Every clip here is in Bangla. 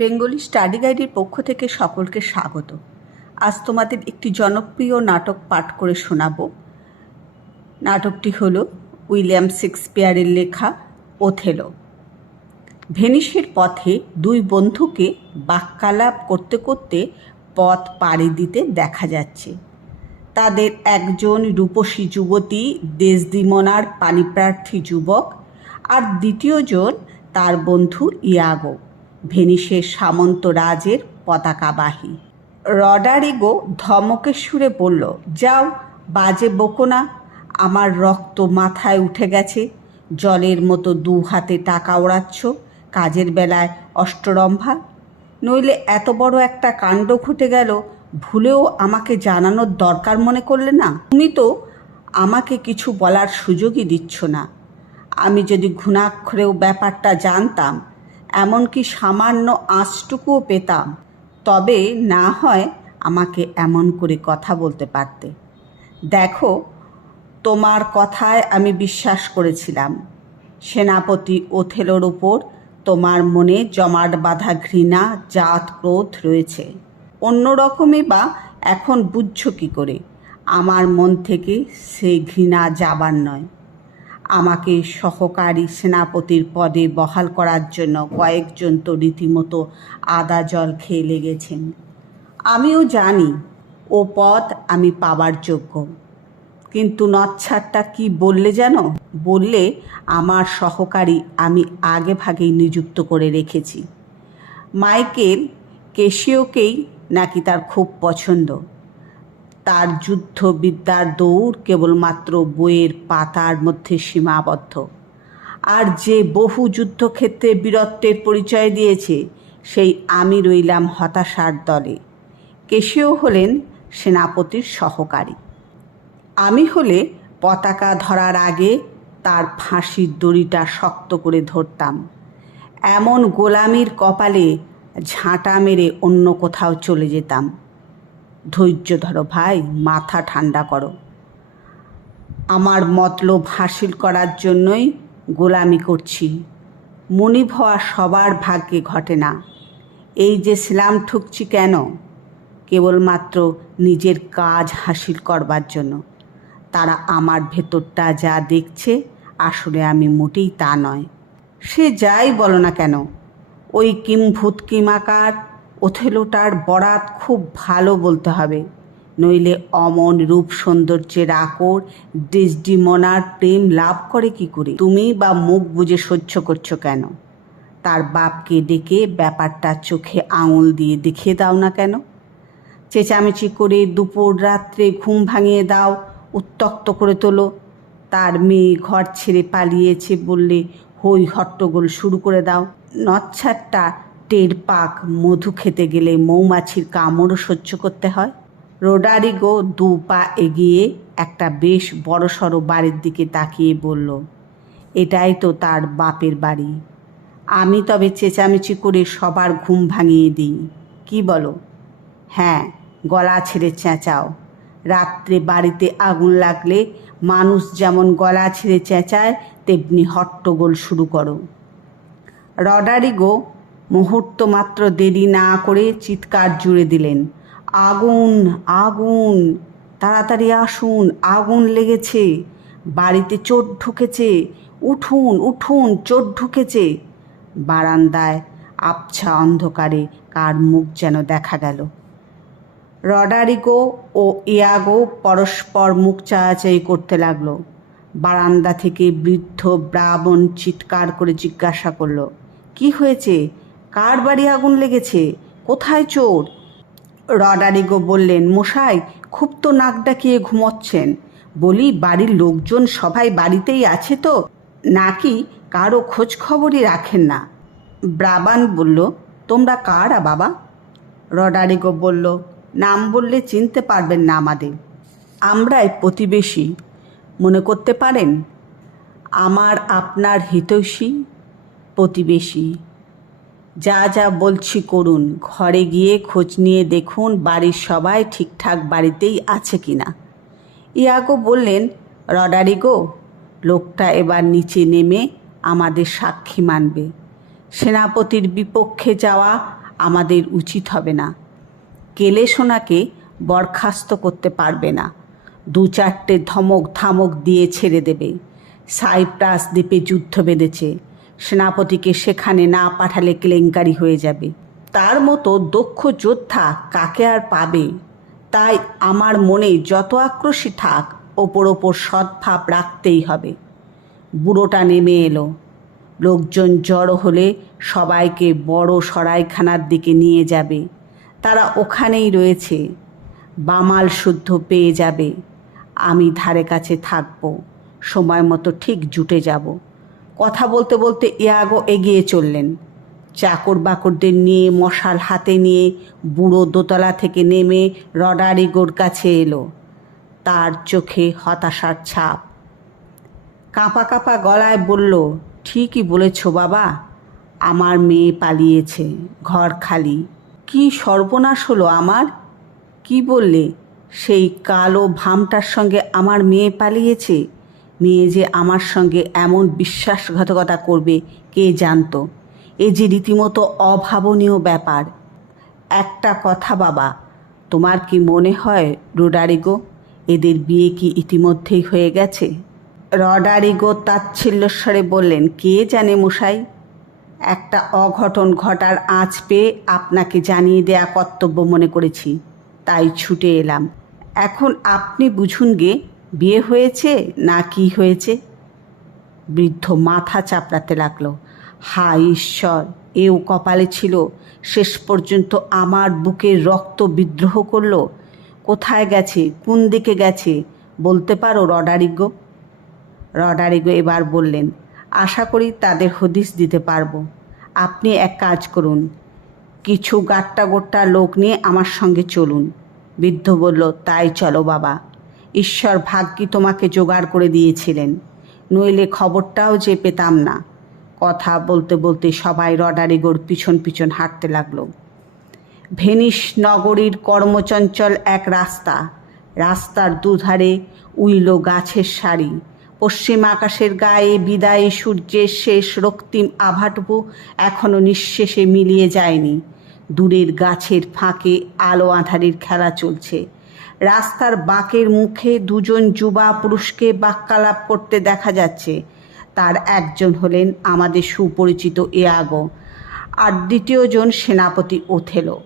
বেঙ্গলি স্টাডি গাইডের পক্ষ থেকে সকলকে স্বাগত। আজ তোমাদের একটি জনপ্রিয় নাটক পাঠ করে শোনাব। নাটকটি হল উইলিয়াম শেক্সপিয়ারের লেখা ওথেলো। ভেনিসের পথে দুই বন্ধুকে বাক্যালাপ করতে করতে পথ পাড়ি দিতে দেখা যাচ্ছে। তাদের একজন রূপসী যুবতী দেশদিমনার পাণিপ্রার্থী যুবক, আর দ্বিতীয়জন তার বন্ধু ইয়াগো, ভেনিসের সামন্ত রাজের পতাকাবাহী। রডারিগো ধমকের সুরে বলল, যাও, বাজে বকো না। আমার রক্ত মাথায় উঠে গেছে। জলের মতো দু হাতে টাকা ওড়াচ্ছ, কাজের বেলায় অষ্টরম্ভা। নইলে এত বড় একটা কাণ্ড ঘটে গেল, ভুলেও আমাকে জানানোর দরকার মনে করলে না? তুমি তো আমাকে কিছু বলার সুযোগই দিচ্ছ না। আমি যদি ঘুণাক্ষরেও ব্যাপারটা জানতাম, এমনকি সামান্য আঁচটুকুও পেতাম, তবে না হয় আমাকে এমন করে কথা বলতে পারতে। দেখো, তোমার কথায় আমি বিশ্বাস করেছিলাম। সেনাপতি ওথেলোর ওপর তোমার মনে জমাট বাঁধা ঘৃণা, জাত ক্রোধ রয়েছে। অন্য রকমই বা এখন বুঝছো কী করে? আমার মন থেকে সেই ঘৃণা যাবার নয়। আমাকে সহকারী সেনাপতির পদে বহাল করার জন্য কয়েকজন তো রীতিমতো আদা জল খেয়ে লেগেছেন। আমিও জানি ও পদ আমি পাবার যোগ্য। কিন্তু নচ্ছারটা কি বললে যেন? বললে আমার সহকারী আমি আগে ভাগেই নিযুক্ত করে রেখেছি। মাইকেল কেশিওকেই নাকি তার খুব পছন্দ। তার যুদ্ধবিদ্যার দৌড় কেবলমাত্র বইয়ের পাতার মধ্যে সীমাবদ্ধ। আর যে বহু যুদ্ধক্ষেত্রে বীরত্বের পরিচয় দিয়েছে, সেই আমি রইলাম হতাশার দলে। কেশিও হলেন সেনাপতির সহকারী। আমি হলে পতাকা ধরার আগে তার ফাঁসির দড়িটা শক্ত করে ধরতাম। এমন গোলামির কপালে ঝাঁটা মেরে অন্য কোথাও চলে যেতাম। ধৈর্য ধরো ভাই, মাথা ঠান্ডা করো। আমার মতলব হাসিল করার জন্যই গোলামি করছি। মুনিব হওয়া সবার ভাগ্যে ঘটে না। এই যে সেলাম ঠুকছি কেন? কেবলমাত্র নিজের কাজ হাসিল করবার জন্য। তারা আমার ভেতরটা যা দেখছে, আসলে আমি মোটেই তা নয়। সে যাই বলো না কেন, ওই কিম্ভূত কিমাকার ওথেলোটার বরাত খুব ভালো বলতে হবে, নইলে অমন রূপ সৌন্দর্যের আকর ডেসডিমোনার প্রেম লাভ করে কি করে? তুমি বা মুখ বুজে সহ্য করছো কেন? তার বাপকে ডেকে ব্যাপারটা চোখে আঙুল দিয়ে দেখিয়ে দাও না কেন? চেঁচামেচি করে দুপুর রাত্রে ঘুম ভাঙিয়ে দাও, উত্তক্ত করে তোলো। তার মেয়ে ঘর ছেড়ে পালিয়েছে বললে হই হট্টগোল শুরু করে দাও। নচ্ছারটা টের পাক, মধু খেতে গেলে মৌমাছির কামড়ও সহ্য করতে হয়। রোডারিগো দু পা এগিয়ে একটা বেশ বড়সড় বাড়ির দিকে তাকিয়ে বলল, এটাই তো তার বাপের বাড়ি। আমি তবে চেঁচামেচি করে সবার ঘুম ভাঙিয়ে দিই, কি বলো? হ্যাঁ, গলা ছেড়ে চেঁচাও। রাত্রে বাড়িতে আগুন লাগলে মানুষ যেমন গলা ছেড়ে চেঁচায়, তেমনি হট্টগোল শুরু করো। রডারিগো মুহূর্ত মাত্র দেরি না করে চিৎকার জুড়ে দিলেন, আগুন, আগুন, তাড়াতাড়ি আসুন, আগুন লেগেছে, বাড়িতে চোর ঢুকেছে, উঠুন উঠুন, চোর ঢুকেছে। বারান্দায় আবছা অন্ধকারে কার মুখ যেন দেখা গেল। রডারিগো ও ইয়াগো পরস্পর মুখ চাওয়াচাই করতে লাগলো। বারান্দা থেকে বৃদ্ধ ব্রাহ্মণ চিৎকার করে জিজ্ঞাসা করলো, কি হয়েছে? কার বাড়ি আগুন লেগেছে? কোথায় চোর? রডারিগো বললেন, মশাই, খুব তো নাক ডাকিয়ে ঘুমোচ্ছেন। বলি, বাড়ির লোকজন সবাই বাড়িতেই আছে তো, নাকি কারো খোঁজ খবরই রাখেন না? ব্রাহ্মণ বলল, তোমরা কারা বাবা? রডারিগো বলল, নাম বললে চিনতে পারবেন না আমাদের। আমরাই প্রতিবেশী, মনে করতে পারেন। আমার আপনার হিতৈষী প্রতিবেশী। যা যা বলছি করুন, ঘরে গিয়ে খোঁজ নিয়ে দেখুন বাড়ির সবাই ঠিকঠাক বাড়িতেই আছে কি না। ইয়াগো বললেন, রডারিগো, লোকটা এবার নিচে নেমে আমাদের সাক্ষী মানবে। সেনাপতির বিপক্ষে যাওয়া আমাদের উচিত হবে না। কেলে সোনাকে বরখাস্ত করতে পারবে না, 2-4টে ধমক ধামক দিয়ে ছেড়ে দেবে। সাইপ্রাস দ্বীপে যুদ্ধ বেঁধেছে, সেনাপতিকে সেখানে না পাঠালে কেলেঙ্কারি হয়ে যাবে। তার মতো দক্ষ যোদ্ধা কাকে আর পাবে? তাই আমার মনে যত আক্রোশী থাক, ওপর সদ্ভাব রাখতেই হবে। বুড়োটা নেমে এলো। লোকজন জড়ো হলে সবাইকে বড় সরাইখানার দিকে নিয়ে যাবে। তারা ওখানেই রয়েছে, বামাল শুদ্ধ পেয়ে যাবে। আমি ধারে কাছে থাকব, সময় মতো ঠিক জুটে যাব। কথা বলতে বলতে ইয়াগো এগিয়ে চললেন। চাকর বাকরদের নিয়ে মশাল হাতে নিয়ে বুড়ো দোতলা থেকে নেমে রডারিগোর কাছে এলো। তার চোখে হতাশার ছাপ। কাঁপা কাঁপা গলায় বলল, ঠিকই বলেছ বাবা, আমার মেয়ে পালিয়েছে, ঘর খালি। কি সর্বনাশ হলো আমার! কি বললে? সেই কালো ভামটার সঙ্গে আমার মেয়ে পালিয়েছে? মেয়ে যে আমার সঙ্গে এমন বিশ্বাসঘাতকতা করবে কে জানত? এ যে রীতিমতো অভাবনীয় ব্যাপার। একটা কথা বাবা, তোমার কি মনে হয় রডারিগো, এদের বিয়ে কি ইতিমধ্যেই হয়ে গেছে? রডারিগো তাচ্ছিল্যস্বরে বললেন, কে জানে মশাই, একটা অঘটন ঘটার আঁচ পেয়ে আপনাকে জানিয়ে দেয়া কর্তব্য মনে করেছি, তাই ছুটে এলাম। এখন আপনি বুঝুন গে, বিয়ে হয়েছে না কি হয়েছে? বৃদ্ধ মাথা চাপড়াতে লাগলো। হায় ঈশ্বর, এও কপালে ছিল! শেষ পর্যন্ত আমার বুকের রক্ত বিদ্রোহ করল। কোথায় গেছে, কোন দিকে গেছে বলতে পারো রডারিগো? রডারিগো এবার বললেন, আশা করি তাদের হদিশ দিতে পারবো। আপনি এক কাজ করুন, কিছু গাট্টা গোট্টা লোক নিয়ে আমার সঙ্গে চলুন। বৃদ্ধ বলল, তাই চলো বাবা, ঈশ্বর ভাগ্যি তোমাকে জোগাড় করে দিয়েছিলেন, নইলে খবরটাও যে পেতাম না। কথা বলতে বলতে সবাই রডারিগোর পিছন পিছন হাঁটতে লাগলো। ভেনিস নগরীর কর্মচঞ্চল এক রাস্তা, রাস্তার দুধারে উইল গাছের সারি। পশ্চিম আকাশের গায়ে বিদায়ী সূর্যের শেষ রক্তিম আভাটুকু এখনো নিঃশেষে মিলিয়ে যায়নি। দূরের গাছের ফাঁকে আলো আঁধারির খেলা চলছে। রাস্তার বাঁকের মুখে দুজন যুবা পুরুষকে বাক্যালাপ করতে দেখা যাচ্ছে। তার একজন হলেন আমাদের সুপরিচিত ইয়াগো, আর দ্বিতীয়জন সেনাপতি ওথেলো।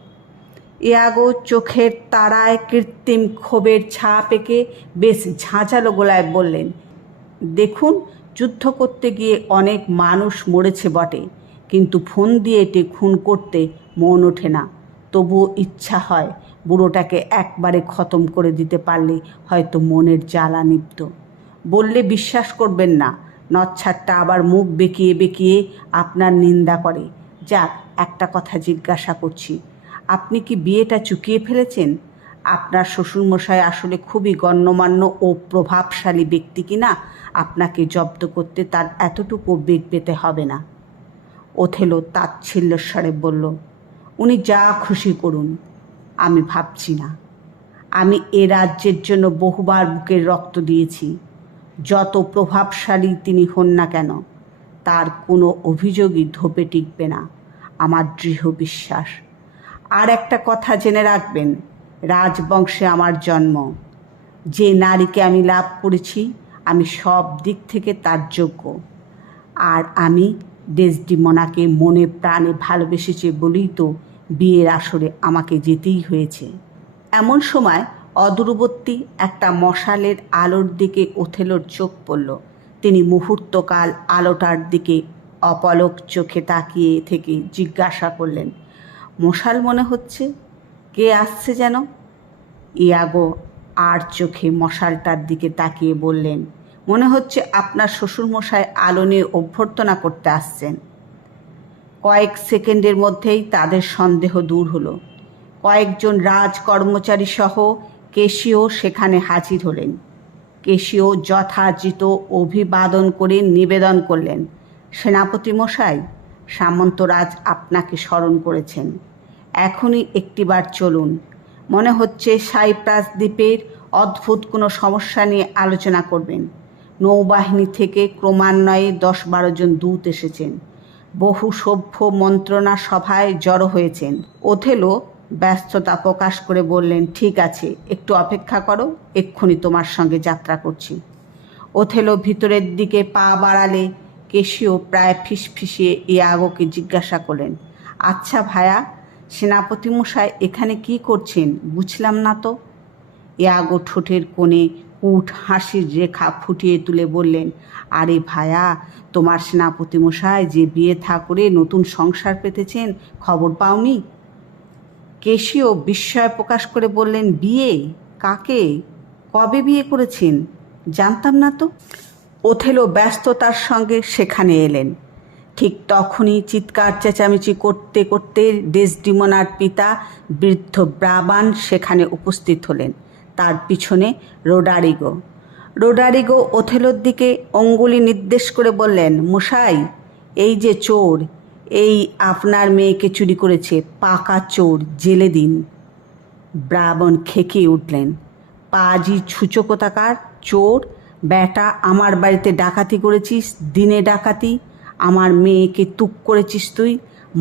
ইয়াগো চোখের তারায় কৃত্রিম ক্ষোভের ছাপ এঁকে বেশ ঝাঁঝালো গলায় বললেন, দেখুন, যুদ্ধ করতে গিয়ে অনেক মানুষ মরেছে বটে, কিন্তু ফোন দিয়ে এটে খুন করতে মন ওঠে না। তবুও ইচ্ছা হয় বুড়োটাকে একবারে খতম করে দিতে পারলে হয়তো মনের জ্বালা নিভত। বললে বিশ্বাস করবেন না, নচ্ছারটা আবার মুখ বেঁকিয়ে বেঁকিয়ে আপনার নিন্দা করে। যাক, একটা কথা জিজ্ঞাসা করছি, আপনি কি বিয়েটা চুকিয়ে ফেলেছেন? আপনার শ্বশুরমশাই আসলে খুবই গণ্যমান্য ও প্রভাবশালী ব্যক্তি কিনা আপনাকে জব্দ করতে তার এতটুকু বেগ পেতে হবে না। ওথেলো তাচ্ছিল্যস্বরে বলল, উনি যা খুশি করুন, আমি ভাবছি না। আমি এ রাজ্যের জন্য বহুবার বুকের রক্ত দিয়েছি। যত প্রভাবশালী তিনি হন না কেন, তার কোনো অভিযোগই ধোপে টিকবে না, আমার দৃঢ় বিশ্বাস। আর একটা কথা জেনে রাখবেন, রাজবংশে আমার জন্ম। যে নারীকে আমি লাভ করেছি, আমি সব দিক থেকে তার যোগ্য। আর আমি ডেসডিমোনাকে মনে প্রাণে ভালোবেসেছি বলেই তো বিয়ের আসরে আমাকে যেতেই হয়েছে। এমন সময় অদূরবর্তী একটা মশালের আলোর দিকে ওথেলোর চোখ পড়ল। তিনি মুহূর্তকাল আলোটার দিকে অপলক চোখে তাকিয়ে থেকে জিজ্ঞাসা করলেন, মশাল মনে হচ্ছে, কে আসছে যেন? ইয়াগো আর চোখে মশালটার দিকে তাকিয়ে বললেন, মনে হচ্ছে আপনার শ্বশুরমশাই আলো নিয়ে অভ্যর্থনা করতে আসছেন। কয়েক সেকেন্ডের মধ্যেই তাদের সন্দেহ দূর হলো। কয়েকজন রাজ কর্মচারী সহ কেশিও সেখানে হাজির হলেন। কেশিও যথাযথ অভিবাদন করে নিবেদন করলেন, সেনাপতি মশাই, সামন্তরাজ আপনাকে স্মরণ করেছেন। এখনই একটিবার চলুন। মনে হচ্ছে সাইপ্রাস দ্বীপের অদ্ভুত কোনো সমস্যা নিয়ে আলোচনা করবেন। নৌবাহিনী থেকে ক্রমান্বয়ে 10-12 জন দূত এসেছেন। বহু সভ্য মন্ত্রণা সভায় জড়ো হয়েছেন। ওথেলো ব্যস্ততা প্রকাশ করে বললেন, ঠিক আছে, একটু অপেক্ষা করো, এক্ষুনি তোমার সঙ্গে যাত্রা করছি। ওথেলো ভিতরের দিকে পা বাড়ালে কেশিও প্রায় ফিসফিসিয়ে ইয়াগোকে জিজ্ঞাসা করলেন, আচ্ছা ভায়া, সেনাপতি মশাই এখানে কি করছেন বুঝলাম না তো। ইয়াগো ঠোঁটের কোণে কুট হাসির রেখা ফুটিয়ে তুলে বললেন, আরে ভায়া, তোমার সেনাপতি মশাই যে বিয়ে থা করে নতুন সংসার পেতেছেন, খবর পাওনি? কেশিও বিস্ময় প্রকাশ করে বললেন, বিয়ে? কাকে? কবে বিয়ে করেছেন? জানতাম না তো। ওথেলো ব্যস্ততার সঙ্গে সেখানে এলেন। ঠিক তখনই চিৎকার চেঁচামেচি করতে করতে ডেসডিমোনার পিতা বৃদ্ধ ব্রাবান সেখানে উপস্থিত হলেন। তার পিছনে রোডারিগো। রোডারিগো ওথেলোর দিকে অঙ্গুলি নির্দেশ করে বললেন, মশাই, এই যে চোর, এই আপনার মেয়েকে চুরি করেছে, পাকা চোর, জেলে দিন। ব্রাবন খেকিয়ে উঠলেন, পাজি ছুঁচো কোথাকার, চোর বেটা, আমার বাড়িতে ডাকাতি করেছিস, দিনে ডাকাতি, আমার মেয়েকে তুক করেছিস তুই,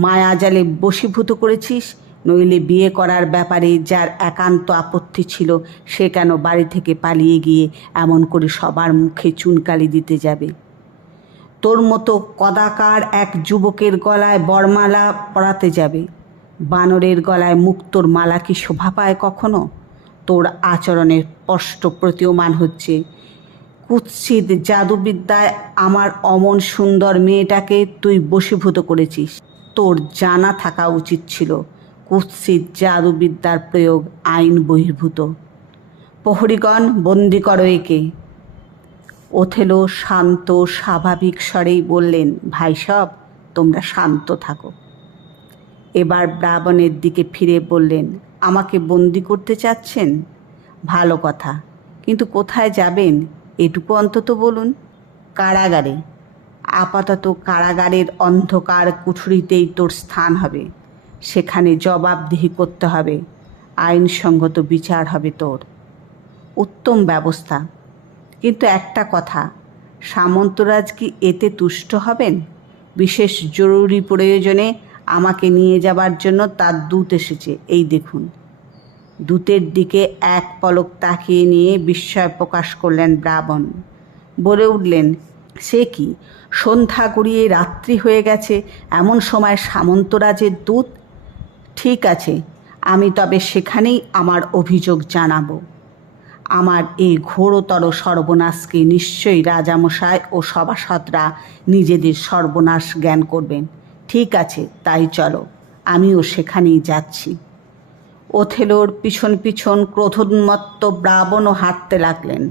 মায়াজালে বশীভূত করেছিস, নইলে বিয়ে করার ব্যাপারে যার একান্ত আপত্তি ছিল সে কেন বাড়ি থেকে পালিয়ে গিয়ে এমন করে সবার মুখে চুনকালি দিতে যাবে? তোর মতো কদাকার এক যুবকের গলায় বরমালা পরাতে যাবে? বানরের গলায় মুক্তোর মালা কি শোভা পায় কখনো? তোর আচরণের স্পষ্ট প্রতীয়মান হচ্ছে কুৎসিত জাদুবিদ্যায় আমার অমন সুন্দর মেয়েটাকে তুই বশীভূত করেছিস। তোর জানা থাকা উচিত ছিল কুৎসিত জাদুবিদ্যার প্রয়োগ আইন বহির্ভূত। প্রহরীগণ, বন্দি করো একে। ওথেলো শান্ত স্বাভাবিক স্বরেই বললেন, ভাই সব, তোমরা শান্ত থাকো। এবার ব্রাবনের দিকে ফিরে বললেন, আমাকে বন্দি করতে চাচ্ছেন? ভালো কথা, কিন্তু কোথায় যাবেন এটুকু অন্তত বলুন। কারাগারে। আপাতত কারাগারের অন্ধকার কুঠুরিতেই তোর স্থান হবে। সেখানে জবাবদিহি করতে হবে, আইনসঙ্গত বিচার হবে তোর। উত্তম ব্যবস্থা, কিন্তু একটা কথা, সামন্তরাজ কি এতে তুষ্ট হবেন? বিশেষ জরুরি প্রয়োজনে আমাকে নিয়ে যাবার জন্য তার দূত এসেছে, এই দেখুন। দূতের দিকে এক পলক তাকিয়ে নিয়ে বিস্ময় প্রকাশ করলেন ব্রাবন। বলে উঠলেন, সে কি, সন্ধ্যা গড়িয়ে রাত্রি হয়ে গেছে, এমন সময় সামন্তরাজের দূত? ঠিক আছে, আমি তবে সেখানেই আমার অভিযোগ জানাবো। আমার এই ঘোরতর সর্বনাশকে নিশ্চয়ই রাজামশাই ও সভাসদরা নিজেদের সর্বনাশ জ্ঞান করবেন। ঠিক আছে, তাই চলো, আমিও সেখানেই যাচ্ছি। ওথেলোর পিছন পিছন ক্রোধোন্মত্ত ব্রাবণও হাঁটতে লাগলেন।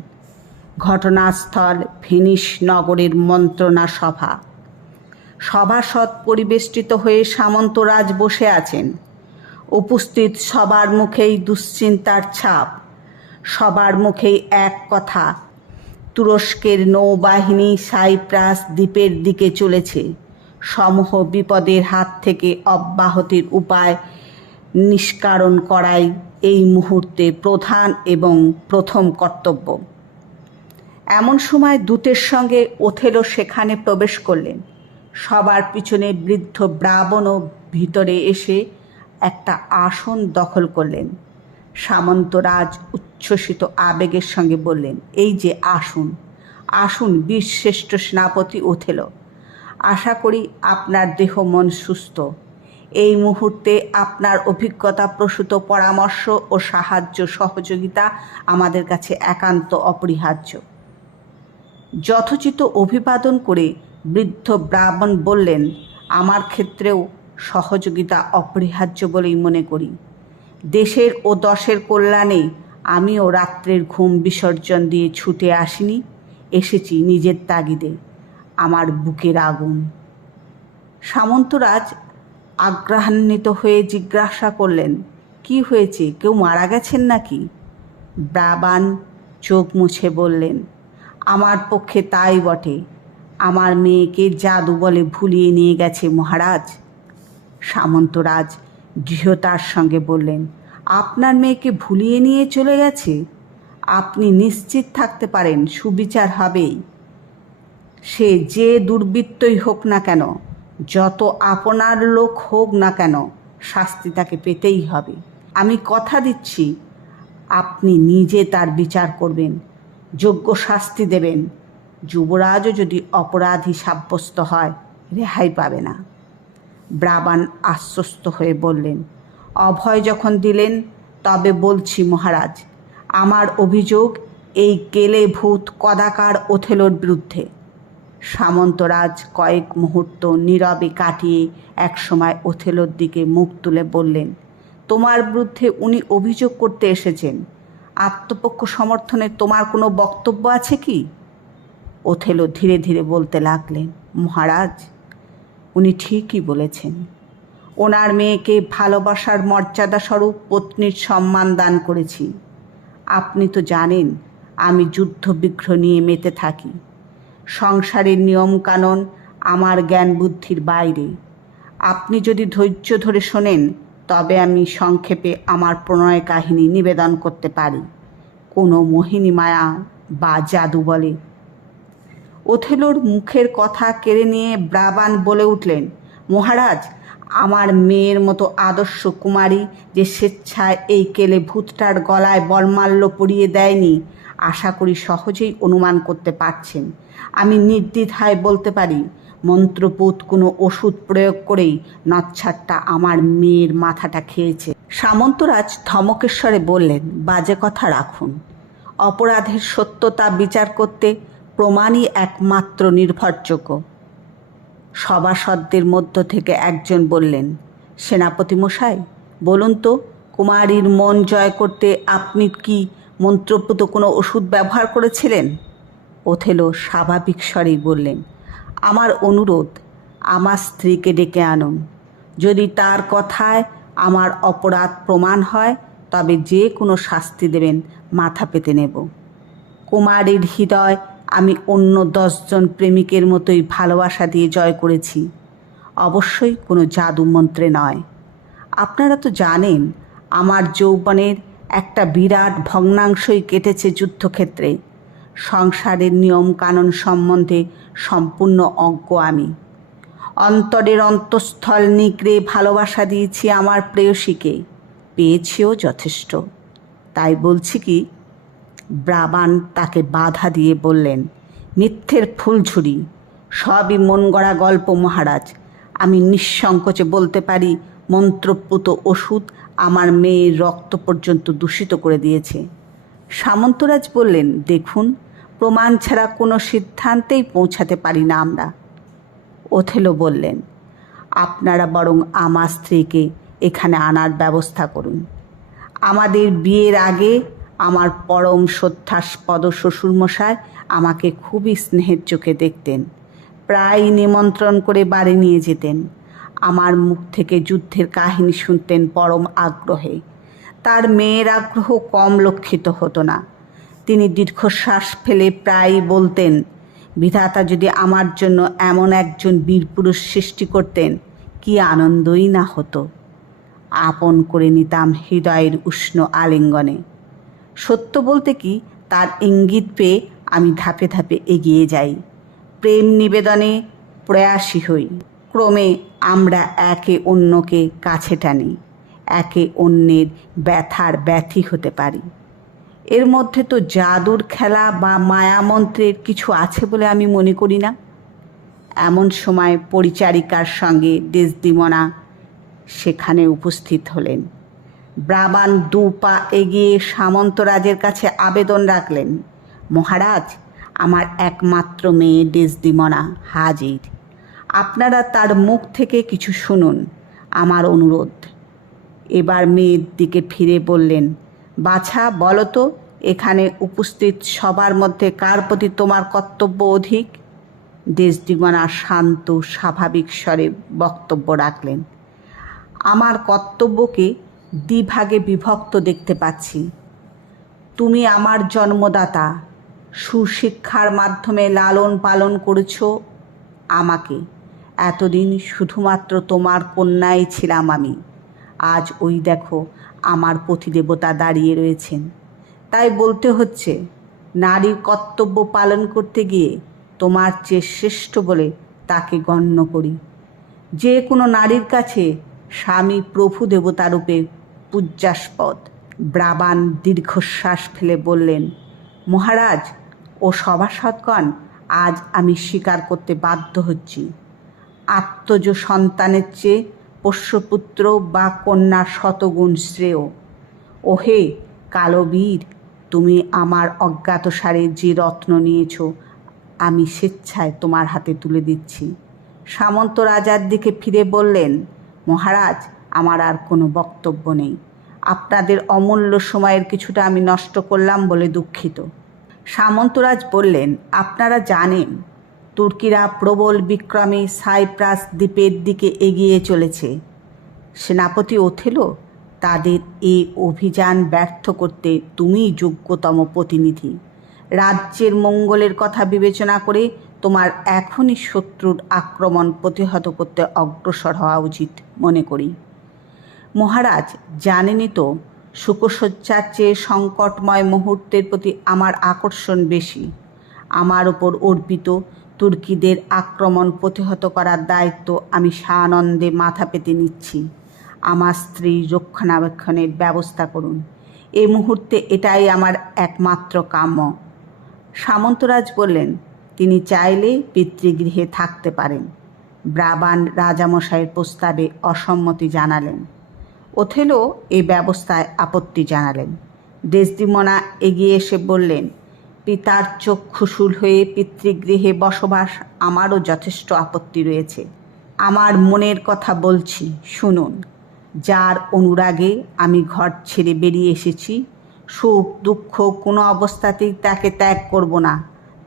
ঘটনাস্থল ভেনিস নগরের মন্ত্রণা সভা। সভাসদ পরিবেষ্টিত হয়ে সামন্তরাজ বসে আছেন। উপস্থিত সবার মুখেই দুশ্চিন্তার ছাপ, সবার মুখেই এক কথা, তুরস্কের নৌবাহিনী সাইপ্রাস দ্বীপের দিকে চলেছে। সমূহ বিপদের হাত থেকে অব্যাহতির উপায় নিষ্কারণ করাই এই মুহূর্তে প্রধান এবং প্রথম কর্তব্য। এমন সময় দূতের সঙ্গে ওথেলো সেখানে প্রবেশ করলেন। সবার পিছনে বৃদ্ধ ব্রাবণও ভিতরে এসে একটা আসন দখল করলেন। সামন্তরাজ উচ্ছ্বসিত আবেগের সঙ্গে বললেন, এই যে আসুন, আসুন বীরশ্রেষ্ঠ সেনাপতি ওথেলো, আশা করি আপনার দেহ মন সুস্থ। এই মুহূর্তে আপনার অভিজ্ঞতা প্রসূত পরামর্শ ও সাহায্য সহযোগিতা আমাদের কাছে একান্ত অপরিহার্য। যথোচিত অভিবাদন করে বৃদ্ধ ব্রাহ্মণ বললেন, আমার ক্ষেত্রেও সহযোগিতা অপরিহার্য বলেই মনে করি। দেশের ও দশের কল্যাণে আমিও রাত্রের ঘুম বিসর্জন দিয়ে ছুটে আসিনি, এসেছি নিজের তাগিদে। আমার বুকের আগুন। সামন্তরাজ আগ্রহান্বিত হয়ে জিজ্ঞাসা করলেন, কি হয়েছে, কেউ মারা গেছেন নাকি? ব্রাবান চোখ মুছে বললেন, আমার পক্ষে তাই বটে, আমার মেয়েকে জাদু বলে ভুলিয়ে নিয়ে গেছে মহারাজ। সামন্তরাজ দৃঢ়তার সঙ্গে বললেন, আপনার মেয়েকে ভুলিয়ে নিয়ে চলে গেছে? আপনি নিশ্চিত থাকতে পারেন সুবিচার হবেই, সে যে দুর্বৃত্তই হোক না কেন। যত আপনার লোক হোক না কেন শাস্তি তাকে পেতেই হবে। আমি কথা দিচ্ছি আপনি নিজে তার বিচার করবেন, যোগ্য শাস্তি দেবেন। যুবরাজও যদি অপরাধী সাব্যস্ত হয় রেহাই পাবে না। ব্রাবান আশ্বস্ত হয়ে বললেন, অভয় যখন দিলেন তবে বলছি মহারাজ, আমার অভিযোগ এই কেলে ভূত কদাকার ওথেলোর বিরুদ্ধে। সামন্তরাজ কয়েক মুহূর্ত নীরবে কাটিয়ে একসময় ওথেলোর দিকে মুখ তুলে বললেন, তোমার বিরুদ্ধে উনি অভিযোগ করতে এসেছেন, আত্মপক্ষ সমর্থনে তোমার কোনো বক্তব্য আছে কি? ওথেলো ধীরে ধীরে বলতে লাগলেন, মহারাজ, উনি ঠিকই বলেছেন। ওনার মেয়েকে ভালোবাসার মর্যাদাস্বরূপ পত্নীর সম্মান দান করেছি। আপনি তো জানেন আমি যুদ্ধ বিগ্রহ নিয়ে মেতে থাকি। সংসারের নিয়মকানুন আমার জ্ঞান বুদ্ধির বাইরে। আপনি যদি ধৈর্য ধরে শোনেন তবে আমি সংক্ষেপে আমার প্রণয় কাহিনী নিবেদন করতে পারি, কোনো মোহিনী মায়া বা জাদু বলে। ওথেলোর মুখের কথা কেড়ে নিয়ে ব্রাবান বলে উঠলেন, মহারাজ, আমার মেয়ের মতো আদর্শ কুমারী যে স্বেচ্ছায় এই কেলে ভূতটার গলায় বরমাল্য পরিয়ে দেয়নি, আশা করি সহজেই অনুমান করতে পারছেন। আমি নির্দ্বিধায় বলতে পারি, মন্ত্রপুত কোনো ওষুধ প্রয়োগ করেই নচ্ছারটা আমার মেয়ের মাথাটা খেয়েছে। সামন্তরাজ ধমকেশ্বরে বললেন, বাজে কথা রাখুন। অপরাধের সত্যতা বিচার করতে প্রমাণই একমাত্র নির্ভরযোগ্য। সভাসদদের মধ্য থেকে একজন বললেন, সেনাপতি মশাই, বলুন তো, কুমারীর মন জয় করতে আপনি কি মন্ত্রপুত কোনো ওষুধ ব্যবহার করেছিলেন? ওথেলো স্বাভাবিক স্বরেই বললেন, আমার অনুরোধ, আমার স্ত্রীকে ডেকে আনুন। যদি তার কথায় আমার অপরাধ প্রমাণ হয় তবে যে কোনো শাস্তি দেবেন মাথা পেতে নেব। কুমারীর হৃদয় আমি অন্য 10 জন প্রেমিকের মতোই ভালোবাসা দিয়ে জয় করেছি, অবশ্যই কোনো জাদু মন্ত্রে নয়। আপনারা তো জানেন আমার যৌবনের একটা বিরাট ভগ্নাংশই কেটেছে যুদ্ধক্ষেত্রে। সংসারের নিয়মকানুন সম্বন্ধে সম্পূর্ণ অজ্ঞ আমি। অন্তরের অন্তঃস্থল নিগড়ে ভালোবাসা দিয়েছি আমার প্রেয়সীকে, পেয়েছিও যথেষ্ট। তাই বলছি কি? ব্রাবান তাকে বাধা দিয়ে বললেন, মিথ্যের ফুলঝুরি, সবই মন গড়া গল্প মহারাজ। আমি নিঃসংকোচে বলতে পারি মন্ত্রপুত ওষুধ আমার মেয়ের রক্ত পর্যন্ত দূষিত করে দিয়েছে। সামন্তরাজ বললেন, দেখুন, প্রমাণ ছাড়া কোনো সিদ্ধান্তেই পৌঁছাতে পারি না আমরা। ওথেলো বললেন, আপনারা বরং আমার স্ত্রীকে এখানে আনার ব্যবস্থা করুন। আমাদের বিয়ের আগে আমার পরম শ্রদ্ধাস্পদ শ্বশুরমশাই আমাকে খুবই স্নেহের চোখে দেখতেন, প্রায় নিমন্ত্রণ করে বাড়ি নিয়ে যেতেন। আমার মুখ থেকে যুদ্ধের কাহিনী শুনতেন পরম আগ্রহে। তার মেয়ের আগ্রহ কম লক্ষিত হতো না। তিনি দীর্ঘশ্বাস ফেলে প্রায়ই বলতেন, বিধাতা যদি আমার জন্য এমন একজন বীরপুরুষ সৃষ্টি করতেন, কি আনন্দই না হতো। আপন করে নিতাম হৃদয়ের উষ্ণ আলিঙ্গনে। সত্য বলতে কি, তার ইঙ্গিত পেয়ে আমি ধাপে ধাপে এগিয়ে যাই, প্রেম নিবেদনে প্রয়াসী হই। ক্রমে আমরা একে অন্যকে কাছে টানি, একে অন্যের ব্যথার ব্যথী হতে পারি। এর মধ্যে তো জাদুর খেলা বা মায়ামন্ত্রের কিছু আছে বলে আমি মনে করি না। এমন সময় পরিচারিকার সঙ্গে ডেসডিমোনা সেখানে উপস্থিত হলেন। ব্রাবান 2 পা এগিয়ে সামন্তরাজের কাছে আবেদন রাখলেন, মহারাজ, আমার একমাত্র মেয়ে ডেসডিমোনা হাজির। আপনারা তার মুখ থেকে কিছু শুনুন, আমার অনুরোধ। এবার মেয়ের দিকে ফিরে বললেন, বাছা, বলো তো, এখানে উপস্থিত সবার মধ্যে কার প্রতি তোমার কর্তব্য অধিক? ডেসডিমোনা শান্ত স্বাভাবিক স্বরে বক্তব্য রাখলেন, আমার কর্তব্যকে দ্বিভাগে বিভক্ত দেখতে পাচ্ছি। তুমি আমার জন্মদাতা, সুশিক্ষার মাধ্যমে লালন পালন করেছ আমাকে। এতদিন শুধুমাত্র তোমার কন্যাই ছিলাম আমি। আজ ওই দেখো আমার পতিদেবতা দাঁড়িয়ে রয়েছেন। তাই বলতে হচ্ছে, নারীর কর্তব্য পালন করতে গিয়ে তোমার চেয়ে শ্রেষ্ঠ বলে তাকে গণ্য করি। যে কোনো নারীর কাছে স্বামী প্রভু দেবতারূপে পূজ্যাস্পদ। ব্রাবান দীর্ঘশ্বাস ফেলে বললেন, মহারাজ ও সভাসদগণ, আজ আমি স্বীকার করতে বাধ্য হচ্ছি, আত্মজ সন্তানের চেয়ে পোষ্যপুত্র বা কন্যার শতগুণ শ্রেয়। ওহে কালবীর, তুমি আমার অজ্ঞাতসারে যে রত্ন নিয়েছ, আমি স্বেচ্ছায় তোমার হাতে তুলে দিচ্ছি। সামন্ত রাজার দিকে ফিরে বললেন, মহারাজ, আমার আর কোনো বক্তব্য নেই। আপনাদের অমূল্য সময়ের কিছুটা আমি নষ্ট করলাম বলে দুঃখিত। সামন্তরাজ বললেন, আপনারা জানেন তুর্কিরা প্রবল বিক্রমে সাইপ্রাস দ্বীপের দিকে এগিয়ে চলেছে। সেনাপতি ওথেলো, তাদের এই অভিযান ব্যর্থ করতে তুমিই যোগ্যতম প্রতিনিধি। রাজ্যের মঙ্গলের কথা বিবেচনা করে তোমার এখনই শত্রুর আক্রমণ প্রতিহত করতে অগ্রসর হওয়া উচিত মনে করি। মহারাজ, জানেনই তো, সুখসজ্জার চেয়ে সংকটময় মুহূর্তের প্রতি আমার আকর্ষণ বেশি। আমার ওপর অর্পিত তুর্কিদের আক্রমণ প্রতিহত করার দায়িত্ব আমি সানন্দে মাথা পেতে নিচ্ছি। আমার স্ত্রী রক্ষণাবেক্ষণের ব্যবস্থা করুন। এই মুহূর্তে এটাই আমার একমাত্র কাম্য। সামন্তরাজ বললেন, তিনি চাইলে পিতৃগৃহে থাকতে পারেন। ব্রাবান রাজামশাইয়ের প্রস্তাবে অসম্মতি জানালেন। ওথেলো এই ব্যবস্থায় আপত্তি জানালেন। ডেসডিমোনা এগিয়ে এসে বললেন, পিতার চক্ষুশূল হয়ে পিতৃগৃহে বসবাস আমারও যথেষ্ট আপত্তি রয়েছে। আমার মনের কথা বলছি, শুনুন। যার অনুরাগে আমি ঘর ছেড়ে বেরিয়ে এসেছি, সুখ দুঃখ কোনো অবস্থাতেই তাকে ত্যাগ করব না।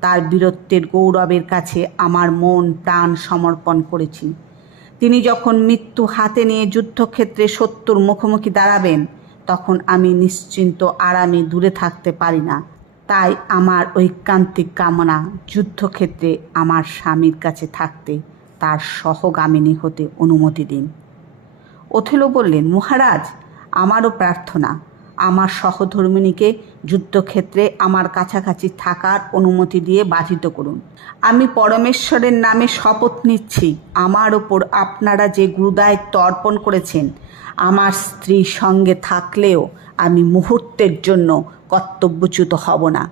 তার বীরত্বের গৌরবের কাছে আমার মন প্রাণ সমর্পণ করেছি। তিনি যখন মৃত্যু হাতে নিয়ে যুদ্ধক্ষেত্রে শত্রুর মুখোমুখি দাঁড়াবেন, তখন আমি নিশ্চিন্ত আরামে দূরে থাকতে পারি না। তাই আমার ঐকান্তিক কামনা, যুদ্ধক্ষেত্রে আমার স্বামীর কাছে থাকতে, তার সহগামিনী হতে অনুমতি দিন। ওথেলো বললেন, মহারাজ, আমারও প্রার্থনা, আমার সহধর্মিণীকে যুদ্ধক্ষেত্রে আমার কাছাকাছি থাকার অনুমতি দিয়ে বাধিত করুন। আমি পরমেশ্বরের নামে শপথ নিচ্ছি, আমার ওপর আপনারা যে গুরুদায়িত্ব অর্পণ করেছেন, আমার স্ত্রী সঙ্গে থাকলেও আমি মুহূর্তের জন্য কর্তব্যচ্যুত হব না।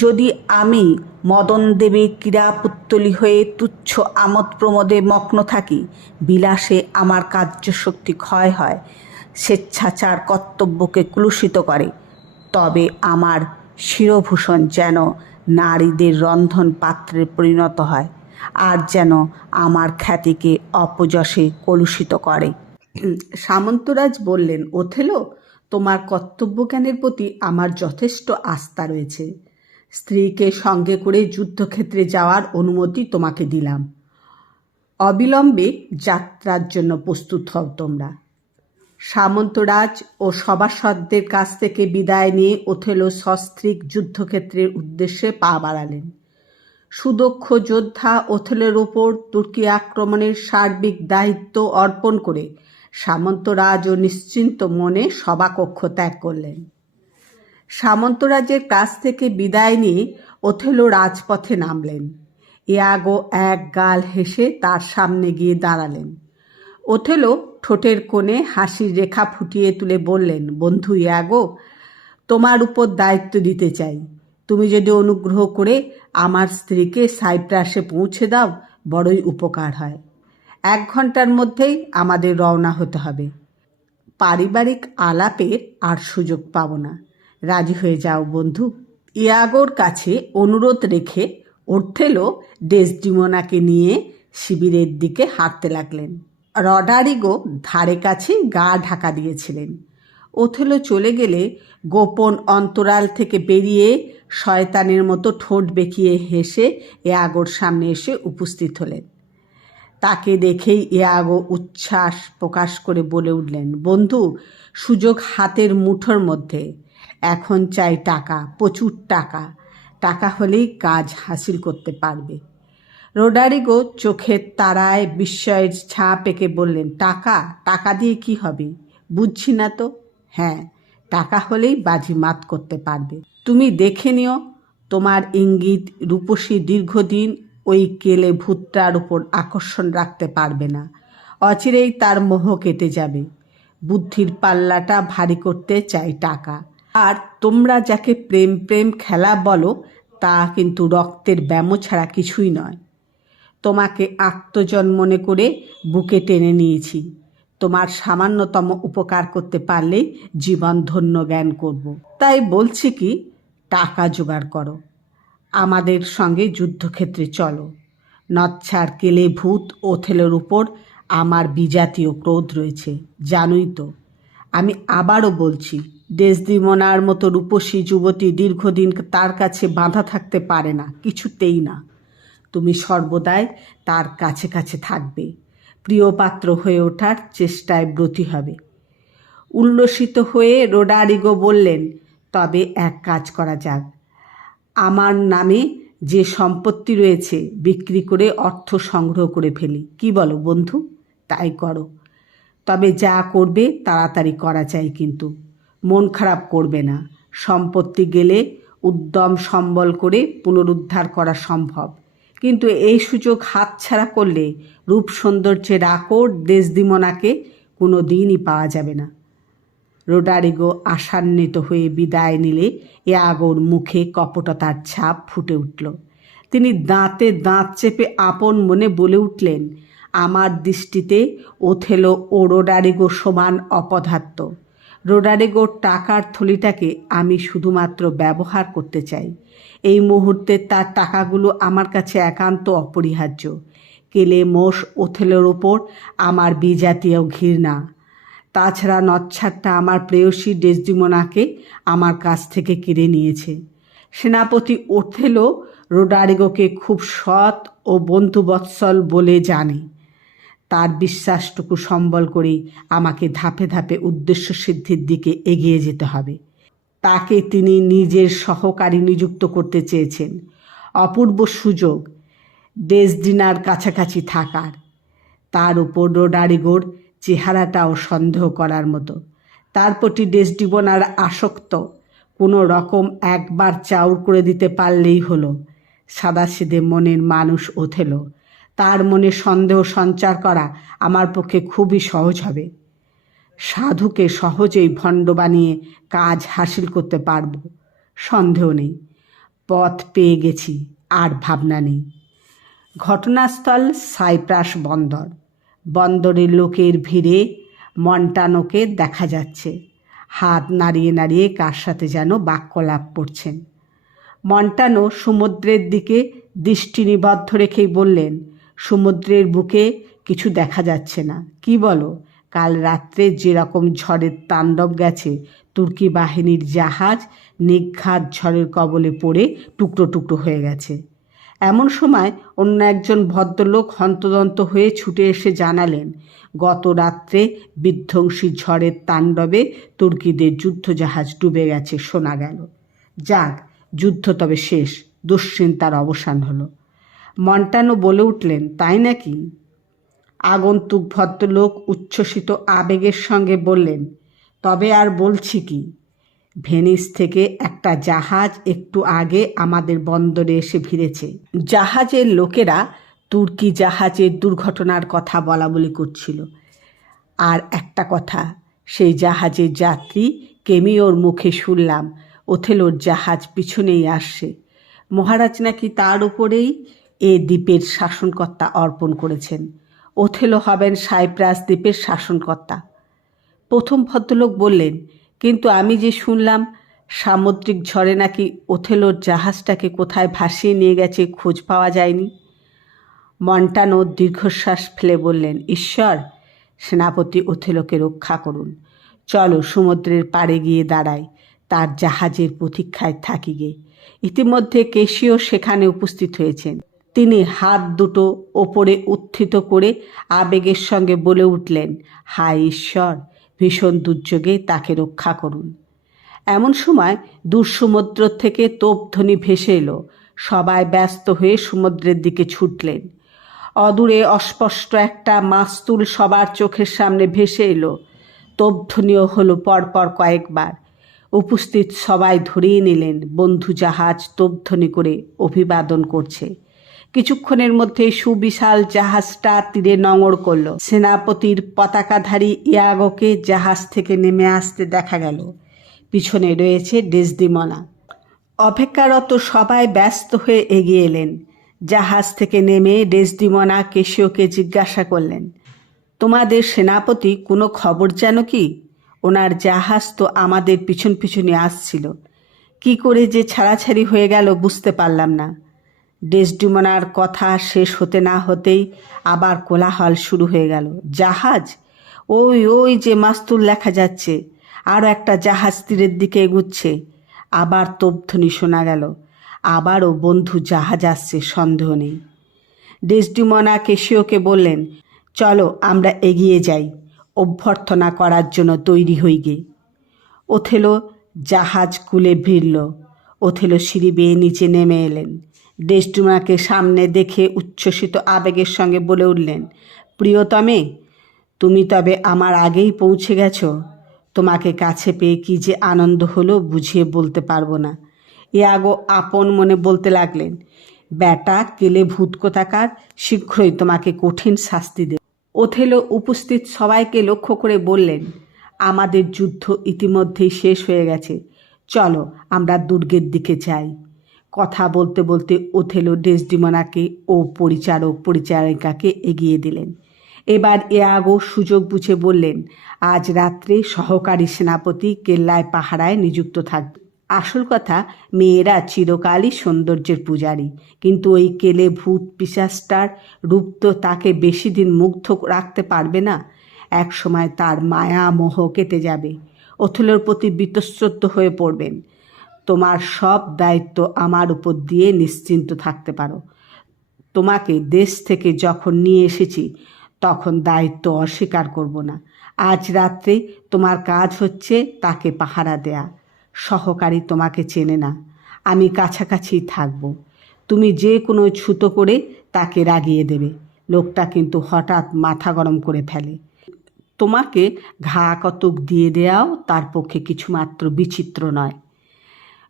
যদি আমি মদন দেবী ক্রীড়াপুত্তলি হয়ে তুচ্ছ আমোদ প্রমোদে মগ্ন থাকি, বিলাসে আমার কার্যশক্তি ক্ষয় হয়, স্বেচ্ছাচার কর্তব্যকে কলুষিত করে, তবে আমার শিরভূষণ যেন নারীদের রন্ধন পাত্রে পরিণত হয়, আর যেন আমার খ্যাতিকে অপযশে কলুষিত করে। সামন্তরাজ বললেন, ওথেলো, তোমার কর্তব্যজ্ঞানের প্রতি আমার যথেষ্ট আস্থা রয়েছে। স্ত্রীকে সঙ্গে করে যুদ্ধক্ষেত্রে যাওয়ার অনুমতি তোমাকে দিলাম। অবিলম্বে যাত্রার জন্য প্রস্তুত হও তোমরা। সামন্তরাজ ও সভাসদদের কাছ থেকে বিদায় নিয়ে ওথেলো সস্ত্রীক যুদ্ধক্ষেত্রের উদ্দেশ্যে পা বাড়ালেন। সুদক্ষ যোদ্ধা ওথেলোর ওপর তুর্কি আক্রমণের সার্বিক দায়িত্ব অর্পণ করে সামন্তরাজও নিশ্চিন্ত মনে সভাকক্ষ ত্যাগ করলেন। সামন্তরাজের কাছ থেকে বিদায় নিয়ে ওথেলো রাজপথে নামলেন। ইয়াগো এক গাল হেসে তার সামনে গিয়ে দাঁড়ালেন। ওথেলো ঠোঁটের কোণে হাসির রেখা ফুটিয়ে তুলে বললেন, বন্ধু ইয়াগো, তোমার উপর দায়িত্ব দিতে চাই। তুমি যদি অনুগ্রহ করে আমার স্ত্রীকে সাইপ্রাসে পৌঁছে দাও, বড়ই উপকার হয়। 1 ঘন্টার মধ্যেই আমাদের রওনা হতে হবে। পারিবারিক আলাপের আর সুযোগ পাব না। রাজি হয়ে যাও বন্ধু। ইয়াগোর কাছে অনুরোধ রেখে ওথেলো ডেসডিমোনাকে নিয়ে শিবিরের দিকে হাঁটতে লাগলেন। রডারিগো ধারে কাছে গা ঢাকা দিয়েছিলেন। ওথেলো চলে গেলে গোপন অন্তরাল থেকে বেরিয়ে শয়তানের মতো ঠোঁট বেঁকিয়ে হেসে ইয়াগোর সামনে এসে উপস্থিত হলেন। তাকে দেখেই ইয়াগো উচ্ছ্বাস প্রকাশ করে বলে উঠলেন, বন্ধু, সুযোগ হাতের মুঠোর মধ্যে। এখন চাই টাকা, প্রচুর টাকা। টাকা হলেই কাজ হাসিল করতে পারবে। রোডারিগো চোখের তারায় বিস্ময়ের ছাপ এঁকে বললেন, টাকা? টাকা দিয়ে কি হবে? বুঝছি না তো। হ্যাঁ, টাকা হলেই বাজি মাত করতে পারবে। তুমি দেখে নিও, তোমার ইঙ্গিত রূপসী দীর্ঘদিন ওই কেলে ভূতটার উপর আকর্ষণ রাখতে পারবে না। অচিরেই তার মোহ কেটে যাবে। বুদ্ধির পাল্লাটা ভারী করতে চাই টাকা। আর তোমরা যাকে প্রেম প্রেম খেলা বলো, তা কিন্তু রক্তের ব্যামো ছাড়া কিছুই নয়। তোমাকে আত্মজন মনে করে বুকে টেনে নিয়েছি। তোমার সামান্যতম উপকার করতে পারলেই জীবন ধন্য জ্ঞান করব। তাই বলছি কি, টাকা জোগাড় করো, আমাদের সঙ্গে যুদ্ধক্ষেত্রে চলো। নচ্ছার কেলে ভূত ওথেলোর উপর আমার বিজাতীয় ক্রোধ রয়েছে, জানোই তো। আমি আবারও বলছি, ডেসদিমোনার মতো রূপসী যুবতী দীর্ঘদিন তার কাছে বাঁধা থাকতে পারে না, কিছুতেই না। তুমি সর্বদাই তার কাছে কাছে থাকবে, প্রিয় পাত্র হয়ে ওঠার চেষ্টায় ব্রতী হবে। উল্লসিত হয়ে রোডারিগো বললেন, তবে এক কাজ করা যাক। আমার নামে যে সম্পত্তি রয়েছে বিক্রি করে অর্থ সংগ্রহ করে ফেলি, কি বলো বন্ধু? তাই করো। তবে যা করবে তাড়াতাড়ি করা চাই, কিন্তু মন খারাপ করবে না। সম্পত্তি গেলে উদ্যম সম্বল করে পুনরুদ্ধার করা সম্ভব, কিন্তু এই সুযোগ হাতছাড়া করলে রূপ সৌন্দর্যের আকর ডেসদিমোনাকে কোনো দিনই পাওয়া যাবে না। রোডারিগো আশান্বিত হয়ে বিদায় নিলে ইয়াগোর মুখে কপটতার ছাপ ফুটে উঠল। তিনি দাঁতে দাঁত চেপে আপন মনে বলে উঠলেন, আমার দৃষ্টিতে ওথেলো ও রোডারিগো সমান অপদার্থ। রোডারিগোর টাকার থলিটাকে আমি শুধুমাত্র ব্যবহার করতে চাই। এই মুহূর্তে তার টাকাগুলো আমার কাছে একান্ত অপরিহার্য। কেলে মোষ ওথেলোর ওপর আমার বিজাতীয় ঘৃণা। তাছাড়া নচ্ছারটা আমার প্রেয়সী ডেসডিমোনাকে আমার কাছ থেকে কেড়ে নিয়েছে। সেনাপতি ওথেলো রোডারিগোকে খুব সৎ ও বন্ধুবৎসল বলে জানে। তার বিশ্বাসটুকু সম্বল করেই আমাকে ধাপে ধাপে উদ্দেশ্য সিদ্ধির দিকে এগিয়ে যেতে হবে। তাকে তিনি নিজের সহকারী নিযুক্ত করতে চেয়েছেন। অপূর্ব সুযোগ ডেসডিনার কাছাকাছি থাকার। তার উপর রোডারিগোর চেহারাটাও সন্দেহ করার মতো। তার প্রতি ডেসডিমোনার আসক্ত। কোনো রকম একবার চাউর করে দিতে পারলেই হলো। সাদাসিধে মনের মানুষ ওথেলো, তার মনে সন্দেহ সঞ্চার করা আমার পক্ষে খুবই সহজ হবে। সাধুকে সহজেই ভণ্ড বানিয়ে কাজ হাসিল করতে পারব, সন্দেহ নেই। পথ পেয়ে গেছি, আর ভাবনা নেই। ঘটনাস্থল সাইপ্রাস বন্দর। বন্দরের লোকের ভিড়ে মন্টানোকে দেখা যাচ্ছে, হাত নাড়িয়ে নাড়িয়ে কার সাথে যেন বাক্যলাপ করছেন। মন্টানো সমুদ্রের দিকে দৃষ্টি নিবদ্ধ রেখেই বললেন, সমুদ্রের বুকে কিছু দেখা যাচ্ছে না। কি বলো? কাল রাত্রে যেরকম ঝড়ের তাণ্ডব গেছে, তুর্কি বাহিনীর জাহাজ নিঘাত ঝড়ের কবলে পড়ে টুকরো টুকরো হয়ে গেছে। এমন সময় অন্য একজন ভদ্রলোক হন্তদন্ত হয়ে ছুটে এসে জানালেন, গত রাত্রে বিধ্বংসী ঝড়ের তাণ্ডবে তুর্কিদের যুদ্ধজাহাজ ডুবে গেছে শোনা গেল। যাক, যুদ্ধ তবে শেষ, দুশ্চিন্তার অবসান হলো। মন্টানো বলে উঠলেন, তাই নাকি? আগন্তুক ভদ্রলোক উচ্ছ্বসিত আবেগের সঙ্গে বললেন, তবে আর বলছি কি, ভেনিস থেকে একটা জাহাজ একটু আগে আমাদের বন্দরে এসে ভিড়েছে। জাহাজের লোকেরা তুর্কি জাহাজের দুর্ঘটনার কথা বলা বলি করছিল। আর একটা কথা, সেই জাহাজের যাত্রী কেমিওর মুখে শুনলাম ওথেলোর জাহাজ পিছনেই আসছে। মহারাজ নাকি তার উপরেই এ দ্বীপের শাসনকর্তা অর্পণ করেছেন। ওথেলো হবেন সাইপ্রাস দ্বীপের শাসনকর্তা। প্রথম ভদ্রলোক বললেন, কিন্তু আমি যে শুনলাম সামুদ্রিক ঝড়ে নাকি ওথেলোর জাহাজটাকে কোথায় ভাসিয়ে নিয়ে গেছে, খোঁজ পাওয়া যায়নি। মন্টানো দীর্ঘশ্বাস ফেলে বললেন, ঈশ্বর, সেনাপতি ওথেলোকে রক্ষা করুন। চলো সমুদ্রের পাড়ে গিয়ে দাঁড়াই, তার জাহাজের প্রতীক্ষায় থাকি গে। ইতিমধ্যে কেশিও সেখানে উপস্থিত হয়েছেন। তিনি হাত দুটো ওপরে উত্থিত করে আবেগের সঙ্গে বলে উঠলেন, হায় ঈশ্বর, ভীষণ দুর্যোগে তাকে রক্ষা করুন। এমন সময় দূর সমুদ্র থেকে তোপধ্বনি ভেসে এলো। সবাই ব্যস্ত হয়ে সমুদ্রের দিকে ছুটলেন। অদূরে অস্পষ্ট একটা মাস্তুল সবার চোখের সামনে ভেসে এলো। তোপধ্বনিও হলো পরপর কয়েকবার। উপস্থিত সবাই ধরিয়ে নিলেন বন্ধু জাহাজ তোপধ্বনি করে অভিবাদন করছে। কিছুক্ষণের মধ্যে সুবিশাল জাহাজটা তীরে নোঙর করল। সেনাপতির পতাকাধারী ইয়াগোকে জাহাজ থেকে নেমে আসতে দেখা গেল। পিছনে রয়েছে ডেসডিমোনা। অপেক্ষারত সবাই ব্যস্ত হয়ে এগিয়ে এলেন। জাহাজ থেকে নেমে ডেসডিমোনা কেশিওকে জিজ্ঞাসা করলেন, তোমাদের সেনাপতি কোনো খবর জানো কি? ওনার জাহাজ তো আমাদের পিছন পিছনে আসছিল, কি করে যে ছাড়াছাড়ি হয়ে গেল বুঝতে পারলাম না। ডেসডিমোনার কথা শেষ হতে না হতেই আবার কোলাহল শুরু হয়ে গেল। জাহাজ? ওই ওই যে মাস্তুল দেখা যাচ্ছে, আরও একটা জাহাজ তীরের দিকে এগুচ্ছে। আবার তোপধ্বনি শোনা গেল। আবারও বন্ধু জাহাজ আসছে, সন্দেহ নেই। ডেসডিমোনা কেশিওকে বললেন, চলো আমরা এগিয়ে যাই, অভ্যর্থনা করার জন্য তৈরি হই গে। ওথেলো জাহাজ কুলে ভিড়ল। ওথেলো সিঁড়ি বেয়ে নিচে নেমে এলেন। ডেসডিমোনাকে সামনে দেখে উচ্ছ্বসিত আবেগের সঙ্গে বলে উঠলেন, প্রিয়তমে, তুমি তবে আমার আগেই পৌঁছে গেছো। তোমাকে কাছে পেয়ে কি যে আনন্দ হলো বুঝিয়ে বলতে পারবো না। ইয়াগো আপন মনে বলতে লাগলেন, ব্যাটা কেলে ভূত কোথাকার, শীঘ্রই তোমাকে কঠিন শাস্তি দেব। ওথেলো উপস্থিত সবাইকে লক্ষ্য করে বললেন, আমাদের যুদ্ধ ইতিমধ্যেই শেষ হয়ে গেছে, চলো আমরা দুর্গের দিকে যাই। কথা বলতে বলতে ওথেলো ডেসডিমোনাকে ও পরিচারিকাকে এগিয়ে দিলেন। এবার ইয়াগো সুযোগ বুঝে বললেন, আজ রাত্রে সহকারী সেনাপতি কেল্লায় পাহারায় নিযুক্ত থাকবে। আসল কথা, মেয়েরা চিরকালই সৌন্দর্যের পূজারী, কিন্তু ওই কেলে ভূত পিশাচটার রূপ তো তাকে বেশি দিন মুগ্ধ রাখতে পারবে না। এক সময় তার মায়া মোহ কেটে যাবে, ওথেলোর প্রতি বীতশ্রদ্ধ হয়ে পড়বেন। তোমার সব দায়িত্ব আমার উপর দিয়ে নিশ্চিন্ত থাকতে পারো। তোমাকে দেশ থেকে যখন নিয়ে এসেছি তখন দায়িত্ব অস্বীকার করব না। আজ রাত্রে তোমার কাজ হচ্ছে তাকে পাহারা দেয়া। সহকারী তোমাকে চেনে না, আমি কাছাকাছি থাকব। তুমি যে কোনো ছুতো করে তাকে রাগিয়ে দেবে। লোকটা কিন্তু হঠাৎ মাথা গরম করে ফেলে। তোমাকে ঘা কতক দিয়ে দেওয়াও তার পক্ষে কিছুমাত্র বিচিত্র নয়।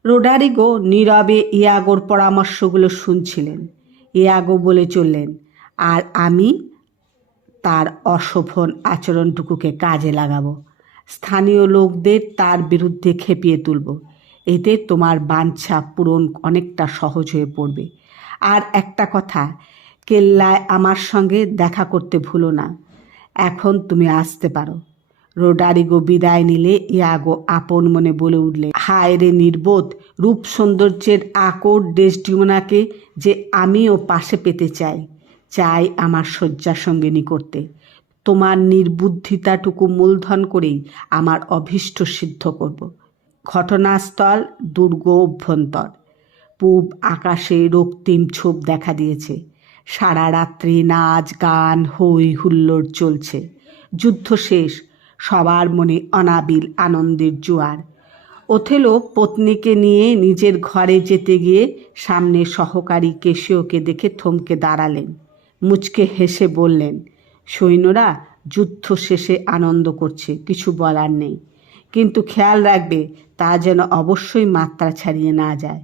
রোডারিগো নীরবে ইয়াগোর পরামর্শগুলো শুনছিলেন। ইয়াগো বলে চললেন, আর আমি তার অশোভন আচরণটুকুকে কাজে লাগাবো। স্থানীয় লোকদের তার বিরুদ্ধে খেপিয়ে তুলব। এতে তোমার বাঞ্ছা পূরণ অনেকটা সহজ হয়ে পড়বে। আর একটা কথা, কেল্লায় আমার সঙ্গে দেখা করতে ভুলো না। এখন তুমি আসতে পারো। রোডারিগো বিদায় নিলে ইয়াগো আপন মনে বলে উঠলে, হায় রে নির্বোধ, রূপ সৌন্দর্যের আকর ডেসডিমোনাকে যে আমিও পাশে পেতে চাই, চাই আমার শয্যাসঙ্গিনী করতে। তোমার নির্বুদ্ধিতাটুকু মূলধন করেই আমার অভীষ্ট সিদ্ধ করব। ঘটনাস্থল দুর্গ অভ্যন্তর। পূব আকাশে রক্তিম ছোপ দেখা দিয়েছে। সারা রাত্রি নাচ গান হই হুল্লোড় চলছে। যুদ্ধ শেষ, সবার মনে অনাবিল আনন্দের জোয়ার। ওথেলো পত্নীকে নিয়ে নিজের ঘরে যেতে গিয়ে সামনে সহকারী কেশিওকে দেখে থমকে দাঁড়ালেন। মুচকে হেসে বললেন, সৈন্যরা যুদ্ধ শেষে আনন্দ করছে, কিছু বলার নেই, কিন্তু খেয়াল রাখবে তা যেন অবশ্যই মাত্রা ছাড়িয়ে না যায়।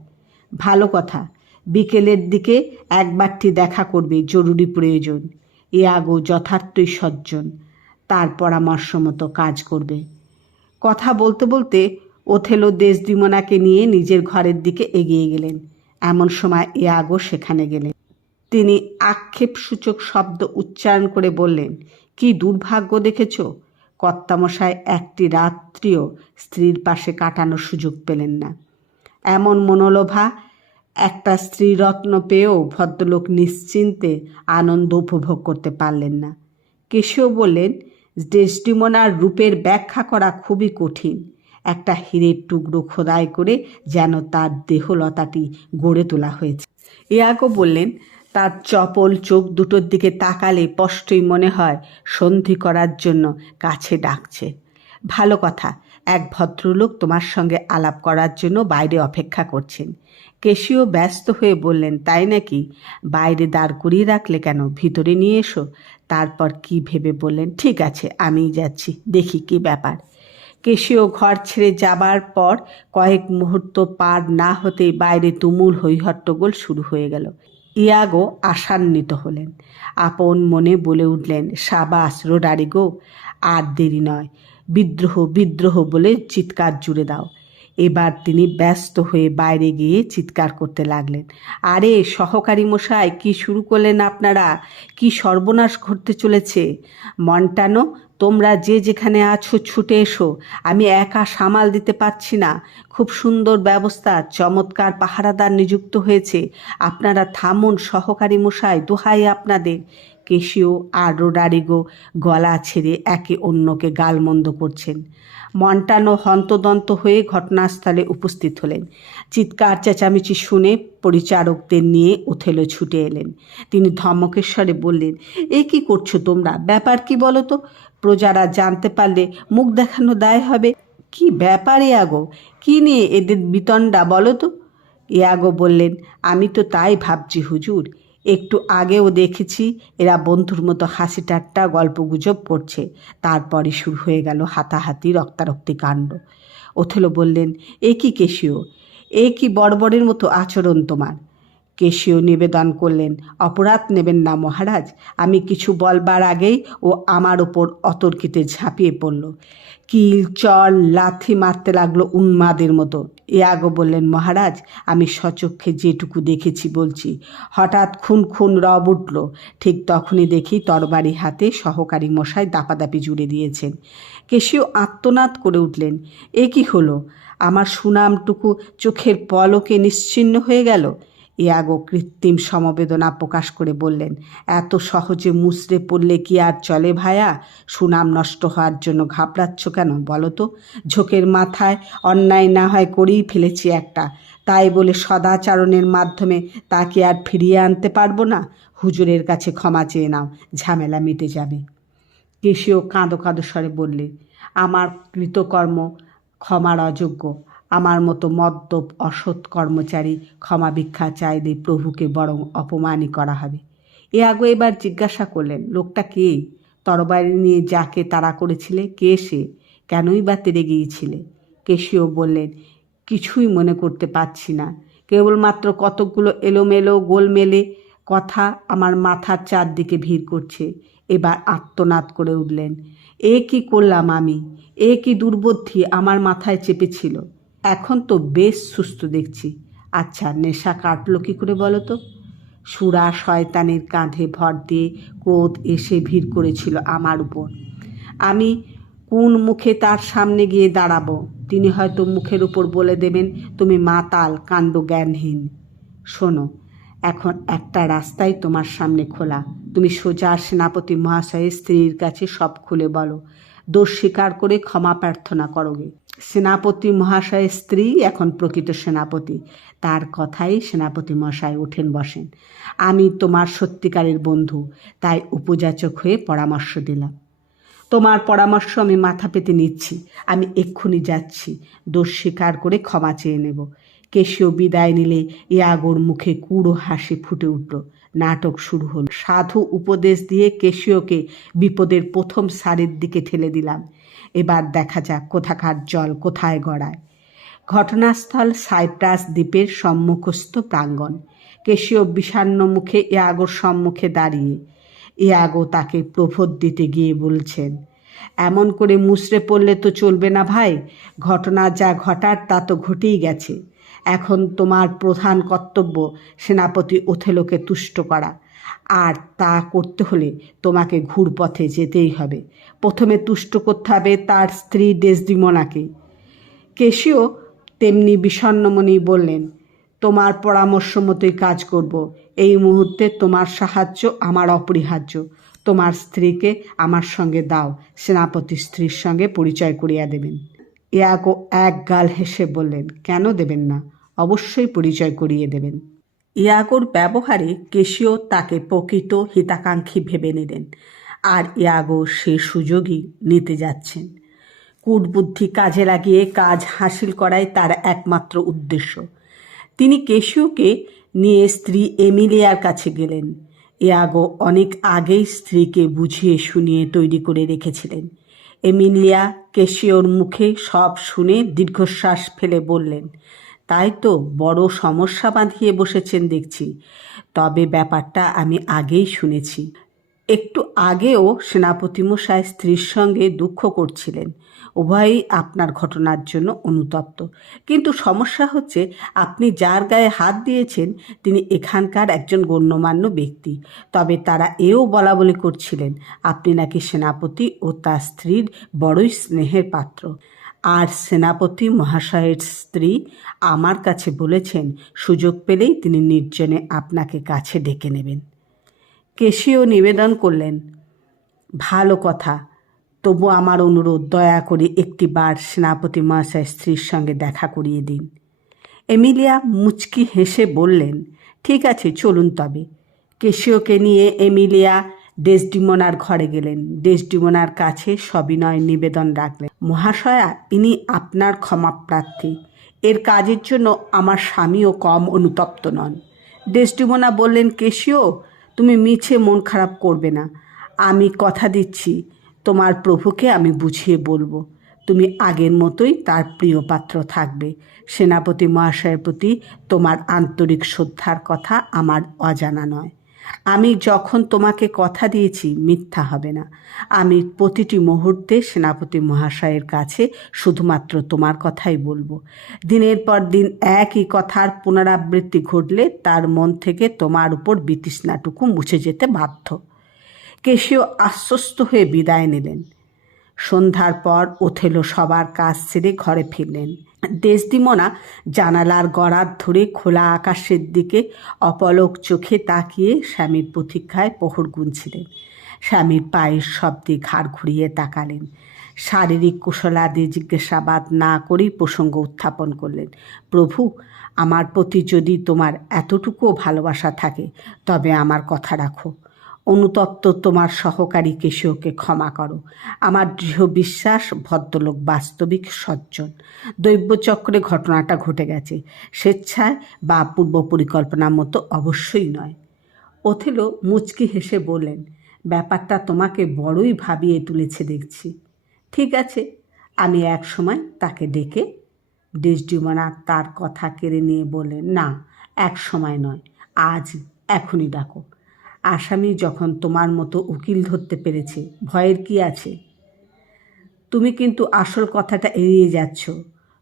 ভালো কথা, বিকেলের দিকে একবারটি দেখা করবে, জরুরি প্রয়োজন। ইয়াগো যথার্থই সজ্জন, তার পরামর্শ মতো কাজ করবে। কথা বলতে বলতে ওথেলো ডেসডিমোনাকে নিয়ে নিজের ঘরের দিকে এগিয়ে গেলেন। এমন সময় ইয়াগো সেখানে গেলেন। তিনি আক্ষেপসূচক শব্দ উচ্চারণ করে বললেন, কি দুর্ভাগ্য দেখেছ, কর্তামশায় একটি রাত্রিও স্ত্রীর পাশে কাটানোর সুযোগ পেলেন না। এমন মনোলোভা একটা স্ত্রীরত্ন পেয়েও ভদ্রলোক নিশ্চিন্তে আনন্দ উপভোগ করতে পারলেন না। কেশিও বললেন, ডেসডিমোনার রূপের ব্যাখ্যা করা খুবই কঠিন। একটা হীরের টুকরো খোদাই করে যেন তার দেহলতাটি গড়ে তোলা হয়েছে। ইয়াগো বললেন, তার চপল চোখ দুটোর দিকে তাকালে স্পষ্টই মনে হয় সন্ধি করার জন্য কাছে ডাকছে। ভালো কথা, এক ভদ্রলোক তোমার সঙ্গে আলাপ করার জন্য বাইরে অপেক্ষা করছেন। কেশিও ব্যস্ত হয়ে বললেন, তাই নাকি? বাইরে দাঁড় করিয়ে রাখলে কেন, ভিতরে নিয়ে এসো। তারপর কি ভেবে বললেন, ঠিক আছে, আমিই যাচ্ছি, দেখি কি ব্যাপার। কেশিও ঘর ছেড়ে যাবার পর কয়েক মুহূর্ত পার না হতেই বাইরে তুমুল হৈহট্টগোল শুরু হয়ে গেল। ইয়াগো আশান্বিত হলেন, আপন মনে বলে উঠলেন, সাবাস রোডারিগো, আর দেরি নয়, বিদ্রোহ বিদ্রোহ বলে চিৎকার জুড়ে দাও। এবার তিনি ব্যস্ত হয়ে বাইরে গিয়ে চিৎকার করতে লাগলেন, আরে সহকারী মশাই, কি শুরু করলেন আপনারা? কি সর্বনাশ ঘটতে চলেছে! মন্টানো, তোমরা যে যেখানে আছো ছুটে এসো, আমি একা সামাল দিতে পারছি না। খুব সুন্দর ব্যবস্থা, চমৎকার পাহারাদার নিযুক্ত হয়েছে, আপনারা থামুন সহকারী মশাই, দোহাই আপনাদের। কেশিও আর রোডারিগো গলা ছেড়ে একে অন্যকে গালমন্দ করছেন। মন্টানো হন্তদন্ত হয়ে ঘটনাস্থলে উপস্থিত হলেন। চিৎকার চেঁচামেচি শুনে পরিচারকদের নিয়ে ওথেলো ছুটে এলেন। তিনি ধমকেশ্বরে বললেন, এ কি করছো তোমরা? ব্যাপার কি বলো তো? প্রজারা জানতে পারলে মুখ দেখানো দায় হবে। কি ব্যাপার ইয়াগো? কি নিয়ে এদের বিতণ্ডা বলো তো? ইয়াগো বললেন, আমি তো তাই ভাবছি হুজুর, একটু আগেও দেখেছি এরা বন্ধুর মতো হাসি ঠাট্টা গল্পগুজব করছে, তারপরে শুরু হয়ে গেল হাতাহাতি রক্তারক্তি কাণ্ড। ওথেলো বললেন, এ কি কেশিও, এ কি বর্বরের মতো আচরণ তোমার? কেশিও নিবেদন করলেন, অপরাধ নেবেন না মহারাজ, আমি কিছু বলবার আগেই ও আমার ওপর অতর্কিতে ঝাঁপিয়ে পড়ল, কিল চল লাথি মারতে লাগলো উন্মাদের মতো। ইয়াগো বললেন, মহারাজ, আমি সচক্ষে যেটুকু দেখেছি বলছি। হঠাৎ খুন খুন রব উঠল, ঠিক তখনই দেখি তরবারি হাতে সহকারী মশাই দাপাদাপি জুড়ে দিয়েছেন। কেশিও আর্তনাদ করে উঠলেন, এ কি হলো? আমার সুনামটুকু চোখের পলকে নিশ্চিহ্ন হয়ে গেল। ইয়াগো কৃত্রিম সমবেদনা প্রকাশ করে বললেন, এত সহজে মুচড়ে পড়লে কি আর চলে ভায়া? সুনাম নষ্ট হওয়ার জন্য ঘাবড়াচ্ছ কেন বলো তো? ঝোঁকের মাথায় অন্যায় না হয় করেই ফেলেছি একটা, তাই বলে সদাচরণের মাধ্যমে তাকে আর ফিরিয়ে আনতে পারবো না। হুজুরের কাছে ক্ষমা চেয়ে নাও, ঝামেলা মিটে যাবে। কেশিও কাঁদো কাঁদো স্বরে বললে, আমার কৃতকর্ম ক্ষমার অযোগ্য। আমার মতো মদ্যপ অসৎ কর্মচারী ক্ষমা ভিক্ষা চাইলে প্রভুকে বরং অপমানই করা হবে। ইয়াগো এবার জিজ্ঞাসা করলেন, লোকটা কে? তরবারি নিয়ে যাকে তাড়া করেছিলে, কে সে? কেনই বা তেড়ে গিয়েছিলে? কেশিও বললেন, কিছুই মনে করতে পারছি না, কেবলমাত্র কতকগুলো এলোমেলো গোলমেলে কথা আমার মাথার চারদিকে ভিড় করছে। এবার আর্তনাদ করে উঠলেন, এ কি করলাম আমি? এ কি দুর্বুদ্ধি আমার মাথায় চেপেছিল! এখন তো বেশ সুস্থ দেখছি। আচ্ছা, নেশা কাটলো কি করে বলো তো? সুরা শয়তানের কাঁধে ভর দিয়ে ক্রোধ এসে ভিড় করেছিল আমার উপর। আমি কোন মুখে তার সামনে গিয়ে দাঁড়াবো? তিনি হয়তো মুখের উপর বলে দেবেন, তুমি মাতাল, কাণ্ড জ্ঞানহীন। শোনো, এখন একটা রাস্তাই তোমার সামনে খোলা, তুমি সোজা সেনাপতি মহাশয়ের স্ত্রীর কাছে সব খুলে বলো, দোষ স্বীকার করে ক্ষমা প্রার্থনা করোগে। সেনাপতি মহাশয়ের স্ত্রী এখন প্রকৃত সেনাপতি, তার কথাই সেনাপতি মশাই ওঠেন বসেন। আমি তোমার সত্যিকারের বন্ধু, তাই উপযাচক হয়ে পরামর্শ দিলাম। তোমার পরামর্শ আমি মাথা পেতে নিচ্ছি, আমি এক্ষুনি যাচ্ছি, দোষ স্বীকার করে ক্ষমা চেয়ে নেব। কেশিও বিদায় নিলে ইয়াগোর মুখে কুড়ো হাসি ফুটে উঠল। নাটক শুরু হলো। সাধু উপদেশ দিয়ে কেশিওকে বিপদের প্রথম সারির দিকে ঠেলে দিলাম। এবার দেখা যাক কোথাকার জল কোথায় গড়ায়। ঘটনাস্থল সাইপ্রাস দ্বীপের সম্মুখস্থ প্রাঙ্গণ। কেশিও বিষণ্ণ মুখে ইয়াগোর সম্মুখে দাঁড়িয়ে। ইয়াগো তাকে প্রবোধ দিতে গিয়ে বলছেন, এমন করে মুচড়ে পড়লে তো চলবে না ভাই, ঘটনা যা ঘটার তা তো ঘটেই গেছে। এখন তোমার প্রধান কর্তব্য সেনাপতি ওথেলোকে তুষ্ট করা, আর তা করতে হলে তোমাকে ঘুরপথে যেতেই হবে। প্রথমে তুষ্ট করতে হবে তার স্ত্রী ডেসডিমোনাকে। কেশিও তেমনি বিষণ্ণমণি বললেন, তোমার পরামর্শ মতোই কাজ করব। এই মুহূর্তে তোমার সাহায্য আমার অপরিহার্য। তোমার স্ত্রীকে আমার সঙ্গে দাও, সেনাপতি স্ত্রীর সঙ্গে পরিচয় করিয়া দেবেন। ইয়াগো এক গাল হেসে বললেন, কেন দেবেন না, অবশ্যই পরিচয় করিয়ে দেবেন। ইয়াগোর ব্যবহারে কেশিও তাকে প্রকৃত হিতাকাঙ্ক্ষী ভেবে নিলেন, আর ইয়াগো সে সুযোগই নিতে যাচ্ছেন। কূটবুদ্ধি কাজে লাগিয়ে কাজ হাসিল করাই তার একমাত্র উদ্দেশ্য। তিনি কেশিওকে নিয়ে স্ত্রী এমিলিয়ার কাছে গেলেন। ইয়াগো অনেক আগেই স্ত্রীকে বুঝিয়ে শুনিয়ে তৈরি করে রেখেছিলেন। এমিলিয়া কেশিওর মুখে সব শুনে দীর্ঘশ্বাস ফেলে বললেন, তাই তো বড় সমস্যা বাঁধিয়ে বসেছেন দেখছি। তবে ব্যাপারটা আমি আগেই শুনেছি। একটু আগেও সেনাপতি মশাই স্ত্রীর সঙ্গে দুঃখ করছিলেন। উভয়ই আপনার ঘটনার জন্য অনুতপ্ত। কিন্তু সমস্যা হচ্ছে, আপনি যার গায়ে হাত দিয়েছেন তিনি এখানকার একজন গণ্যমান্য ব্যক্তি। তবে তারা এও বলা বলি করছিলেন আপনি নাকি সেনাপতি ও তার স্ত্রীর বড়ই স্নেহের পাত্র। আর সেনাপতি মহাশয়ের স্ত্রী আমার কাছে বলেছেন সুযোগ পেলেই তিনি নির্জনে আপনাকে কাছে ডেকে নেবেন। কেশিও নিবেদন করলেন, ভালো কথা, তবু আমার অনুরোধ, দয়া করে একটিবার সেনাপতি মহাশয়ের স্ত্রীর সঙ্গে দেখা করিয়ে দিন। এমিলিয়া মুচকি হেসে বললেন, ঠিক আছে, চলুন তবে। কেশিওকে নিয়ে এমিলিয়া ডেসডিমোনার ঘরে গেলেন। ডেসডিমোনার কাছে সবিনয় নিবেদন রাখলেন, মহাশয়া, ইনি আপনার ক্ষমাপ্রার্থী। এর কাজের জন্য আমার স্বামীও কম অনুতপ্ত নন। ডেসডিমোনা বললেন, কেশিও, তুমি মিছে মন খারাপ করবে না। আমি কথা দিচ্ছি তোমার প্রভুকে আমি বুঝিয়ে বলবো। তুমি আগের মতোই তার প্রিয় পাত্র থাকবে। সেনাপতি মহাশয়ের প্রতি তোমার আন্তরিক শ্রদ্ধার কথা আমার অজানা নয়। আমি যখন তোমাকে কথা দিয়েছি মিথ্যা হবে না। আমি প্রতিটি মুহূর্তে সেনাপতি মহাশয়ের কাছে শুধুমাত্র তোমার কথাই বলবো। দিনের পর দিন একই কথার পুনরাবৃত্তি ঘটলে তার মন থেকে তোমার উপর বিতৃষ্ণাটুকু মুছে যেতে বাধ্য। কেশিও আশ্বস্ত হয়ে বিদায় নিলেন। সন্ধ্যার পর ওথেলো সবার কাজ ছেড়ে ঘরে ফিরলেন। ডেসডিমোনা জানালার গড়ার ধরে খোলা আকাশের দিকে অপলক চোখে তাকিয়ে স্বামীর প্রতীক্ষায় প্রহর গুনছিলেন। স্বামীর পায়ের শব্দে ঘাড় ঘুরিয়ে তাকালেন। শারীরিক কুশলাদি জিজ্ঞাসাবাদ না করেই প্রসঙ্গ উত্থাপন করলেন, প্রভু, আমার প্রতি যদি তোমার এতটুকুও ভালোবাসা থাকে তবে আমার কথা রাখো। অনুতপ্ত তোমার সহকারী কেশিওকে ক্ষমা করো। আমার দৃঢ় বিশ্বাস ভদ্রলোক বাস্তবিক সজ্জন। দৈবচক্রে ঘটনাটা ঘটে গেছে, স্বেচ্ছায় বা পূর্ব পরিকল্পনা মতো অবশ্যই নয়। ওথেলো মুচকি হেসে বললেন, ব্যাপারটা তোমাকে বড়ই ভাবিয়ে তুলেছে দেখছি। ঠিক আছে, আমি এক সময় তাকে ডেকে। ডেসডিমোনা তার কথা কেড়ে নিয়ে বললেন, না, এক সময় নয়, আজ, এখনই ডাকো। আসামি যখন তোমার মতো উকিল ধরতে পেরেছে, ভয়ের কি আছে? তুমি কিন্তু আসল কথাটা এড়িয়ে যাচ্ছ।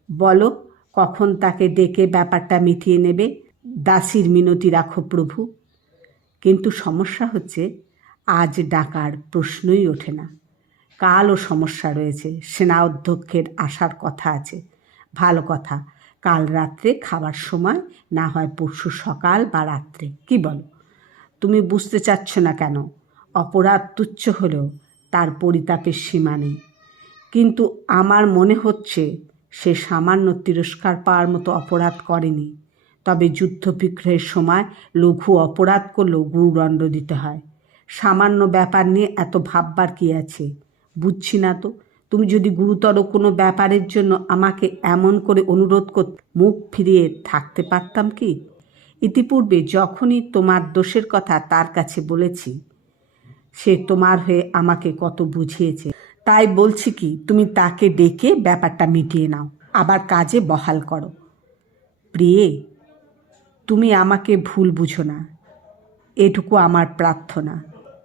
বলো, কখন তাকে ডেকে ব্যাপারটা মিটিয়ে নেবে? দাসীর মিনতি রাখো প্রভু। কিন্তু সমস্যা হচ্ছে, আজ ডাকার প্রশ্নই ওঠে না। কালও সমস্যা রয়েছে, সেনা অধ্যক্ষের আসার কথা আছে। ভালো কথা, কাল রাত্রে খাবার সময়, না হয় পরশু সকাল বা রাত্রে, কি বলো? তুমি বুঝতে চাচ্ছ না কেন? অপরাধ তুচ্ছ হলেও তার পরিতাপের সীমা নেই। কিন্তু আমার মনে হচ্ছে সে সামান্য তিরস্কার পাওয়ার মতো অপরাধ করেনি। তবে যুদ্ধ বিগ্রহের সময় লঘু অপরাধ করলেও গুরুদণ্ড দিতে হয়। সামান্য ব্যাপার নিয়ে এত ভাববার কী আছে? বুঝছি না তো। তুমি যদি গুরুতর কোনো ব্যাপারের জন্য আমাকে এমন করে অনুরোধ করতে, মুখ ফিরিয়ে থাকতে পারতাম কি? ইতিপূর্বে যখনই তোমার দোষের কথা তার কাছে বলেছি, সে তোমার হয়ে আমাকে কত বুঝিয়েছে। তাই বলছি কি, তুমি তাকে ডেকে ব্যাপারটা মিটিয়ে নাও, আবার কাজে বহাল করো। প্রিয়ে, তুমি আমাকে ভুল বুঝো না, এটুকু আমার প্রার্থনা।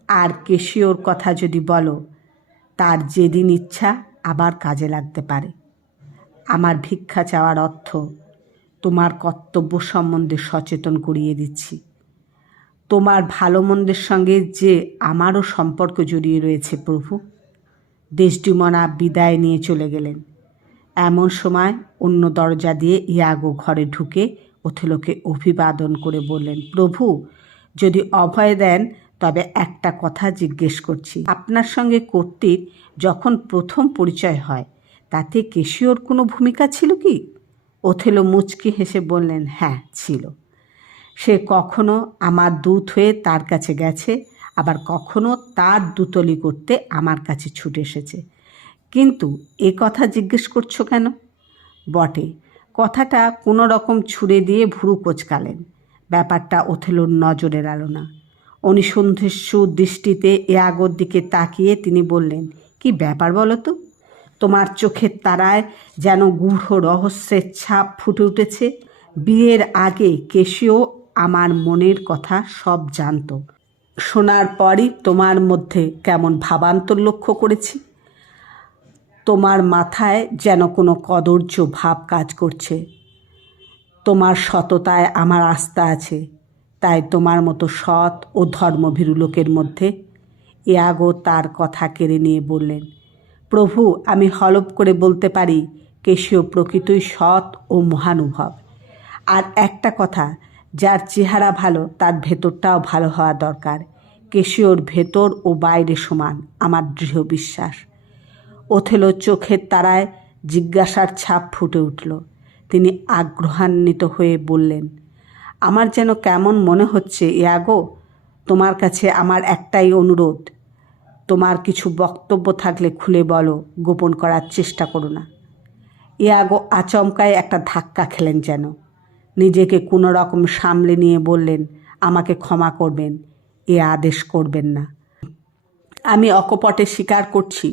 আর কেশিওর কথা যদি বলো, তার যেদিন ইচ্ছা আবার কাজে লাগতে পারে। আমার ভিক্ষা চাওয়ার অর্থ তোমার কর্তব্য সম্বন্ধে সচেতন করিয়ে দিচ্ছি। তোমার ভালো মন্দের সঙ্গে যে আমারও সম্পর্ক জড়িয়ে রয়েছে প্রভু। ডেসডিমোনা বিদায় নিয়ে চলে গেলেন। এমন সময় অন্য দরজা দিয়ে ইয়াগো ঘরে ঢুকে ওথেলোকে অভিবাদন করে বললেন, প্রভু, যদি অভয় দেন তবে একটা কথা জিজ্ঞেস করছি। আপনার সঙ্গে কর্ত্রীর যখন প্রথম পরিচয় হয়, তাতে কেশিওর কোনো ভূমিকা ছিল কি? ওথেলো মুচকি হেসে বললেন, হ্যাঁ, ছিল। সে কখনো আমার দূত হয়ে তার কাছে গেছে, আবার কখনো তার দূতলি করতে আমার কাছে ছুটে এসেছে। কিন্তু এ কথা জিজ্ঞেস করছো কেন? বটে, কথাটা কোনো রকম ছুড়ে দিয়ে ভুরু কোচকালেন। ব্যাপারটা ওথেলোর নজরে এল না। অনুসন্ধিৎসু দৃষ্টিতে ইয়াগোর দিকে তাকিয়ে তিনি বললেন, কি ব্যাপার বলো তো? তোমার চোখের তারায় যেন গূঢ় রহস্যের ছাপ ফুটে উঠেছে। বিয়ের আগে কেশিও আমার মনের কথা সব জানত। শোনার পরই তোমার মধ্যে কেমন ভাবান্তর লক্ষ্য করেছি। তোমার মাথায় যেন কোনো কদর্য ভাব কাজ করছে। তোমার সততায় আমার আস্থা আছে, তাই তোমার মতো সৎ ও ধর্মভীরু লোকের মধ্যে। ইয়াগো তার কথা কেড়ে নিয়ে বললেন, প্রভু, আমি হলফ করে বলতে পারি কেশিও প্রকৃতই সৎ ও মহানুভব। আর একটা কথা, যার চেহারা ভালো তার ভেতরটাও ভালো হওয়া দরকার। কেশিওর ভেতর ও বাইরে সমান, আমার দৃঢ় বিশ্বাস। ওথেলো চোখের তারায় জিজ্ঞাসার ছাপ ফুটে উঠল। তিনি আগ্রহান্বিত হয়ে বললেন, আমার যেন কেমন মনে হচ্ছে ইয়াগো। তোমার কাছে আমার একটাই অনুরোধ, তোমার কিছু বক্তব্য থাকলে খুলে বলো, গোপন করার চেষ্টা করো না। ইয়াগো আচমকায় একটা ধাক্কা খেলেন যেন। নিজেকে কোনো রকম সামলে নিয়ে বললেন, আমাকে ক্ষমা করবেন, এ আদেশ করবেন না। আমি অকপটে স্বীকার করছি,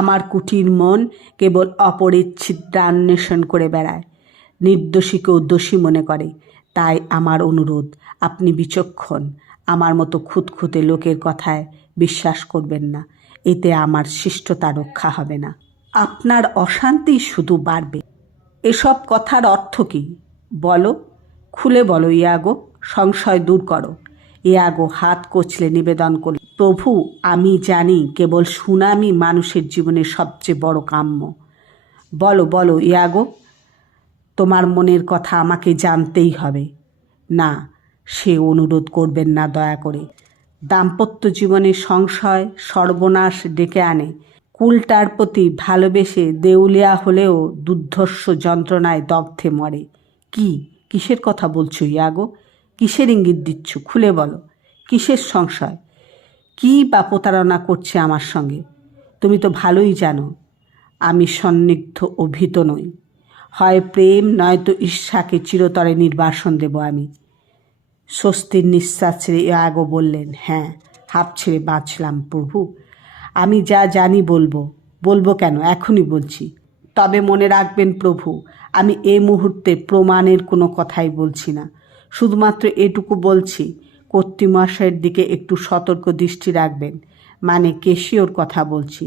আমার কুটির মন কেবল অপরের ছিদ্রান্বেষণ করে বেড়ায়, নির্দোষীকেও দোষী মনে করে। তাই আমার অনুরোধ, আপনি বিচক্ষণ, আমার মতো খুঁতখুঁতে লোকের কথায় বিশ্বাস করবেন না। এতে আমার শিষ্টতা রক্ষা হবে না, আপনার অশান্তি শুধু বাড়বে। এসব কথার অর্থ কী বলো, খুলে বলো ইয়াগো, সংশয় দূর করো। ইয়াগো হাত কচলে নিবেদন করল, প্রভু, আমি জানি কেবল সুনামই মানুষের জীবনের সবচেয়ে বড় কাম্য। বলো বলো ইয়াগো, তোমার মনের কথা আমাকে জানতেই হবে। না, সে অনুরোধ করবেন না দয়া করে। দাম্পত্য জীবনে সংশয় সর্বনাশ ডেকে আনে। কুলটার প্রতি ভালোবেসে দেউলিয়া হলেও দুর্ধর্ষ যন্ত্রণায় দগ্ধে মরে। কিসের কথা বলছো ইয়াগো? কিসের ইঙ্গিত দিচ্ছ? খুলে বলো, কিসের সংশয়? কী বা প্রতারণা করছে আমার সঙ্গে? তুমি তো ভালোই জানো আমি সন্নিগ্ধ ও ভীত নই। হয় প্রেম, নয়তো ঈর্ষাকে চিরতরে নির্বাসন দেব আমি। স্বস্তির নিঃশ্বাস ছেড়ে ইয়াগো বললেন, হ্যাঁ, হাঁপ ছেড়ে বাঁচলাম প্রভু। আমি যা জানি বলবো কেন, এখনই বলছি। তবে মনে রাখবেন প্রভু, আমি এই মুহূর্তে প্রমাণের কোনো কথাই বলছি না। শুধুমাত্র এটুকু বলছি, কর্তৃমশাইয়ের দিকে একটু সতর্ক দৃষ্টি রাখবেন। মানে কেশিওর কথা বলছি।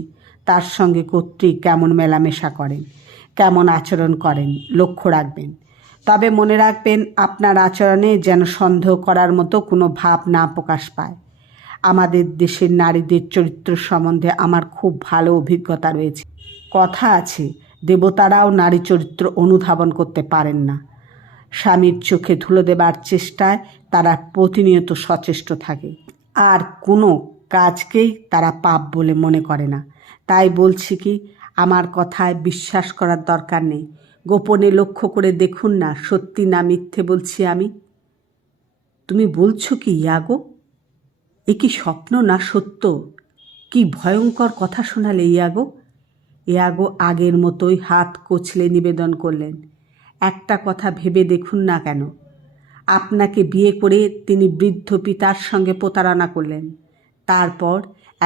তার সঙ্গে কর্ত্রী কেমন মেলামেশা করেন, কেমন আচরণ করেন, লক্ষ্য রাখবেন। তবে মনে রাখবেন, আপনার আচরণে যেন সন্দেহ করার মতো কোনো ভাব না প্রকাশ পায়। আমাদের দেশের নারীদের চরিত্র সম্বন্ধে আমার খুব ভালো অভিজ্ঞতা রয়েছে। কথা আছে, দেবতারাও নারী চরিত্র অনুধাবন করতে পারেন না। স্বামীর চোখে ধুলো দেবার চেষ্টায় তারা প্রতিনিয়ত সচেষ্ট থাকে, আর কোনো কাজকেই তারা পাপ বলে মনে করে না। তাই বলছি কি, আমার কথায় বিশ্বাস করার দরকার নেই। গোপনে লক্ষ্য করে দেখুন না, সত্যি না মিথ্যে বলছি আমি। তুমি বলছো কি ইয়াগো? এ কি স্বপ্ন না সত্য? কি ভয়ঙ্কর কথা শোনালে ইয়াগো। ইয়াগো আগের মতোই হাত কচলে নিবেদন করলেন, একটা কথা ভেবে দেখুন না কেন, আপনাকে বিয়ে করে তিনি বৃদ্ধ পিতার সঙ্গে প্রতারণা করলেন। তারপর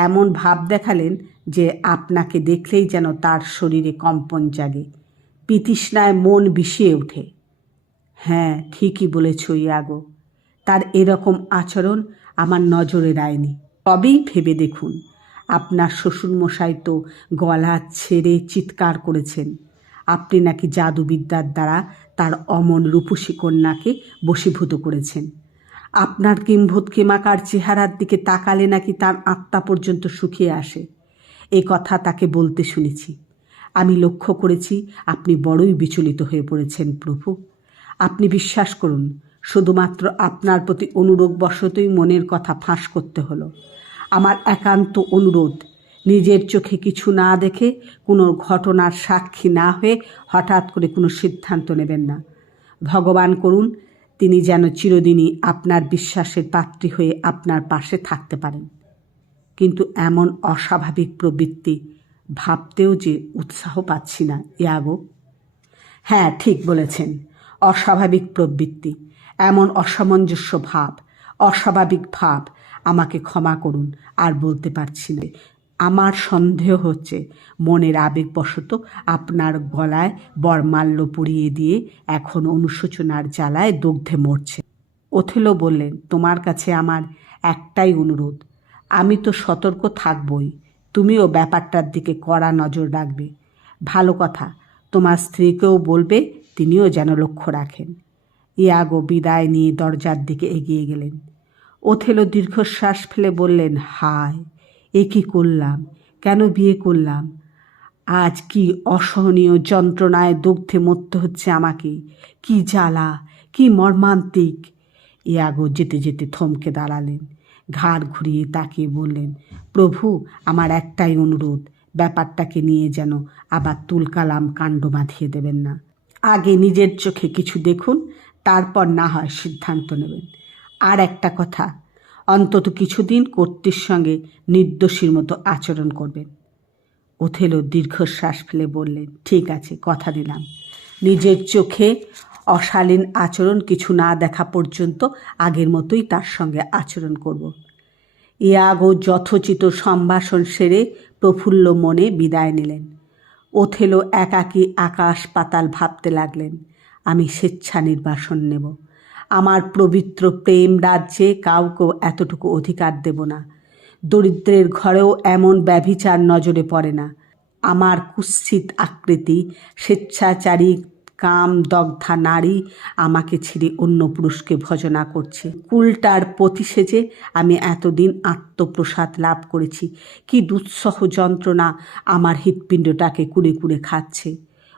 এমন ভাব দেখালেন যে আপনাকে দেখলেই যেন তার শরীরে কম্পন জাগে, বিতৃষ্ণায় মন বিষিয়ে ওঠে। হ্যাঁ, ঠিকই বলেছ ইয়াগো, তার এরকম আচরণ আমার নজরে আয়নি। তবেই ভেবে দেখুন, আপনার শ্বশুরমশাই তো গলা ছেড়ে চিৎকার করেছেন আপনি নাকি জাদুবিদ্যার দ্বারা তার অমন রূপসী কন্যাকে বশীভূত করেছেন। আপনার কিম্ভূতকিমাকার চেহারার দিকে তাকালে নাকি তার আত্মা পর্যন্ত শুকিয়ে আসে। এ কথা তাকে বলতে শুনেছি। আমি লক্ষ্য করেছি আপনি বড়ই বিচলিত হয়ে পড়েছেন প্রভু। আপনি বিশ্বাস করুন, শুধুমাত্র আপনার প্রতি অনুরাগবশতই মনের কথা ফাঁস করতে হলো। আমার একান্ত অনুরোধ, নিজের চোখে কিছু না দেখে, কোনো ঘটনার সাক্ষী না হয়ে হঠাৎ করে কোনো সিদ্ধান্ত নেবেন না। ভগবান করুন তিনি যেন চিরদিনই আপনার বিশ্বাসের পাত্রী হয়ে আপনার পাশে থাকতে পারেন। কিন্তু এমন অস্বাভাবিক প্রবৃত্তি ভাবতেও যে উৎসাহ পাচ্ছি না ইয়াগো। হ্যাঁ, ঠিক বলেছেন, অস্বাভাবিক প্রবৃত্তি, এমন অসামঞ্জস্য ভাব, অস্বাভাবিক ভাব। আমাকে ক্ষমা করুন, আর বলতে পারছি না। আমার সন্দেহ হচ্ছে মনের আবেগবশত আপনার গলায় বরমাল্য পুড়িয়ে দিয়ে এখন অনুশোচনার জ্বালায় দগ্ধে মরছে। ওথেলো বললেন, তোমার কাছে আমার একটাই অনুরোধ, আমি তো সতর্ক থাকবই, তুমিও ব্যাপারটার দিকে কড়া নজর রাখবে। ভালো কথা, তোমার স্ত্রীকেও বলবে তিনিও যেন লক্ষ্য রাখেন। ইয়াগো বিদায় নিয়ে দরজার দিকে এগিয়ে গেলেন। ওথেলো দীর্ঘশ্বাস ফেলে বললেন, হায়, এ কী করলাম, কেন বিয়ে করলাম? আজ কি অসহনীয় যন্ত্রণায় দগ্ধে মরতে হচ্ছে আমাকে, কি জ্বালা, কি মর্মান্তিক। ইয়াগো যেতে যেতে থমকে দাঁড়ালেন, ঘাড় ঘুরিয়ে তাকিয়ে বললেন, প্রভু, আমার একটাই অনুরোধ, ব্যাপারটাকে নিয়ে যেন আবার তুলকালাম কাণ্ড বাঁধিয়ে দেবেন না। আগে নিজের চোখে কিছু দেখুন, তারপর না হয় সিদ্ধান্ত নেবেন। আর একটা কথা, অন্তত কিছুদিন কর্ত্রীর সঙ্গে নির্দোষীর মতো আচরণ করবেন। ওথেলো দীর্ঘশ্বাস ফেলে বললেন, ঠিক আছে, কথা দিলাম। নিজের চোখে অশালীন আচরণ কিছু না দেখা পর্যন্ত আগের মতোই তার সঙ্গে আচরণ করব। ইয়াগো যথোচিত সম্ভাষণ সেরে প্রফুল্ল মনে বিদায় নিলেন। ওথেলো একাকী আকাশ পাতাল ভাবতে লাগলেন, আমি স্বেচ্ছা নির্বাসন নেব। আমার পবিত্র প্রেম রাজ্যে কাউকেও এতটুকু অধিকার দেব না। দরিদ্রের ঘরেও এমন ব্যভিচার নজরে পড়ে না। আমার কুৎসিত আকৃতি, স্বেচ্ছাচারী কাম দগ্ধা নারী আমাকে ছেড়ে অন্য পুরুষকে ভজনা করছে। কুলটার পতি সেজে আমি এতদিন আত্মপ্রসাদ লাভ করেছি, কি দুঃসহ যন্ত্রণা আমার হৃৎপিণ্ডটাকে কুড়ে কুড়ে খাচ্ছে।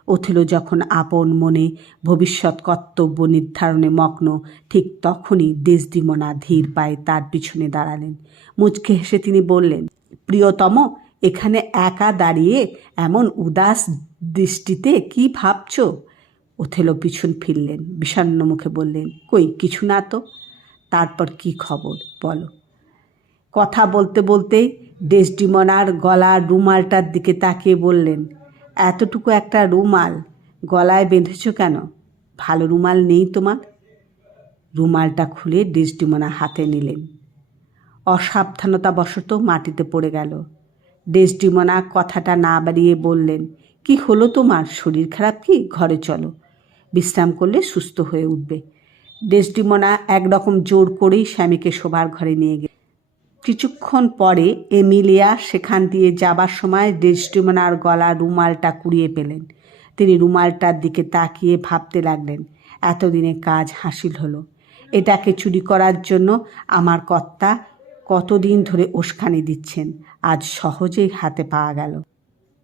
ওথেলো যখন আপন মনে ভবিষ্যৎ কর্তব্য নির্ধারণে মগ্ন, ঠিক তখনই ডেসডিমোনা ধীর পায়ে তার পিছনে দাঁড়ালেন। মুচকে হেসে তিনি বললেন, প্রিয়তম, এখানে একা দাঁড়িয়ে এমন উদাস দৃষ্টিতে কি ভাবছ? ওথেলো পিছন ফিরলেন, বিষণ্ণ মুখে বললেন, কই কিছু না তো। তারপর কি খবর বলো। কথা বলতে বলতেই ডেসডিমোনার গলার রুমালটার দিকে তাকিয়ে বললেন, এতটুকু একটা রুমাল গলায় বেঁধেছ কেন? ভালো রুমাল নেই তোমার? রুমালটা খুলে ডেসডিমোনা হাতে নিলেন। অসাবধানতাবশত মাটিতে পড়ে গেল। ডেসডিমোনা কথাটা না বাড়িয়ে বললেন, কি হলো তোমার, শরীর খারাপ কি? ঘরে চলো, বিশ্রাম করলে সুস্থ হয়ে উঠবে। ডেসডিমোনা একরকম জোর করেই স্বামীকে শোবার ঘরে নিয়ে গেল। কিছুক্ষণ পরে এমিলিয়া সেখান দিয়ে যাবার সময় ডেসডিমোনার গলা রুমালটা কুড়িয়ে পেলেন। তিনি রুমালটার দিকে তাকিয়ে ভাবতে লাগলেন, এতদিনে কাজ হাসিল হলো। এটাকে চুরি করার জন্য আমার কর্তা কতদিন ধরে উস্কানি দিচ্ছেন, আজ সহজেই হাতে পাওয়া গেল।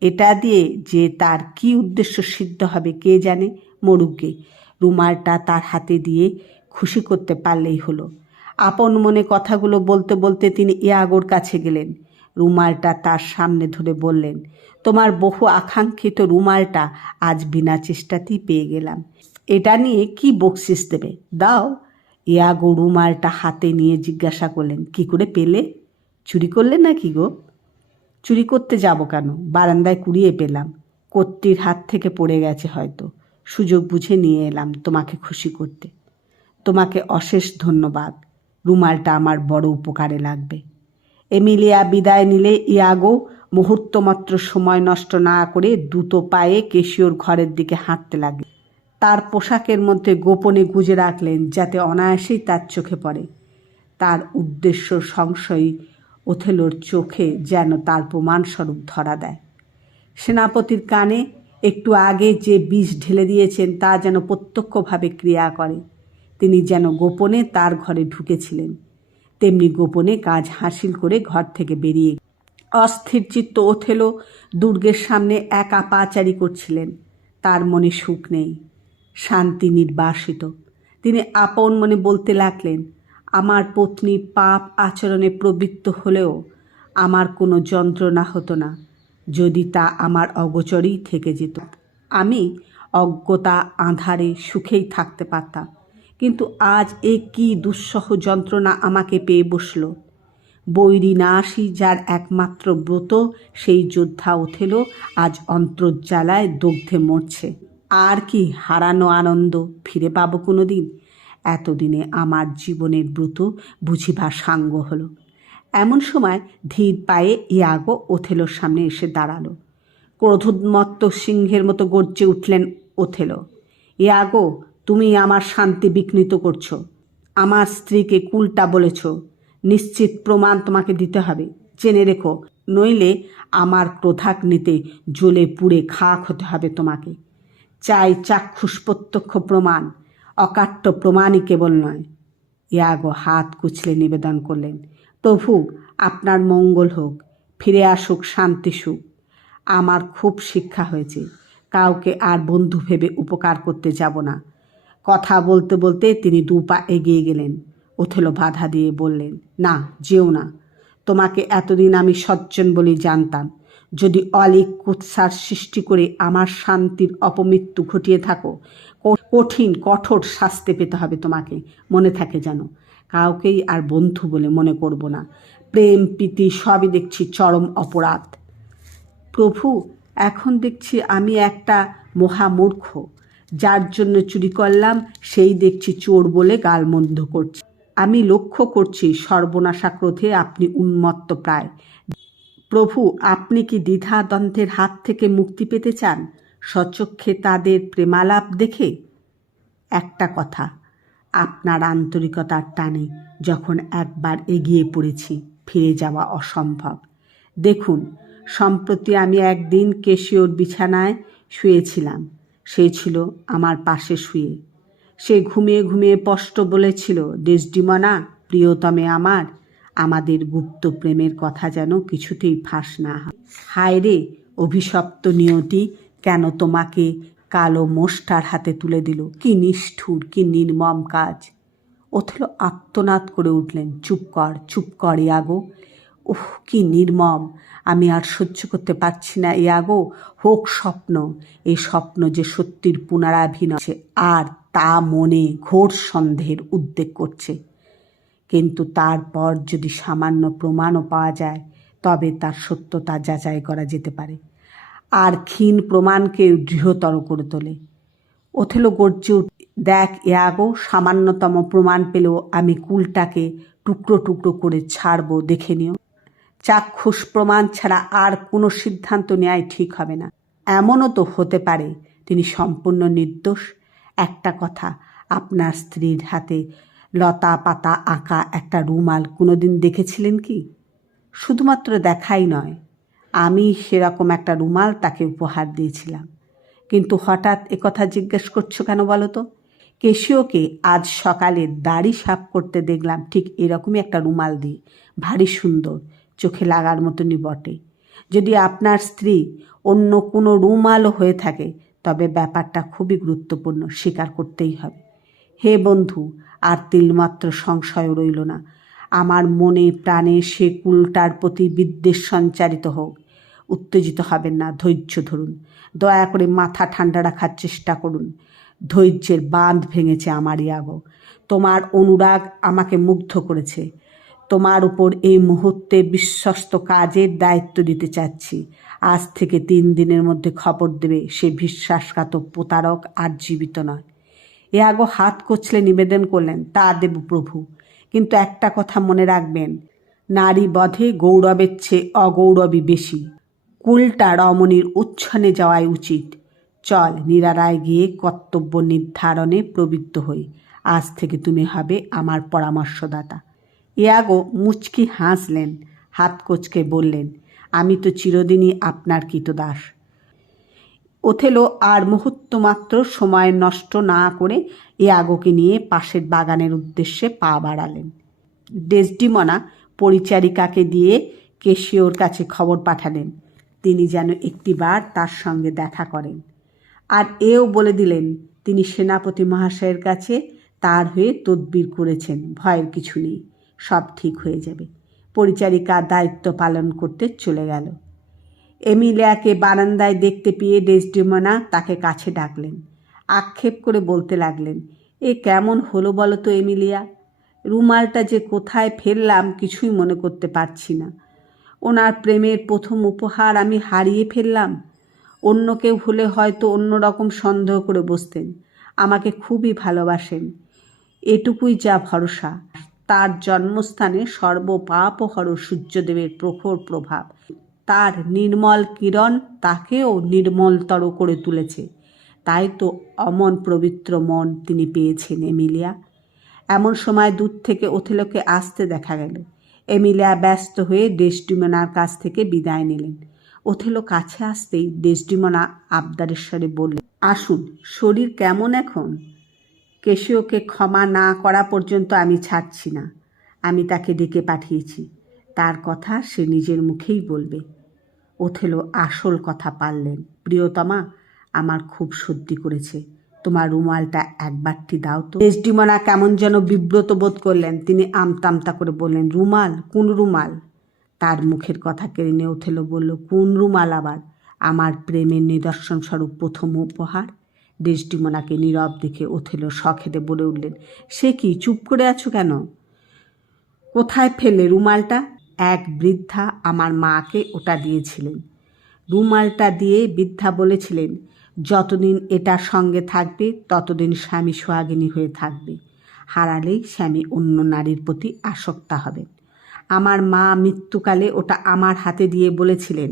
এটা দিয়ে যে তার কি উদ্দেশ্য সিদ্ধ হবে কে জানে, মরুকগে। রুমালটা তার হাতে দিয়ে খুশি করতে পারলেই হলো। আপন মনে কথাগুলো বলতে বলতে তিনি ইয়াগোর কাছে গেলেন। রুমালটা তার সামনে ধরে বললেন, তোমার বহু আকাঙ্ক্ষিত রুমালটা আজ বিনা চেষ্টাতেই পেয়ে গেলাম। এটা নিয়ে কি বকশিস দেবে, দাও। ইয়াগো রুমালটা হাতে নিয়ে জিজ্ঞাসা করলেন, কি করে পেলে? চুরি করলে নাকি গো? চুরি করতে যাব কেন, বারান্দায় কুড়িয়ে পেলাম। কর্ত্রীর হাত থেকে পড়ে গেছে হয়তো, সুযোগ বুঝে নিয়ে এলাম তোমাকে খুশি করতে। তোমাকে অশেষ ধন্যবাদ, রুমালটা আমার বড় উপকারে লাগবে। এমিলিয়া বিদায় নিলে ইয়াগো মুহূর্তমাত্র সময় নষ্ট না করে দ্রুত পায়ে কেশিওর ঘরের দিকে হাঁটতে লাগলেন। তার পোশাকের মধ্যে গোপনে গুজে রাখলেন যাতে অনায়াসেই তার চোখে পড়ে। তার উদ্দেশ্য সংশয়ী ওথেলোর চোখে যেন তার প্রমাণস্বরূপ ধরা দেয়। সেনাপতির কানে একটু আগে যে বিষ ঢেলে দিয়েছেন তা যেন প্রত্যক্ষভাবে ক্রিয়া করে। তিনি যেন গোপনে তার ঘরে ঢুকেছিলেন, তেমনি গোপনে কাজ হাসিল করে ঘর থেকে বেরিয়ে অস্থির চিত্ত ওথেলো দুর্গের সামনে একা পাচারি করছিলেন। তার মনে সুখ নেই, শান্তি নির্বাসিত। তিনি আপন মনে বলতে লাগলেন, আমার পত্নী পাপ আচরণে প্রবৃত্ত হলেও আমার কোনো যন্ত্রণা হতো না যদি তা আমার অগোচরেই থেকে যেত। আমি অজ্ঞতা আঁধারে সুখেই থাকতে পারতাম, কিন্তু আজ এ কি দুঃসহ যন্ত্রণা আমাকে পেয়ে বসল। বৈরী নাশী যার একমাত্র ব্রত, সেই যোদ্ধা ওথেলো আজ অন্তর্জ্বালায় দগ্ধে মরছে। আর কি হারানো আনন্দ ফিরে পাবো কোনো দিন? এতদিনে আমার জীবনের ব্রত বুঝিবার সাঙ্গ হলো। এমন সময় ধীর পায়ে ইয়াগো ওথেলোর সামনে এসে দাঁড়ালো। ক্রোধোন্মত্ত সিংহের মতো গর্জে উঠলেন ওথেলো। ইয়াগো, তুমি আমার শান্তি বিঘ্নিত করছো। আমার স্ত্রীকে কুলটা বলেছ। নিশ্চিত প্রমাণ তোমাকে দিতে হবে, জেনে রেখো, নইলে আমার ক্রোধাগ্নিতে জ্বলে পুড়ে খাক হতে হবে তোমাকে। চাই চাক্ষুষ প্রত্যক্ষ প্রমাণ, অকাট্য প্রমাণই কেবল নয়। ইয়াগো হাত কুচলে নিবেদন করলেন, প্রভু, আপনার মঙ্গল হোক, ফিরে আসুক শান্তি সুখ। আমার খুব শিক্ষা হয়েছে, কাউকে আর বন্ধু ভেবে উপকার করতে যাব না। কথা বলতে বলতে তিনি 2 পা এগিয়ে গেলেন। ওথেলো বাধা দিয়ে বললেন, না, যেও না। তোমাকে এতদিন আমি সজ্জন বলেই জানতাম। যদি অলিক কুৎসার সৃষ্টি করে আমার শান্তির অপমৃত্যু ঘটিয়ে থাকো, কঠিন কঠোর শাস্তি পেতে হবে তোমাকে। মনে থাকে যেন, কাউকেই আর বন্ধু বলে মনে করব না। প্রেম প্রীতি সবই দেখছি চরম অপরাধ। প্রভু, এখন দেখছি আমি একটা মহামূর্খ। যার জন্য চুরি করলাম সেই দেখছি চোর বলে গালমন্দ করছে। আমি লক্ষ্য করছি সর্বনাশা ক্রোধে আপনি উন্মত্ত প্রায়। প্রভু, আপনি কি দ্বিধাদ্বন্দ্বের হাত থেকে মুক্তি পেতে চান স্বচক্ষে তাদের প্রেমালাপ দেখে? একটা কথা, আপনার আন্তরিকতার টানে যখন একবার এগিয়ে পড়েছি, ফিরে যাওয়া অসম্ভব। দেখুন, সম্প্রতি আমি একদিন কেশিওর বিছানায় শুয়েছিলাম। সে ছিল আমার পাশে শুয়ে। সে ঘুমিয়ে ঘুমিয়ে স্পষ্ট বলেছিল, ডেসডিমোনা, প্রিয়তমে আমার, আমাদের গুপ্ত প্রেমের কথা যেন কিছুতেই ফাঁস না হয়। হায় রে অভিশপ্ত নিয়তি, কেন তোমাকে কালো মোষ্টার হাতে তুলে দিল? কি নিষ্ঠুর, কি নির্মম কাজ! ওথেলো আর্তনাদ করে উঠলেন, চুপ কর, চুপ কর ইয়াগো। উহ, কি নির্মম! আমি আর সহ্য করতে পারছি না ইয়াগো। হোক স্বপ্ন, এই স্বপ্ন যে সত্যির পুনরাভিনয়, আর তা মনে ঘোর সন্দেহের উদ্বেগ করছে। কিন্তু তারপর যদি সামান্য প্রমাণও পাওয়া যায়, তবে তার সত্যতা যাচাই করা যেতে পারে, আর ক্ষীণ প্রমাণকে দৃঢ়তর করে তোলে। ওথেলো গর্জে উঠ, দেখ ইয়াগো, সামান্যতম প্রমাণ পেলেও আমি কুলটাকে টুকরো টুকরো করে ছাড়ব, দেখে নিও। চাক্ষুষ প্রমাণ ছাড়া আর কোনো সিদ্ধান্ত নেওয়াই ঠিক হবে না। এমনও তো হতে পারে তিনি সম্পূর্ণ নির্দোষ। একটা কথা, আপনার স্ত্রীর হাতে লতা পাতা আঁকা একটা রুমাল কোনোদিন দেখেছিলেন কি? শুধুমাত্র দেখাই নয়, আমি সেরকম একটা রুমাল তাকে উপহার দিয়েছিলাম। কিন্তু হঠাৎ একথা জিজ্ঞেস করছো কেন বলো তো? কেশিওকে আজ সকালে দাড়ি সাফ করতে দেখলাম ঠিক এরকমই একটা রুমাল দিয়ে, ভারী সুন্দর, চোখে লাগার মতনই বটে। যদি আপনার স্ত্রী অন্য কোনো রুমালও হয়ে থাকে, তবে ব্যাপারটা খুবই গুরুত্বপূর্ণ, স্বীকার করতেই হবে। হে বন্ধু, আর তিলমাত্র সংশয় রইল না। আমার মনে প্রাণে সে কুলটার প্রতি বিদ্বেষ সঞ্চারিত হোক। উত্তেজিত হবেন না, ধৈর্য ধরুন, দয়া করে মাথা ঠান্ডা রাখার চেষ্টা করুন। ধৈর্যের বাঁধ ভেঙেছে আমার ইয়াগো। তোমার অনুরাগ আমাকে মুগ্ধ করেছে। তোমার উপর এই মুহূর্তে বিশ্বস্ত কাজের দায়িত্ব দিতে চাচ্ছি। আজ থেকে 3 দিনের মধ্যে খবর দেবে সে বিশ্বাসঘাতক প্রতারক আর জীবিত নয়। ইয়াগো হাত কচলে নিবেদন করলেন, তা দেব প্রভু, কিন্তু একটা কথা মনে রাখবেন, নারী বধে গৌরবের চেয়ে অগৌরবই বেশি। কুলটা রমণীর উচ্ছনে যাওয়াই উচিত। চল নিরারায় গিয়ে কর্তব্য নির্ধারণে প্রবৃত্ত হই। আজ থেকে তুমি হবে আমার পরামর্শদাতা। ইয়াগো মুচকি হাসলেন, হাত কোচকে বললেন, আমি তো চিরদিনই আপনার কৃতদাস। ওথেলো আর মুহূর্ত মাত্র সময় নষ্ট না করে ইয়াগোকে নিয়ে পাশের বাগানের উদ্দেশ্যে পা বাড়ালেন। ডেসডিমোনা পরিচারিকাকে দিয়ে কেশিওর কাছে খবর পাঠালেন তিনি যেন একটিবার তার সঙ্গে দেখা করেন, আর এও বলে দিলেন তিনি সেনাপতি মহাশয়ের কাছে তার হয়ে তদবির করেছেন, ভয়ের কিছু নেই, সব ঠিক হয়ে যাবে। পরিচারিকা দায়িত্ব পালন করতে চলে গেল। এমিলিয়াকে বারান্দায় দেখতে পেয়ে ডেসডিমোনা তাকে কাছে ডাকলেন। আক্ষেপ করে বলতে লাগলেন, এ কেমন হলো বলো তো এমিলিয়া? রুমালটা যে কোথায় ফেললাম কিছুই মনে করতে পারছি না। ওনার প্রেমের প্রথম উপহার আমি হারিয়ে ফেললাম। অন্য কেউ হলে হয়তো অন্য রকম সন্দেহ করে বসতেন। আমাকে খুবই ভালোবাসেন, এটুকুই যা ভরসা। তার জন্মস্থানে সর্বপাপহর সূর্যদেবের প্রখর প্রভাব, তার নির্মল কিরণ তাকেও নির্মলতর করে তুলেছে। তাই তো অমন পবিত্র মন তিনি পেয়েছেন এমিলিয়া। এমন সময় দূর থেকে ওথেলোকে আসতে দেখা গেল। এমিলিয়া ব্যস্ত হয়ে ডেসডিমোনার কাছ থেকে বিদায় নিলেন। ওথেলো কাছে আসতেই ডেসডিমোনা আবদারের স্বরে বললেন, আসুন, শরীর কেমন এখন? কেশিওকে ক্ষমা না করা পর্যন্ত আমি ছাড়ছি না। আমি তাকে ডেকে পাঠিয়েছি, তার কথা সে নিজের মুখেই বলবে। ওথেলো আসল কথা পারলেন। প্রিয়তমা, আমার খুব সর্দি করেছে, তোমার রুমালটা একবারটি দাও তো। ডেসডিমোনা কেমন যেন বিব্রত বোধ করলেন। তিনি আমতা করে বললেন, রুমাল? কোন রুমাল? তার মুখের কথা কেড়ে নিয়ে ওথেলো বলল, কোন রুমাল আবার? আমার প্রেমের নিদর্শন স্বরূপ প্রথম উপহার। ডেসডিমোনাকে নীরব দেখে ওথেলো সখেদে বলে উঠলেন, সে কি, চুপ করে আছো কেন? কোথায় ফেলে রুমালটা? এক বৃদ্ধা আমার মাকে ওটা দিয়েছিলেন। রুমালটা দিয়ে বৃদ্ধা বলেছিলেন, যতদিন এটার সঙ্গে থাকবে ততদিন স্বামী সোহাগিনী হয়ে থাকবে, হারালেই স্বামী অন্য নারীর প্রতি আসক্তা হবেন। আমার মা মৃত্যুকালে ওটা আমার হাতে দিয়ে বলেছিলেন,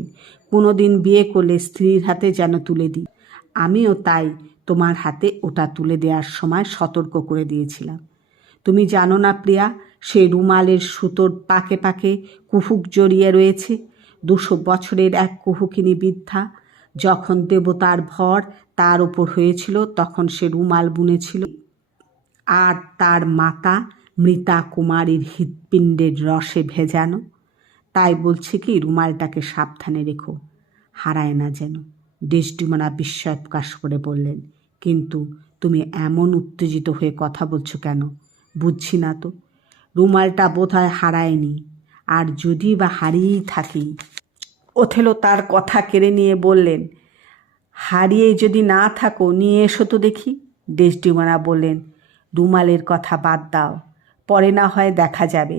কোনো দিন বিয়ে করলে স্ত্রীর হাতে যেন তুলে দিই। আমিও তাই তোমার হাতে ওটা তুলে দেওয়ার সময় সতর্ক করে দিয়েছিলাম। তুমি জানো না প্রিয়া, সেই রুমালের সুতোর পাকে পাকে কুহুক জড়িয়ে রয়েছে। 200 বছরের এক কুহুকিনী বৃদ্ধা, যখন দেবতার ভর তার ওপর হয়েছিল তখন সে রুমাল বুনেছিল, আর তার মাতা মৃতা কুমারীর হৃৎপিণ্ডের রসে ভেজানো। তাই বলছি কি, রুমালটাকে সাবধানে রেখো, হারায় না যেন। ডেসডিমোনা বিস্ময় প্রকাশ করে বললেন, কিন্তু তুমি এমন উত্তেজিত হয়ে কথা বলছো কেন? বুঝছি না তো। রুমালটা বোধহয় হারায়নি, আর যদি বা হারিয়েই থাকি। ওথেলো তার কথা কেড়ে নিয়ে বললেন, হারিয়ে যদি না থাকো নিয়ে এসো তো দেখি। ডেসডিমোনা বললেন, রুমালের কথা বাদ দাও, পরে না হয় দেখা যাবে,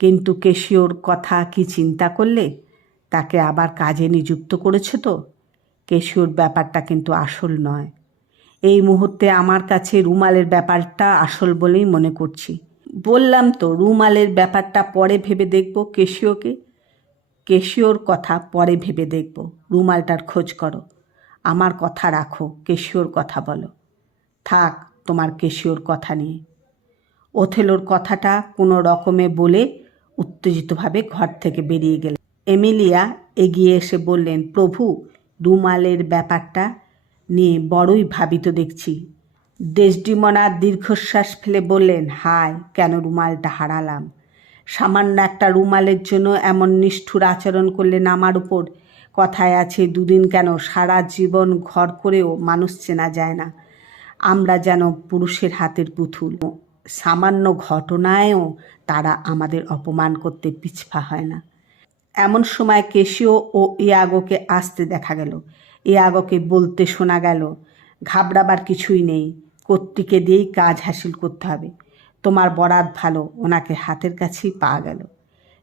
কিন্তু কেশিওর কথা কি চিন্তা করলে? তাকে আবার কাজে নিযুক্ত করেছে তো? কেশিওর ব্যাপারটা কিন্তু আসল নয়। এই মুহূর্তে আমার কাছে রুমালের ব্যাপারটা আসল বলেই মনে করছি। বললাম তো, রুমালের ব্যাপারটা পরে ভেবে দেখব। কেশিওর কথা পরে ভেবে দেখব। রুমালটার খোঁজ করো, আমার কথা রাখো, কেশিওর কথা বলো। থাক তোমার কেশিওর কথা নিয়ে। ওথেলোর কথাটা কোনো রকমে বলে উত্তেজিতভাবে ঘর থেকে বেরিয়ে গেলেন। এমিলিয়া এগিয়ে এসে বললেন, প্রভু, রুমালের ব্যাপারটা নিয়ে বড়ই ভাবিত দেখছি। ডেসডিমোনা দীর্ঘশ্বাস ফেলে বললেন, হায়, কেন রুমালটা হারালাম? সামান্য একটা রুমালের জন্য এমন নিষ্ঠুর আচরণ করলেন আমার উপর। কথায় আছে, দুদিন কেন, সারা জীবন ঘর করেও মানুষ চেনা যায় না। আমরা যেন পুরুষের হাতের পুতুল। সামান্য ঘটনায়ও তারা আমাদের অপমান করতে পিছপা হয় না। এমন সময় কেশিও ও ইয়াগোকে আসতে দেখা গেল। ইয়াগোকে বলতে শোনা গেল, ঘাবড়াবার কিছুই নেই, কর্তৃকে দিয়েই কাজ হাসিল করতে হবে। তোমার বরাত ভালো, ওনাকে হাতের কাছেই পাওয়া গেল।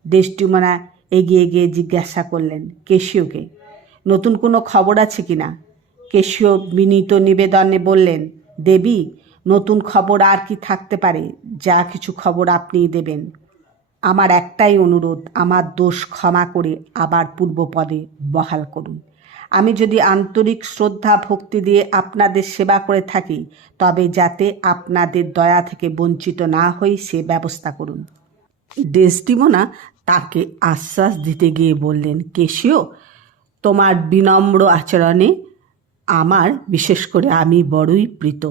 ডেসডিমোনা এগিয়ে গিয়ে জিজ্ঞাসা করলেন, কেশিওকে, নতুন কোনো খবর আছে কিনা? কেশিও বিনীত নিবেদনে বললেন, দেবী, নতুন খবর আর কি থাকতে পারে? যা কিছু খবর আপনিই দেবেন। আমার একটাই অনুরোধ, আমার দোষ ক্ষমা করে আবার পূর্বপদে বহাল করুন। আমি যদি আন্তরিক শ্রদ্ধা ভক্তি দিয়ে আপনাদের সেবা করে থাকি, তবে যাতে আপনাদের দয়া থেকে বঞ্চিত না হই সে ব্যবস্থা করুন। ডেসডিমোনা তাকে আশ্বাস দিতে গিয়ে বললেন, কেশিও, তোমার বিনম্র আচরণে আমার, বিশেষ করে আমি বড়ই প্রীত,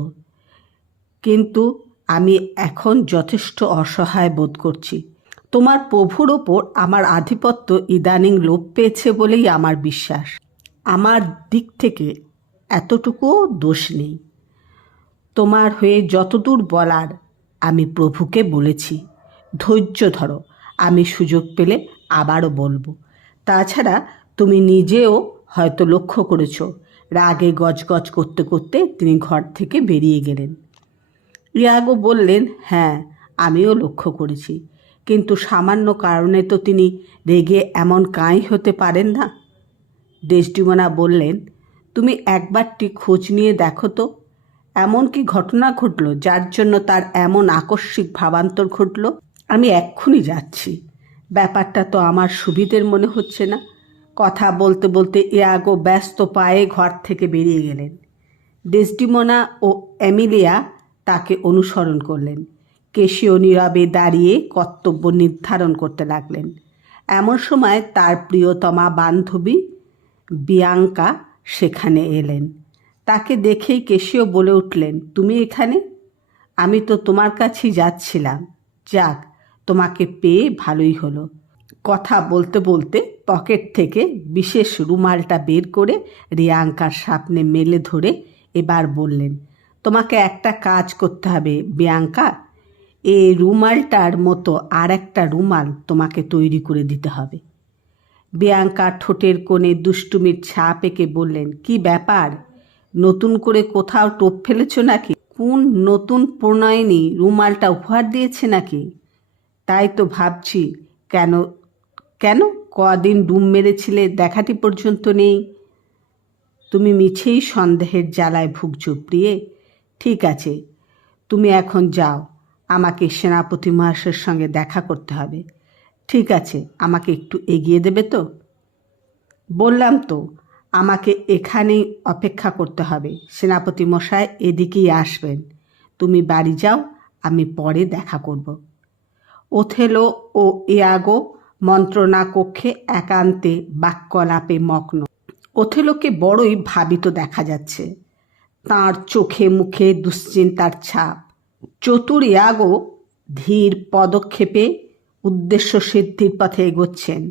কিন্তু আমি এখন যথেষ্ট অসহায় বোধ করছি। তোমার প্রভুর ওপর আমার আধিপত্য ইদানিং লোপ পেয়েছে বলেই আমার বিশ্বাস। আমার দিক থেকে এতটুকুও দোষ নেই। তোমার হয়ে যতদূর বলার আমি প্রভুকে বলেছি। ধৈর্য ধরো, আমি সুযোগ পেলে আবারও বলবো। তাছাড়া তুমি নিজেও হয়তো লক্ষ্য করেছ, রাগে গজগজ করতে করতে তিনি ঘর থেকে বেরিয়ে গেলেন। ইয়াগো বললেন, হ্যাঁ, আমিও লক্ষ্য করেছি, কিন্তু সামান্য কারণে তো তিনি রেগে এমন কাঁই হতে পারেন না। ডেসডিমোনা বললেন, তুমি একবারটি খোঁজ নিয়ে দেখো তো, এমন কি ঘটনা ঘটল যার জন্য তার এমন আকস্মিক ভাবান্তর ঘটল? আমি এক্ষুনি যাচ্ছি। ব্যাপারটা তো আমার সুবিধের মনে হচ্ছে না। কথা বলতে বলতে ইয়াগো ব্যস্ত পায়ে ঘর থেকে বেরিয়ে গেলেন। ডেসডিমোনা ও এমিলিয়া তাকে অনুসরণ করলেন। কেশিও নীরবে দাঁড়িয়ে কর্তব্য নির্ধারণ করতে লাগলেন। এমন সময় তার প্রিয়তমা বান্ধবী বিয়াঙ্কা সেখানে এলেন। তাকে দেখেই কেশিও বলে উঠলেন, তুমি এখানে? আমি তো তোমার কাছেই যাচ্ছিলাম। যাক, তোমাকে পেয়ে ভালোই হলো। কথা বলতে বলতে পকেট থেকে বিশেষ রুমালটা বের করে রিয়াঙ্কার সামনে মেলে ধরে এবার বললেন, তোমাকে একটা কাজ করতে হবে বিয়াঙ্কা। এই রুমালটার মতো আর একটা রুমাল তোমাকে তৈরি করে দিতে হবে। বিয়াঙ্কা ঠোঁটের কোণে দুষ্টুমির ছাপ এঁকে বললেন, কি ব্যাপার, নতুন করে কোথাও টোপ ফেলেছ নাকি? কোন নতুন প্রণয়িনী রুমালটা উপহার দিয়েছে নাকি? তাই তো ভাবছি। কেন কেন কদিন ডুব মেরেছিলে দেখাটি পর্যন্ত নেই। তুমি মিছেই সন্দেহের জ্বালায় ভুগছ প্রিয়ে। ঠিক আছে, তুমি এখন যাও। আমাকে সেনাপতি মহাশয়ের সঙ্গে দেখা করতে হবে। ঠিক আছে, আমাকে একটু এগিয়ে দেবে তো? বললাম তো, আমাকে এখানেই অপেক্ষা করতে হবে। সেনাপতি মশাই এদিকেই আসবেন। তুমি বাড়ি যাও, আমি পরে দেখা করব। ওথেলো ও ইয়াগো মন্ত্রণা কক্ষে একান্তে বাক্যলাপে মগ্ন। ওথেলোকে বড়ই ভাবিত দেখা যাচ্ছে। তাঁর চোখে মুখে দুশ্চিন্তার ছাপ। চতুর ইয়াগো ধীর পদক্ষেপে উদ্দেশ্য সিদ্ধির পথে এগোচ্ছেন।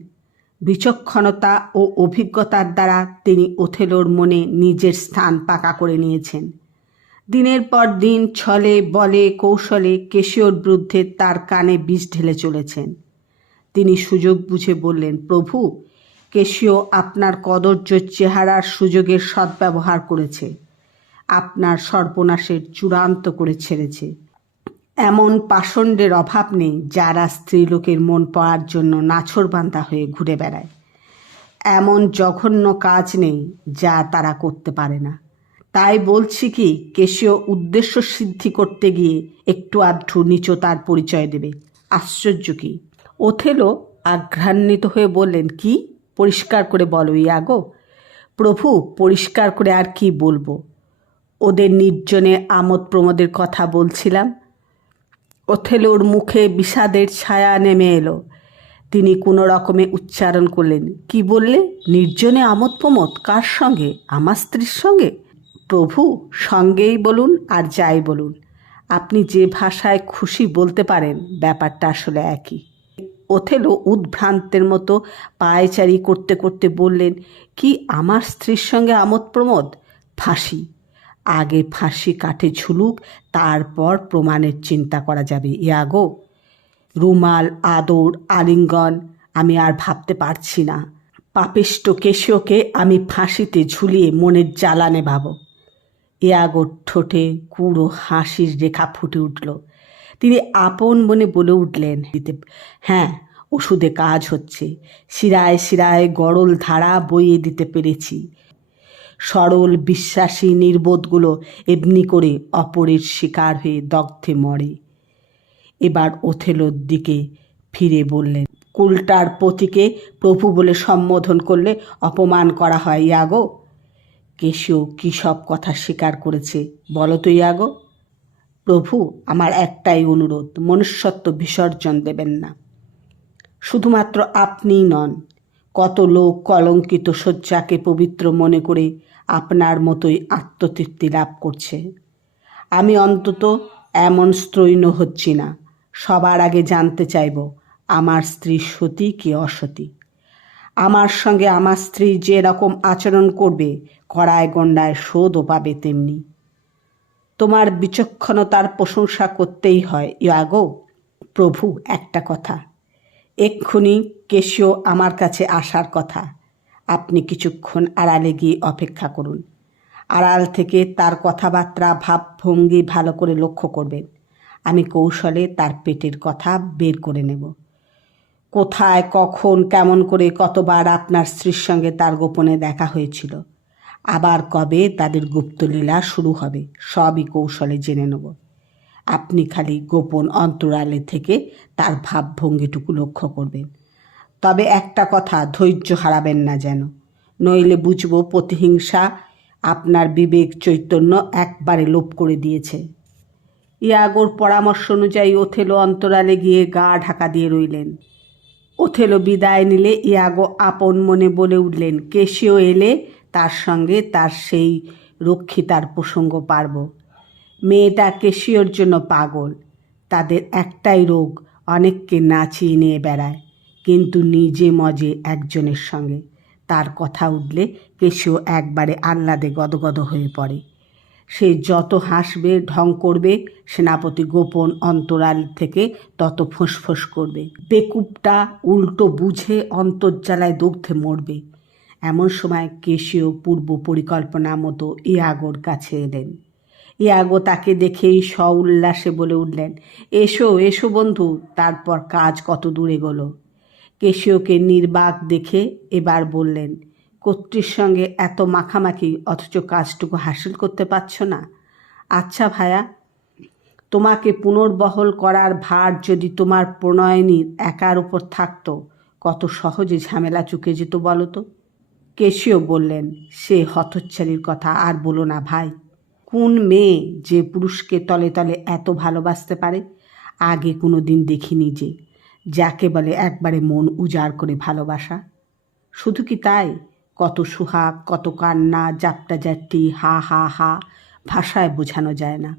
বিচক্ষণতা ও অভিজ্ঞতার দ্বারা তিনি ওথেলোর মনে নিজের স্থান পাকা করে নিয়েছেন। দিনের পর দিন ছলে বলে কৌশলে কেশিওর বিরুদ্ধে তার কানে বিষ ঢেলে চলেছেন। তিনি সুযোগ বুঝে বললেন, প্রভু, কেশিও আপনার কদর্য চেহারার সুযোগের সদ্ব্যবহার করেছে, আপনার সর্বনাশের চূড়ান্ত করে ছেড়েছে। এমন পাষণ্ডের অভাব নেই যারা স্ত্রীলোকের মন পাওয়ার জন্য নাছোড়বান্দা হয়ে ঘুরে বেড়ায়। এমন জঘন্য কাজ নেই যা তারা করতে পারে না। তাই বলছি কি, কেশিও উদ্দেশ্য সিদ্ধি করতে গিয়ে একটু আধটু নীচতার পরিচয় দেবে। আশ্চর্য কি? ওথেলো আঘ্রান্বিত হয়ে বললেন, কি? পরিষ্কার করে বলো ইয়াগো। প্রভু, পরিষ্কার করে আর কি বলবো? ওদের নির্জনে আমোদ প্রমোদের কথা বলছিলাম। ওথেলোর মুখে বিষাদের ছায়া নেমে এলো। তিনি কোনো রকমে উচ্চারণ করলেন, কি বললে? নির্জনে আমোদ প্রমোদ? কার সঙ্গে? আমার স্ত্রীর সঙ্গে? প্রভু, সঙ্গেই বলুন আর যাই বলুন, আপনি যে ভাষায় খুশি বলতে পারেন, ব্যাপারটা আসলে একই। ওথেলো উদ্ভ্রান্তের মতো পায়চারি করতে করতে বললেন, কি আমার স্ত্রীর সঙ্গে আমোদ প্রমোদ? ফাঁসি। আগে ফাঁসি কাঠে ঝুলুক, তারপর প্রমাণের চিন্তা করা যাবে ইয়াগো। রুমাল, আদর, আলিঙ্গন আমি আর ভাবতে পারছি না। পাপিষ্ট কেশিওকে আমি ফাঁসিতে ঝুলিয়ে মনের জ্বালা নেভাবো। ইয়াগোর ঠোঁটে কুড়ো হাসির রেখা ফুটে উঠল। তিনি আপন মনে বলে উঠলেন, হ্যাঁ, ওষুধে কাজ হচ্ছে। শিরায় শিরায় গরল ধারা বইয়ে দিতে পেরেছি। সরল বিশ্বাসী নির্বোধগুলো এমনি করে অপরের শিকার হয়ে দগ্ধে মরে। এবার ওথেলোর দিকে ফিরে বললেন, কুলটার পতিকে প্রভু বলে সম্বোধন করলে অপমান করা হয় ইয়াগো। কেশিও কী সব কথা স্বীকার করেছে বলো তো ইয়াগো। প্রভু, আমার একটাই অনুরোধ, মনুষ্যত্ব বিসর্জন দেবেন না। শুধুমাত্র আপনিই নন, কত লোক কলঙ্কিত শয্যাকে পবিত্র মনে করে আপনার মতোই আত্মতৃপ্তি লাভ করছে। আমি অন্তত এমন স্ত্রৈণ হচ্ছি না। সবার আগে জানতে চাইব, আমার স্ত্রী সতী কি অসতী। আমার সঙ্গে আমার স্ত্রী যে রকম আচরণ করবে, কড়ায় গণ্ডায় শোধও পাবে তেমনি। তোমার বিচক্ষণতার প্রশংসা করতেই হয় ইয়াগো। প্রভু, একটা কথা, এক্ষুনি কেশিও আমার কাছে আসার কথা। আপনি কিছুক্ষণ আড়ালে গিয়ে অপেক্ষা করুন। আড়াল থেকে তার কথাবার্তা ভাবভঙ্গি ভালো করে লক্ষ্য করবেন। আমি কৌশলে তার পেটের কথা বের করে নেব। কোথায়, কখন, কেমন করে, কতবার আপনার স্ত্রীর সঙ্গে তার গোপনে দেখা হয়েছিল, আবার কবে তাদের গুপ্তলীলা শুরু হবে, সবই কৌশলে জেনে নেব। আপনি খালি গোপন অন্তরালে থেকে তার ভাবভঙ্গিটুকু লক্ষ্য করবেন। তবে একটা কথা, ধৈর্য হারাবেন না যেন, নইলে বুঝব প্রতিহিংসা আপনার বিবেক চৈতন্য একবারে লোপ করে দিয়েছে। ইয়াগোর পরামর্শ অনুযায়ী ওথেলো অন্তরালে গিয়ে গা ঢাকা দিয়ে রইলেন। ওথেলো বিদায় নিলে ইয়াগো আপন মনে বলে উঠলেন, কেশিও এলে তার সঙ্গে তার সেই রক্ষিতার প্রসঙ্গ পারব। মেয়েটা কেশিওর জন্য পাগল। তাদের একটাই রোগ, অনেককে নাচিয়ে নিয়ে বেড়ায়, কিন্তু নিজে মজে একজনের সঙ্গে। তার কথা উঠলে কেশিও একবারে আহ্লাদে গদগদ হয়ে পড়ে। সে যত হাসবে, ঢং করবে, সেনাপতি গোপন অন্তরাল থেকে তত ফোঁসফোঁস করবে। বেকুবটা উল্টো বুঝে অন্তর্জ্বালায় দগ্ধে মরবে। এমন সময় কেশিও পূর্ব পরিকল্পনা মতো ইয়াগোর কাছে এলেন। ইয়াগো তাকে দেখেই সউল্লাসে বলে উঠলেন, এসো এসো বন্ধু। তারপর কাজ কত দূরে গেল। কেশিওকে নির্বাক দেখে এবার বললেন, কর্ত্রীর সঙ্গে এত মাখামাখি, অথচ কাজটুকু হাসিল করতে পারছ না। আচ্ছা ভায়া, তোমাকে পুনর্বহল করার ভার যদি তোমার প্রণয়নীর একার উপর থাকতো, কত সহজে ঝামেলা চুকে যেত বলো তো। কেশিও বললেন, সে হতচ্ছাড়ির কথা আর বলো না ভাই। কোন মেয়ে যে পুরুষকে তলে তলে এত ভালোবাসতে পারে? আগে কোনো দিন দেখিনি, যে যাকে বলে একবারে মন উজাড় করে ভালোবাসা। শুধু কি তাই, কত সুহাগ, কত কান্না, জাপটাজাপটি, হা হা হা, ভাষায় বোঝানো যায় না।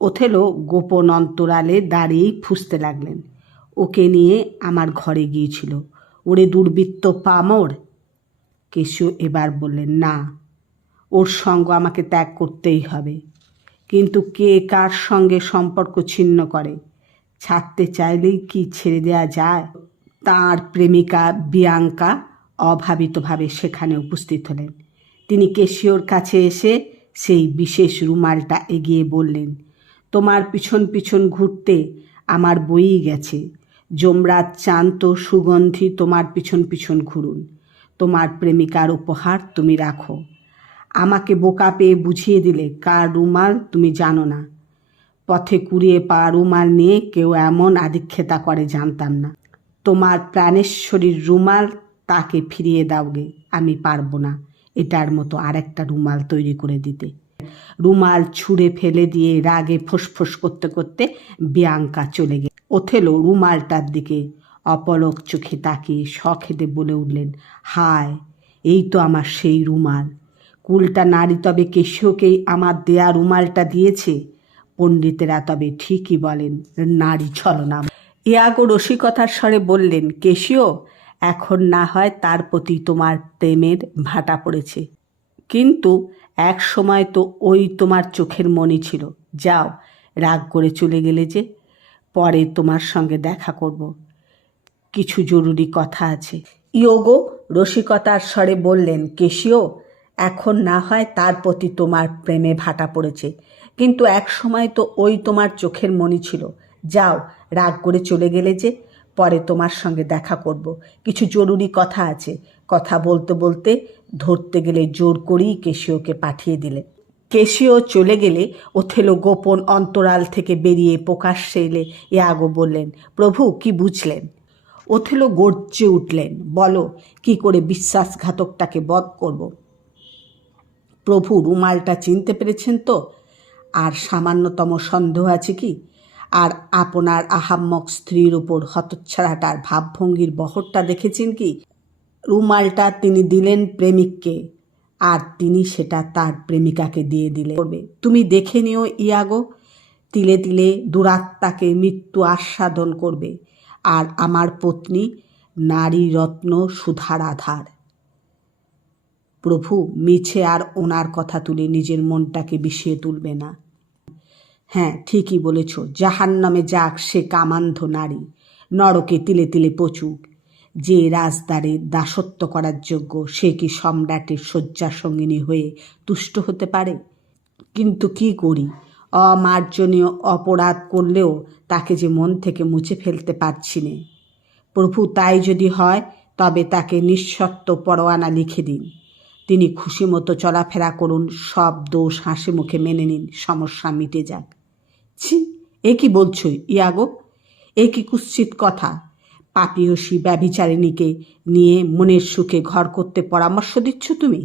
ওথেলো গোপন অন্তরালে দাঁড়িয়েই ফুঁসতে লাগলেন, ওকে নিয়ে আমার ঘরে গিয়েছিল, ওরে দুর্বৃত্ত পামর। কেশিও এবার বললেন, না, ওর সঙ্গ আমাকে ত্যাগ করতেই হবে। কিন্তু কে কার সঙ্গে সম্পর্ক ছিন্ন করে, ছাড়তে চাইলেই কি ছেড়ে দেয়া যায়? তাঁর প্রেমিকা বিয়াঙ্কা অভাবিতভাবে সেখানে উপস্থিত হলেন। তিনি কেশিওর কাছে এসে সেই বিশেষ রুমালটা এগিয়ে বললেন, তোমার পিছন পিছন ঘুরতে আমার বইই গেছে। যমরাজ চান তো সুগন্ধি তোমার পিছন পিছন ঘুরুন। তোমার প্রেমিকার উপহার তুমি রাখো। আমাকে বোকা পেয়ে বুঝিয়ে দিলে কার রুমাল তুমি জানো না। পথে কুড়িয়ে পাওয়া রুমাল নিয়ে কেউ এমন আদিক্ষেতা করে জানতাম না। তোমার প্রাণেশ্বরীর রুমাল তাকে ফিরিয়ে দাওগে, আমি পারবো না এটার মতো আরেকটা রুমাল তৈরি করে দিতে। রুমাল ছুঁড়ে ফেলে দিয়ে রাগে ফোঁসফোঁস করতে করতে বিয়াঙ্কা চলে গেল। ওথেলো রুমালটার দিকে অপলক চোখে তাকিয়ে সখেদে বলে উঠলেন, হায়, এই তো আমার সেই রুমাল। কুলটা নারী তবে কেশিওকেই আমার দেয়া রুমালটা দিয়েছে। পণ্ডিতেরা তবে ঠিকই বলেন, নারী ছলনা। ইয়াগো রসিকতার স্বরে বললেন, কেশিও, এখন না হয় তার প্রতি তোমার প্রেমের ভাটা পড়েছে, কিন্তু এক সময় তো ওই তোমার চোখের মণি ছিল। যাও, রাগ করে চলে গেলে যে। পরে তোমার সঙ্গে দেখা করব, কিছু জরুরি কথা আছে। ইয়োগো রসিকতার স্বরে বললেন, কেশিও, এখন না হয় তার প্রতি তোমার প্রেমে ভাটা পড়েছে, কিন্তু এক সময় তো ওই তোমার চোখের মণি ছিল। যাও, রাগ করে চলে গেলে যে। পরে তোমার সঙ্গে দেখা করব, কিছু জরুরি কথা আছে। কথা বলতে বলতে ধরতে গেলে জোর করেই কেশিওকে পাঠিয়ে দিলে। কেশিও চলে গেলে ওথেলো গোপন অন্তরাল থেকে বেরিয়ে প্রকাশ্যে এলে ইয়াগো বললেন, প্রভু, কি বুঝলেন? ওথেলো গর্জে উঠলেন, বলো, কি করে বিশ্বাসঘাতকটাকে বধ করব? প্রভু, রুমালটা চিনতে পেরেছেন তো? আর সামান্যতম সন্দেহ আছে কি? আর আপনার আহাম্মক স্ত্রীর উপর হতচ্ছাড়াটার ভাবভঙ্গির বহরটা দেখেছেন কি? রুমালটা তিনি দিলেন প্রেমিককে, আর তিনি সেটা তার প্রেমিকাকে দিয়ে দিলে। তুমি দেখে নিও ইয়াগো, তিলে তিলে দুরাত্মাকে মৃত্যু আস্বাদন করবে, আর আমার পত্নী নারী রত্ন সুধার আধার। প্রভু, মিছে আর ওনার কথা তুলে নিজের মনটাকে বিষিয়ে তুলবে না। হ্যাঁ, ঠিকই বলেছ, জাহান্নামে যাক সে কামান্ধ নারী, নরকে তিলে তিলে পচুক। যে রাজদারের দাসত্ব করার যোগ্য, সে কি সম্রাটের শয্যা সঙ্গিনী হয়ে তুষ্ট হতে পারে? কিন্তু কি করি, অমার্জনীয় অপরাধ করলেও তাকে যে মন থেকে মুছে ফেলতে পারছি নে। প্রভু, তাই যদি হয় তবে তাকে নিঃশর্ত পরোয়ানা লিখে দিন। তিনি খুশি মতো চলাফেরা করুন, সব দোষ হাসি মুখে মেনে নিন, সমস্যা মিটে যাক। ছি, এ কি বলছো ইয়াগো? এ কি কুৎসিত কথা? পাপিয়সী ব্যভিচারিণীকে নিয়ে মনের সুখে ঘর করতে পরামর্শ দিচ্ছ তুমি?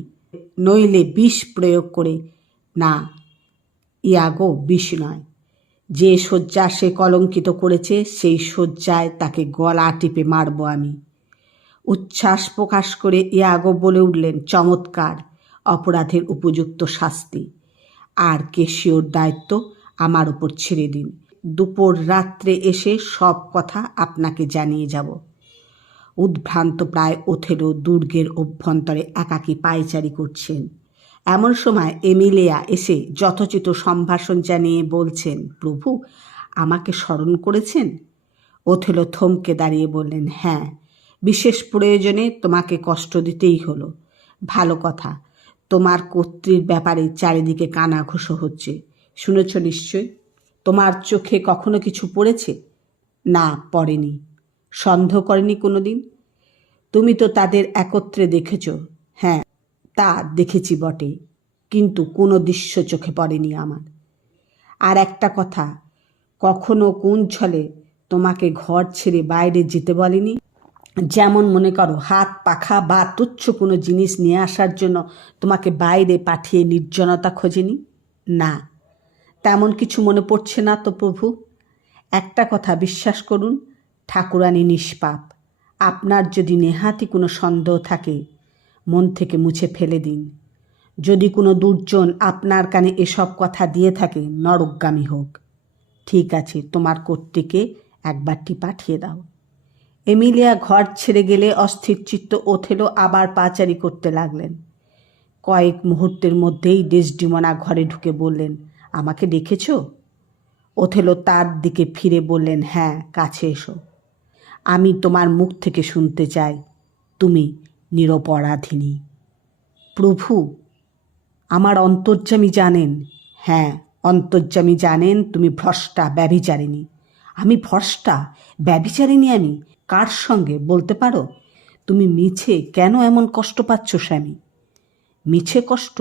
নইলে বিষ প্রয়োগ করে। না ইয়াগো, বিষ নয়। যে শয্যা সে কলঙ্কিত করেছে সেই শয্যায় তাকে গলা টিপে মারব আমি। উচ্ছ্বাস প্রকাশ করে ইয়াগো বলে উঠলেন, চমৎকার, অপরাধের উপযুক্ত শাস্তি। আর কেশিওর দায়িত্ব আমার উপর ছেড়ে দিন। দুপুর রাত্রে এসে সব কথা আপনাকে জানিয়ে যাব। উদ্ভ্রান্ত প্রায় ওথেলো দুর্গের অভ্যন্তরে একাকী পায়চারি করছেন। এমন সময় এমিলিয়া এসে যথোচিত সম্ভাষণ জানিয়ে বলছেন, প্রভু আমাকে স্মরণ করেছেন? ওথেলো থমকে দাঁড়িয়ে বললেন, হ্যাঁ, বিশেষ প্রয়োজনে তোমাকে কষ্ট দিতেই হলো। ভালো কথা, তোমার কর্ত্রীর ব্যাপারে চারিদিকে কানাঘুষো হচ্ছে, শুনেছ নিশ্চয়? তোমার চোখে কখনো কিছু পড়েছে? না, পড়েনি। সন্দেহ করেনি কোনো দিন? তুমি তো তাদের একত্রে দেখেছ। হ্যাঁ, তা দেখেছি বটে, কিন্তু কোনো দৃশ্য চোখে পড়েনি আমার। আর একটা কথা, কখনো কোন ছলে তোমাকে ঘর ছেড়ে বাইরে যেতে বলেনি? যেমন মনে করো হাত পাখা বা তুচ্ছ কোনো জিনিস নিয়ে আসার জন্য তোমাকে বাইরে পাঠিয়ে নির্জনতা খোঁজেনি? না, তেমন কিছু মনে পড়ছে না তো প্রভু। একটা কথা বিশ্বাস করুন, ঠাকুরানী নিষ্পাপ। আপনার যদি নেহাতি কোনো সন্দেহ থাকে মন থেকে মুছে ফেলে দিন। যদি কোনো দুর্জন আপনার কানে এসব কথা দিয়ে থাকে, নরকগামী হোক। ঠিক আছে, তোমার কর্ত্রীকে একবারটি পাঠিয়ে দাও। এমিলিয়া ঘর ছেড়ে গেলে অস্থির চিত্ত ওথেলো আবার পাচারি করতে লাগলেন। কয়েক মুহূর্তের মধ্যেই ডেসডিমোনা ঘরে ঢুকে বললেন, আমাকে ডেকেছ? ওথেলো তার দিকে ফিরে বললেন, হ্যাঁ, কাছে এসো। আমি তোমার মুখ থেকে শুনতে চাই তুমি নিরপরাধিনী। প্রভু, আমার অন্তর্যামী জানেন। হ্যাঁ, অন্তর্যামী জানেন তুমি ভ্রষ্টা, ব্যভিচারিণী। আমি ভ্রষ্টা, ব্যভিচারিণী? আমি কার সঙ্গে বলতে পারো? তুমি মিছে কেন এমন কষ্ট পাচ্ছ স্বামী? মিছে কষ্ট?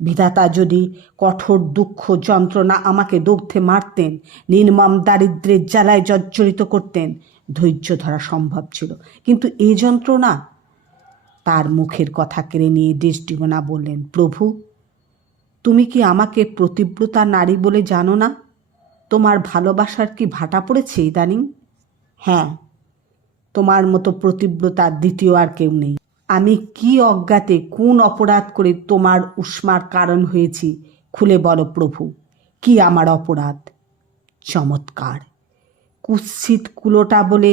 বিধাতা যদি কঠোর দুঃখ যন্ত্রণা আমাকে দগ্ধে মারতেন, নির্মম দারিদ্র্যের জ্বালায় জর্জরিত করতেন, ধৈর্য ধরা সম্ভব ছিল, কিন্তু এই যন্ত্রণা। তার মুখের কথা কেড়ে নিয়ে ডেসডিমোনা বললেন, প্রভু তুমি কি আমাকে প্রতিব্রতা নারী বলে জানো না? তোমার ভালোবাসার কি ভাটা পড়েছে ইদানিং? হ্যাঁ, তোমার মতো প্রতিব্রতা দ্বিতীয় আর কেউ নেই। আমি কি অজ্ঞাতে কোন অপরাধ করে তোমার উষ্মার কারণ হয়েছি খুলে বলো প্রভু, কি আমার অপরাধ? চমৎকার, কুৎসিত কুলোটা বলে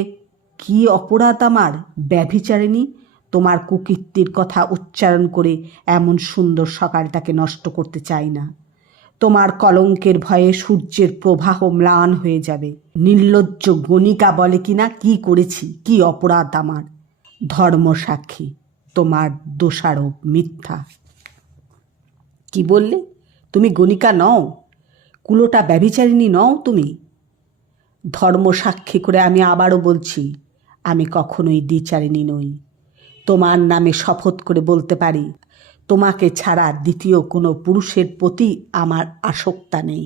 কি অপরাধ আমার? ব্যভিচারিণী, তোমার কুকীর্তির কথা উচ্চারণ করে এমন সুন্দর সকালটাকে নষ্ট করতে চাই না। তোমার কলঙ্কের ভয়ে সূর্যের প্রবাহ ম্লান হয়ে যাবে। নির্লজ্জ গণিকা বলে কিনা কি করেছি, কি অপরাধ আমার? ধর্মসাক্ষী, তোমার দোষারোপ মিথ্যা। কি বললে? তুমি গণিকা নও? কুলোটা ব্যভিচারিণী নও তুমি? ধর্মসাক্ষী করে আমি আবারও বলছি, আমি কখনোই দ্বিচারিণী নই। তোমার নামে শপথ করে বলতে পারি, তোমাকে ছাড়া দ্বিতীয় কোনো পুরুষের প্রতি আমার আসক্তা নেই।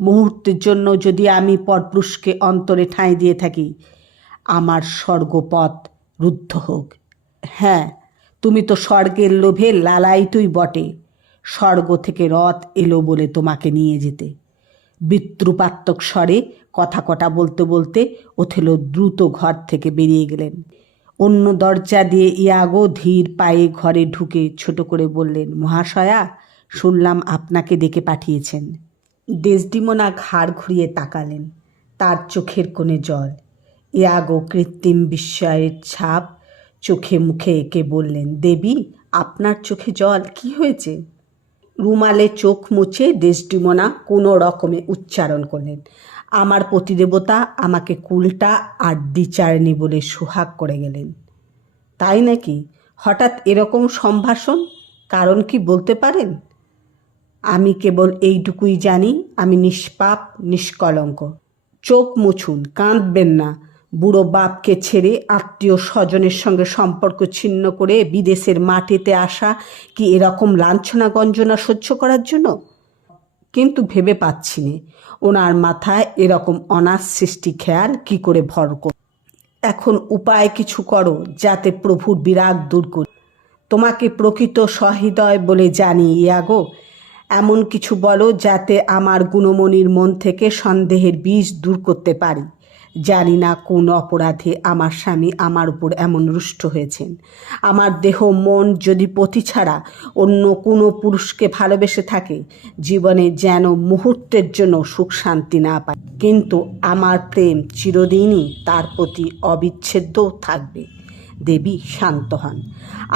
মুহূর্তের জন্য যদি আমি পরপুরুষকে অন্তরে ঠাঁই দিয়ে থাকি, আমার স্বর্গপথ রুদ্ধ হোক। হ্যাঁ, তুমি তো স্বর্গের লোভে লালায়িতই বটে। স্বর্গ থেকে রথ এলো বলে তোমাকে নিয়ে যেতে। বিদ্রুপাত্মক স্বরে কথা কটা বলতে বলতে ওথেলো দ্রুত ঘর থেকে বেরিয়ে গেলেন। অন্য দরজা দিয়ে ইয়াগো ধীর পায়ে ঘরে ঢুকে ছোট করে বললেন, মহাশয়া, শুনলাম আপনাকে ডেকে পাঠিয়েছেন। ডেসডিমোনা ঘাড় ঘুরিয়ে তাকালেন, তার চোখের কোণে জল। ইয়াগো কৃত্রিম বিস্ময়ের ছাপ চোখে মুখে এঁকে বললেন, দেবী, আপনার চোখে জল, কি হয়েছে? রুমালে চোখ মুছে ডেসডিমোনা কোনো রকমে উচ্চারণ করলেন, আমার পতিদেবতা আমাকে কুলটা আর দ্বিচারিণী বলে সোহাগ করে গেলেন। তাই নাকি? হঠাৎ এরকম সম্ভাষণ, কারণ কি বলতে পারেন? আমি কেবল এইটুকুই জানি, আমি নিষ্পাপ, নিষ্কলঙ্ক। চোখ মুছুন, কাঁদবেন না। বুড়ো বাপকে ছেড়ে আত্মীয় স্বজনের সঙ্গে সম্পর্ক ছিন্ন করে বিদেশের মাটিতে আসা কি এরকম লাঞ্ছনা গঞ্জনা সহ্য করার জন্য? কিন্তু ভেবে পাচ্ছি নে ওনার মাথায় এরকম অনার সৃষ্টি খেয়াল কি করে ভর কর। এখন উপায় কিছু করো যাতে প্রভুর বিরাগ দূর করি। তোমাকে প্রকৃত সহৃদয় বলে জানি ইয়াগো। এমন কিছু বলো যাতে আমার গুণমণির মন থেকে সন্দেহের বীজ দূর করতে পারি। জানি না কোন অপরাধে আমার স্বামী আমার উপর এমন রুষ্ট হয়েছেন। আমার দেহ মন যদি পতি ছাড়া অন্য কোনো পুরুষকে ভালোবেসে থাকে, জীবনে যেন মুহূর্তের জন্য সুখ শান্তি না পায়, কিন্তু আমার প্রেম চিরদিনই তার প্রতি অবিচ্ছেদ্য থাকবে। দেবী শান্ত হন।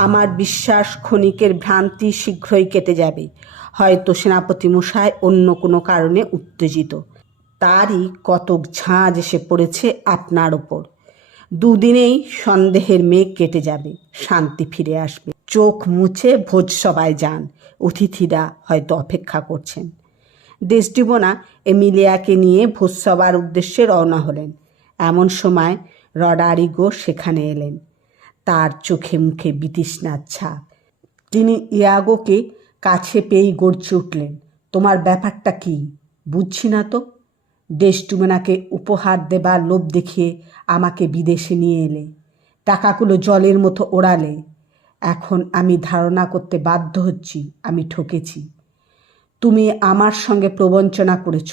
আমার বিশ্বাস ক্ষণিকের ভ্রান্তি শীঘ্রই কেটে যাবে। হয়তো সেনাপতি মশাই অন্য কোনো কারণে উত্তেজিত, তারই কতক ঝাঁজ এসে পড়েছে আপনার ওপর। দুদিনেই সন্দেহের মেঘ কেটে যাবে, শান্তি ফিরে আসবে। চোখ মুছে ভোজসভায় যান, অতিথিরা হয়তো অপেক্ষা করছেন। ডেসডিমোনা এমিলিয়াকে নিয়ে ভোজসভার উদ্দেশ্যে রওনা হলেন। এমন সময় রডারিগো সেখানে এলেন। তার চোখে মুখে বিতৃষ্ণার ছাপ। তিনি ইয়াগোকে কাছে পেয়েই গর্জে উঠলেন, তোমার ব্যাপারটা কি? বুঝছি না তো। ডেসডিমোনাকে উপহার দেবার লোভ দেখিয়ে আমাকে বিদেশে নিয়ে এলে, টাকাগুলো জলের মতো ওড়ালে। এখন আমি ধারণা করতে বাধ্য হচ্ছি আমি ঠকেছি। তুমি আমার সঙ্গে প্রবঞ্চনা করেছ।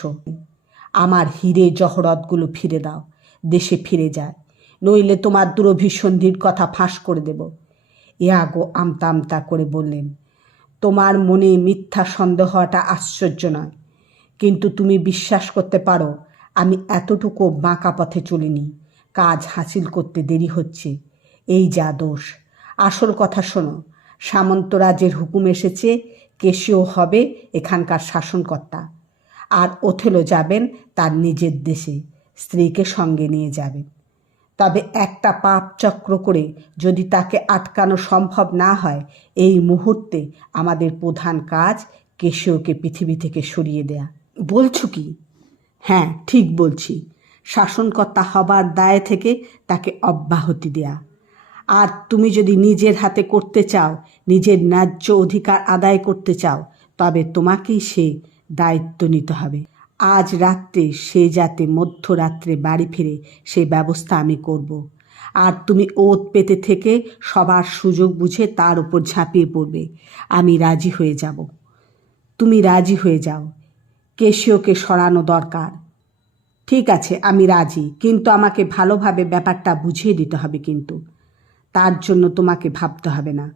আমার হিরে জহরতগুলো ফিরে দাও, দেশে ফিরে যায়, নইলে তোমার দুরভিসন্ধির কথা ফাঁস করে দেব। ইয়াগো আমতা আমতা করে বললেন, তোমার মনে মিথ্যা সন্দেহ হওয়াটা আশ্চর্য নয়, কিন্তু তুমি বিশ্বাস করতে পারো আমি এতটুকু বাঁকা পথে চলিনি। কাজ হাসিল করতে দেরি হচ্ছে, এই যা দোষ। আসল কথা শোনো, সামন্তরাজের হুকুম এসেছে, কেশিও হবে এখানকার শাসনকর্তা, আর ওথেলো যাবেন তার নিজের দেশে, স্ত্রীকে সঙ্গে নিয়ে যাবেন। তবে একটা পাপ চক্র করে যদি তাকে আটকানো সম্ভব না হয়, এই মুহূর্তে আমাদের প্রধান কাজ কেশিওকে পৃথিবী থেকে সরিয়ে দেয়া। বলছো কি? হ্যাঁ, ঠিক বলছি। শাসনকর্তা হবার দায় থেকে তাকে অব্যাহতি দেয়া। আর তুমি যদি নিজের হাতে করতে চাও, নিজের ন্যায্য অধিকার আদায় করতে চাও, তবে তোমাকেই সে দায়িত্ব নিতে হবে। আজ রাত্রে সে যাতে মধ্যরাত্রে বাড়ি ফিরে সে ব্যবস্থা আমি করব। আর তুমি ওত পেতে থেকে সবার সুযোগ বুঝে তার উপর ঝাঁপিয়ে পড়বে। আমি রাজি হয়ে যাব। তুমি রাজি হয়ে যাও, কেশিওকে সরানো দরকার। ঠিক আছে, আমি রাজি, কিন্তু আমাকে ভালোভাবে ব্যাপারটা বুঝিয়ে দিতে হবে। কিন্তু তার জন্য তোমাকে ভাবতে হবে না,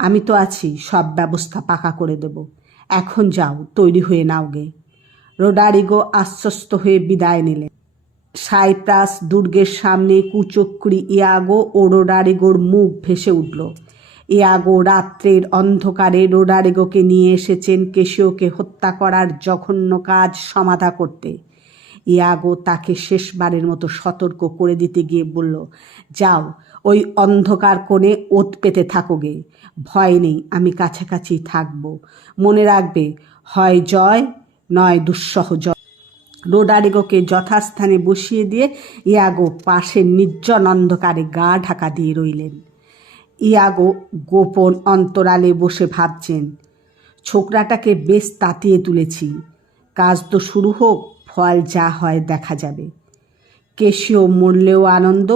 আমি তো আছি, সব ব্যবস্থা পাকা করে দেব। এখন যাও, তৈরি হয়ে নাও গে। রোডারিগো আশ্বস্ত হয়ে বিদায় নিলেন। সাইপ্রাস দুর্গের সামনে কুচক্রী ইয়াগো ও রোডারিগোর মুখ ভেসে উঠল। ইয়াগো রাত্রের অন্ধকারে রোডারিগোকে নিয়ে এসেছেন কেশিওকে হত্যা করার জঘন্য কাজ সমাধা করতে। ইয়াগো তাকে শেষবারের মতো সতর্ক করে দিতে গিয়ে বলল, যাও, ওই অন্ধকার কোণে ওত পেতে থাকো গে, ভয় নেই, আমি কাছাকাছি থাকবো। মনে রাখবে, হয় জয় নয় দুঃসহ জয়। রোডারিগোকে যথাস্থানে বসিয়ে দিয়ে ইয়াগো পাশের নির্জন অন্ধকারে গা ঢাকা দিয়ে রইলেন। ইয়াগো গোপন অন্তরালে বসে ভাবছেন, ছোকরাটাকে বেশ তাতিয়ে তুলেছি, কাজ তো শুরু হোক, ফল যা হয় দেখা যাবে। কেশিও মরলেও আনন্দ,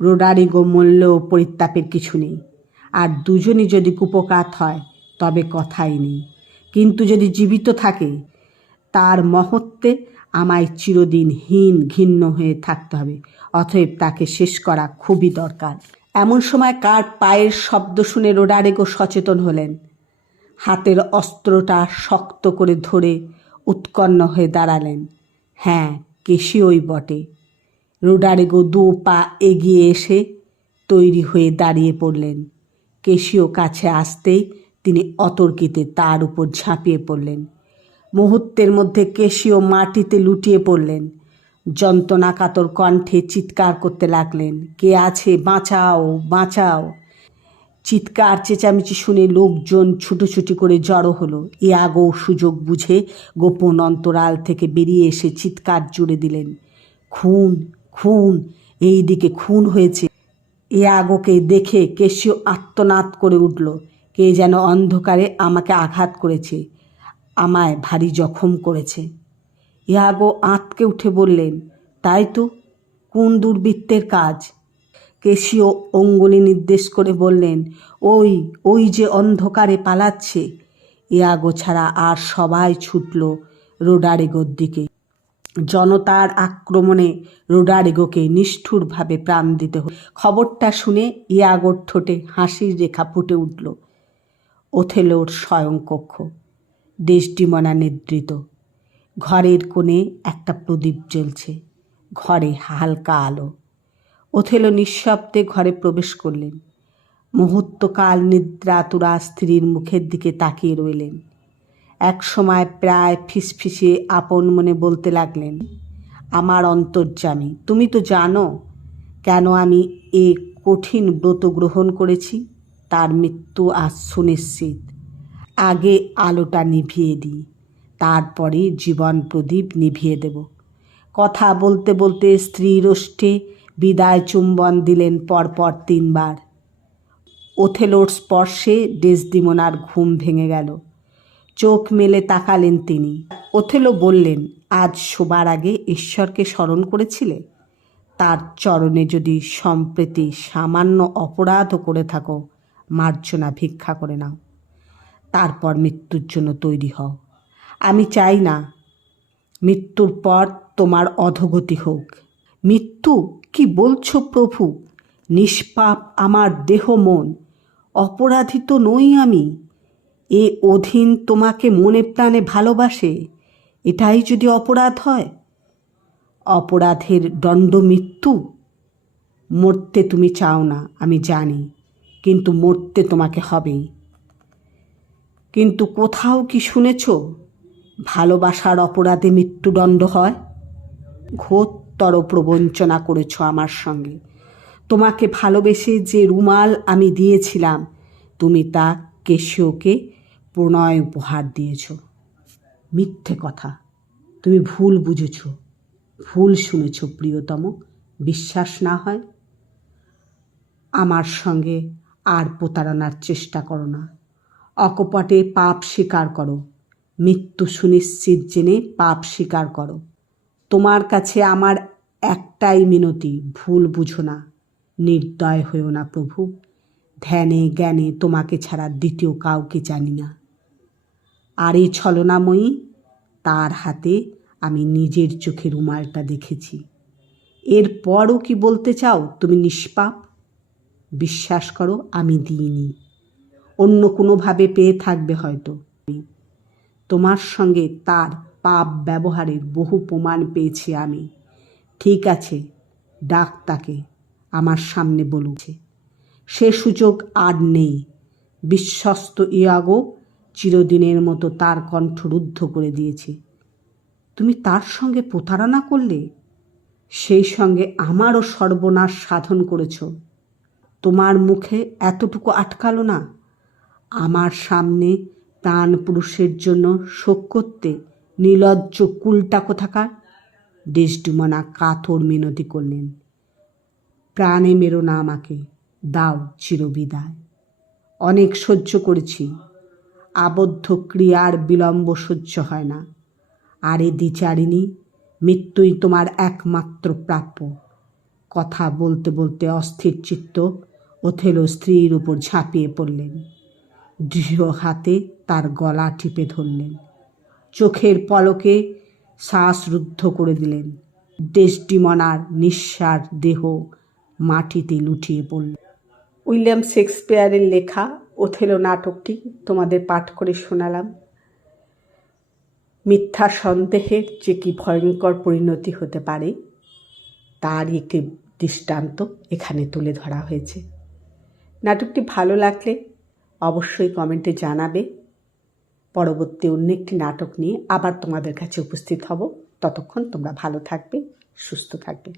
রোডারিগো মরলেও পরিতাপের কিছু নেই। আর দুজনই যদি কুপকাত হয় তবে কথাই নেই, কিন্তু যদি জীবিত থাকে তার মহত্বে আমায় চিরদিন ঘৃণ্য হয়ে থাকতে হবে। অতএব তাকে শেষ করা খুবই দরকার। এমন সময় কার পায়ের শব্দ শুনে রোডারিগো সচেতন হলেন। হাতের অস্ত্রটা শক্ত করে ধরে উৎকণ্ঠ হয়ে দাঁড়ালেন। হ্যাঁ, কেশিওই বটে। রোডারিগো 2 পা এগিয়ে এসে তৈরি হয়ে দাঁড়িয়ে পড়লেন। কেশিও কাছে আসতেই তিনি অতর্কিতে তার উপর ঝাঁপিয়ে পড়লেন। মুহূর্তের মধ্যে কেশিও মাটিতে লুটিয়ে পড়লেন। যন্ত্রণাকাতর কণ্ঠে চিৎকার করতে লাগলেন, কে আছে, বাঁচাও, বাঁচাও। চিৎকার চেঁচামেচি শুনে লোকজন ছুটোছুটি করে জড়ো হলো। ইয়াগো সুযোগ বুঝে গোপন অন্তরাল থেকে বেরিয়ে এসে চিৎকার জুড়ে দিলেন, খুন, খুন, এই দিকে খুন হয়েছে। ইয়াগোকে দেখে কেশিও আর্তনাদ করে উঠল, কে যেন অন্ধকারে আমাকে আঘাত করেছে, আমায় ভারী জখম করেছে। ইয়াগো আঁতকে উঠে বললেন, তাই তো, কোন দুর্বৃত্তের কাজ? কেশিও অঙ্গুলি নির্দেশ করে বললেন, ওই ওই যে অন্ধকারে পালাচ্ছে। ইয়াগো ছাড়া আর সবাই ছুটল রোডারিগোর দিকে। জনতার আক্রমণে রোডারিগোকে নিষ্ঠুরভাবে প্রাণ দিতে হল। খবরটা শুনে ইয়াগোর ঠোঁটে হাসির রেখা ফুটে উঠল। ওথেলোর শয়নকক্ষ, ডেসডিমোনা নিদ্রিত। ঘরের কোণে একটা প্রদীপ জ্বলছে, ঘরে হালকা আলো। ওথেলো নিঃশব্দে ঘরে প্রবেশ করলেন। মুহূর্তকাল নিদ্রাতুরা স্ত্রীর মুখের দিকে তাকিয়ে রইলেন। এক সময় প্রায় ফিসফিসিয়ে আপন মনে বলতে লাগলেন, আমার অন্তর্যামী, তুমি তো জানো কেন আমি এ কঠিন ব্রত গ্রহণ করেছি। তার মৃত্যু আজ সুনিশ্চিত। আগে আলোটা নিভিয়ে দিই, তারপরে জীবন প্রদীপ নিভিয়ে দেব। কথা বলতে বলতে স্ত্রীর ওষ্ঠে বিদায় চুম্বন দিলেন পরপর 3 বার। ওথেলোর স্পর্শে ডেসডিমোনার ঘুম ভেঙে গেল। চোখ মেলে তাকালেন তিনি। ওথেলো বললেন, আজ শোবার আগে ঈশ্বরকে স্মরণ করেছিলে? তার চরণে যদি সম্প্রতি সামান্য অপরাধও করে থাকো, মার্জনা ভিক্ষা করে নাও, তারপর মৃত্যুর জন্য তৈরি হও। আমি চাই না মৃত্যুর পর তোমার অধোগতি হোক। মৃত্যু? কি বলছো প্রভু? নিষ্পাপ আমার দেহ মন, অপরাধী তো নই আমি। এ অধীন তোমাকে মনে প্রাণে ভালোবাসে, এটাই যদি অপরাধ হয়? অপরাধের দণ্ড মৃত্যু? মরতে তুমি চাও না আমি জানি, কিন্তু মরতে তোমাকে হবেই। কিন্তু কোথাও কি শুনেছ ভালোবাসার অপরাধে মৃত্যুদণ্ড হয়? ঘোরতর প্রবঞ্চনা করেছ আমার সঙ্গে। তোমাকে ভালোবেসে যে রুমাল আমি দিয়েছিলাম, তুমি তা কেশিওকে প্রণয় উপহার দিয়েছ। মিথ্যে কথা, তুমি ভুল বুঝেছ, ভুল শুনেছ প্রিয়তম। বিশ্বাস না হয় আমার সঙ্গে আর প্রতারণার চেষ্টা করো না। অকপটে পাপ স্বীকার করো, মৃত্যু সুনিশ্চিত জেনে পাপ স্বীকার করো। তোমার কাছে আমার একটাই মিনতি, ভুল বুঝো না, নির্দয় হয়েও না প্রভু। ধ্যানে জ্ঞানে তোমাকে ছাড়া দ্বিতীয় কাউকে জানি না। আর এই ছলনাময়ী, তার হাতে আমি নিজের চোখে রুমালটা দেখেছি। এরপরও কি বলতে চাও তুমি নিষ্পাপ? বিশ্বাস করো আমি দিইনি, অন্য কোনোভাবে পেয়ে থাকবে হয়তো। তোমার সঙ্গে তার পাপ ব্যবহারের বহু প্রমাণ পেয়েছি আমি। ঠিক আছে, ডাক তাকে, আমার সামনে বলুছে। সে সুযোগ আর নেই। বিশ্বস্ত ইয়াগো চিরদিনের মতো তার কণ্ঠ রুদ্ধ করে দিয়েছে। তুমি তার সঙ্গে প্রতারণা করলে, সেই সঙ্গে আমারও সর্বনাশ সাধন করেছ। তোমার মুখে এতটুকু আটকালো না আমার সামনে প্রাণ পুরুষের জন্য শোক করতে? নির্লজ্জ কুলটা কোথাকার! ডেসডিমোনা কাতর মিনতি করলেন, প্রাণে মেরো না আমাকে, দাও চিরবিদায়। অনেক সহ্য করেছি, আবদ্ধ ক্রিয়ার বিলম্ব সহ্য হয় না। আর এ দ্বিচারিণী, মৃত্যুই তোমার একমাত্র প্রাপ্য। কথা বলতে বলতে অস্থির চিত্ত ওথেলো স্ত্রীর উপর ঝাঁপিয়ে পড়লেন। দৃঢ় হাতে তার গলা টিপে ধরলেন, চোখের পলকে শ্বাসরুদ্ধ করে দিলেন। ডেসডিমোনার নিঃসার দেহ মাটিতে লুটিয়ে পড়ল। উইলিয়াম শেক্সপিয়ারের লেখা ওথেলো নাটকটি তোমাদের পাঠ করে শোনালাম। মিথ্যা সন্দেহের যে কি ভয়ঙ্কর পরিণতি হতে পারে তার একটি দৃষ্টান্ত এখানে তুলে ধরা হয়েছে। নাটকটি ভালো লাগলে অবশ্যই কমেন্টে জানাবে। পরবর্তী অন্য একটি নাটক নিয়ে আবার তোমাদের কাছে উপস্থিত হব। ততক্ষণ তোমরা ভালো থাকবে, সুস্থ থাকবে।